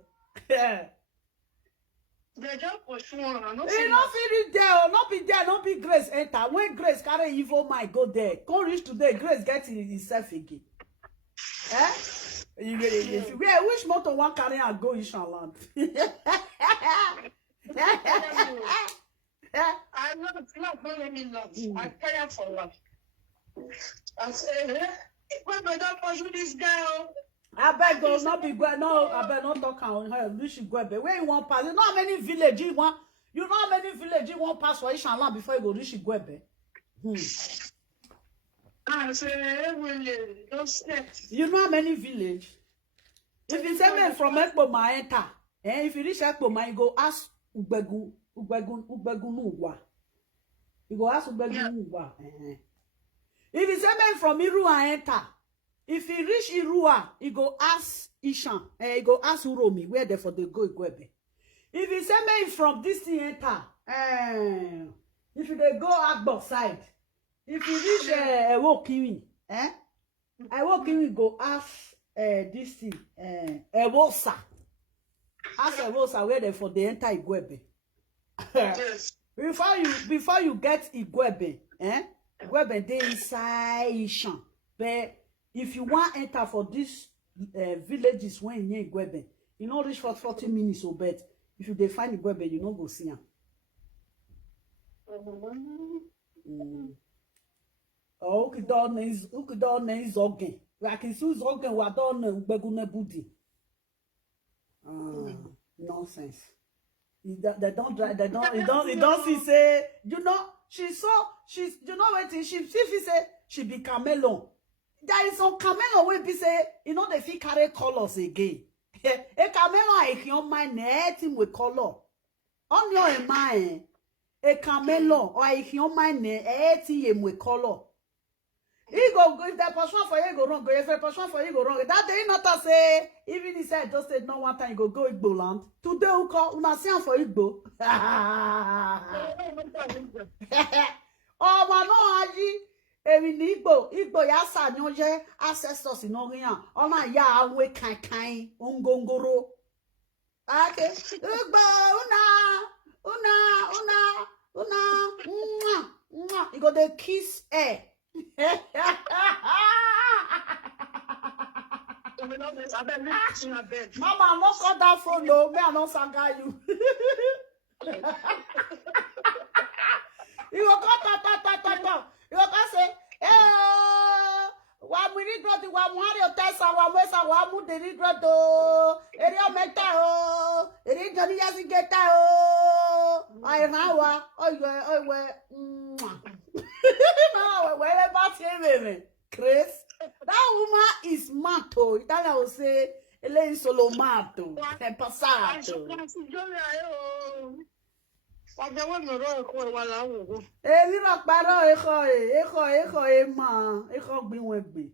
They're just for sure. You don't finish there, or not be there, not be Grace enter. When Grace carry evil mind go there, come reach today, Grace get himself again. You get it? Where which motor one carry and go Ishan I know it's not very me love. I pray for love. I say, when we don't pursue this girl. I beg go not be good. No, I beg not talk on her. You should go back. Where you want pass? You know how many village you want? You know how many village you want pass for Ishan before you go reach Igwebe? I say, don't step. You know how many village? If you say me from Ekpoma enter, if you reach Ekpoma, you go ask Ugbegu Nugwa. You go ask Ugbegu Nugwa. If you say me from Irua enter, if you reach Irua, you go ask Ishan. You go ask Uromi where they for the go Igwebe. If you say me from this thing enter, if you go Agbo side, if you reach Ewokiwi, Ewokiwi go ask this thing, Ewosa. Ask Ewosa where they for the enter Igwebe. Yes. Before you get Igwebe, Igwebe dey inside Ishan. But if you want enter for these villages when you Igwebe, you not reach for 40 minutes or bet. If you dey find Igwebe, you not go see him. Oh, who could is organ. Like it's who's organ wa don Ugbegune budi. Nonsense. They don't see say, you know, she's you know what she say she be chameleon. There is some chameleon wey be say, you know, they fit carry colors again. A chameleon is your mind him with color. On your mind, a chameleon or a human him with color. He go if the person for you go wrong, if the person for you go wrong. That day not say even he said just said no one time you go Igbo land. Today we call una see am for Igbo. Oh man no aji emi ni Igbo ya sa nyoje ancestors no rian. Ona ya awe kan ongongoro. Okay. Igbo una. You go dey kiss air. Mama, I'm not call that phone, no. Me, I don't saga you. You will call ta. You will say, wa mu regret, wa mu hari otesa, wa mu esa, wa mu de regret o. Eri o meta o. Eri joni yasi geta o. Ay rawa, oye. No, wherever Chris, that woman is mato. That will say, Elaine solo mato. Passato. Eli rock baro echo ma echo gbinwegbe.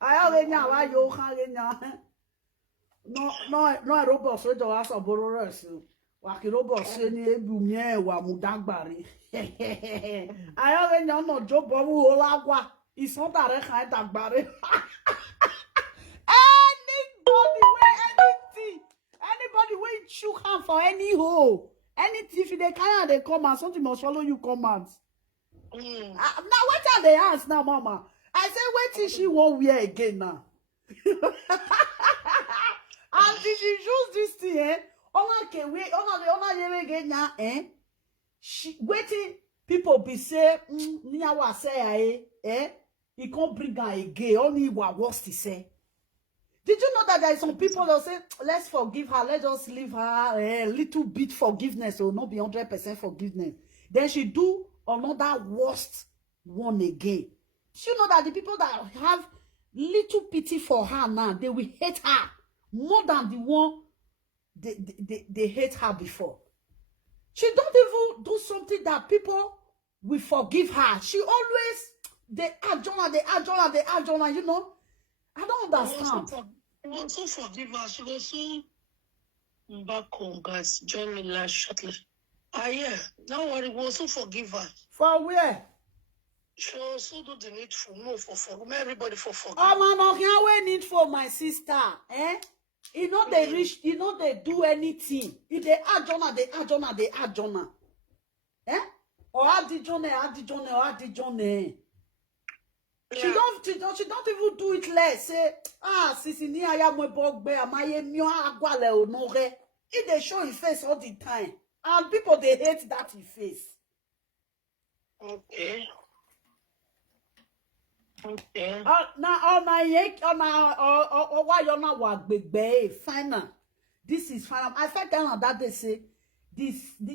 Ayo genya wa yo kan genya. No robot so do aso bororo so. Wa ki robot se ni ebu mi e wa mu dagbare. Ayo genya no jobo wu olagwa. Ison tare kan dagbare. Anybody wey anything. Anybody wey chook hand for any hole, any anything if they carry they come out, something must follow you come out. Now what are they ask now, Mama? I say wait till she won't wear again now. And did she choose this thing, eh? She waiting people be say, Niawa say, eh? He can't bring her again. Only what worse to say. Did you know that there is some people that say, let's forgive her, let's just leave her a little bit forgiveness, or not be 100% forgiveness. Then she do another worst one again. Do you know that the people that have little pity for her now, they will hate her more than the one they hate her before. She don't even do something that people will forgive her. She always, they add on, you know. I don't understand. She also forgive her. She also back home, guys. Join me last shortly. Yeah. Don't worry, we also forgive her. For where? She also do the needful. No, for everybody for forgive. Oh, no, here we need for my sister. Eh? You know they reach, you know they do anything. If they add on, they add on. Eh? Or add the journey. She don't even do it less. Say, sisi ni aya mo bogbe amaye mio agwale onore. If they show his face all the time. And people they hate that his face. Okay. Now why you're not work big final. This is final. I felt that they say the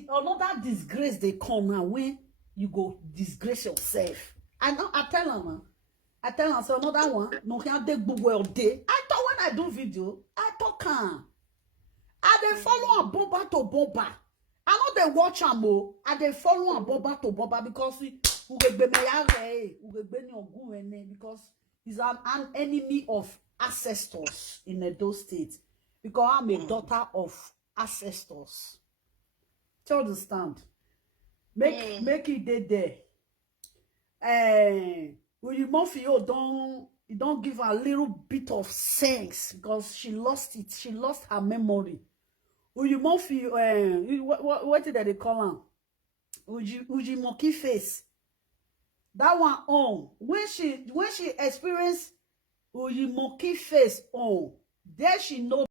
another disgrace they come now when you go disgrace yourself. I tell her so another one. No can take book well day. I thought when I do video, I thought can. I they follow a bomba to bomba. I know they watch a mo. I they follow a bomba to bomba because because he's an enemy of ancestors in Edo State. Because I'm a daughter of ancestors. Do you understand? Make it there. You don't give her a little bit of sense because she lost it. She lost her memory. You what did they call her? Uji monkey face. That one on when she experienced Uji monkey face on, there she know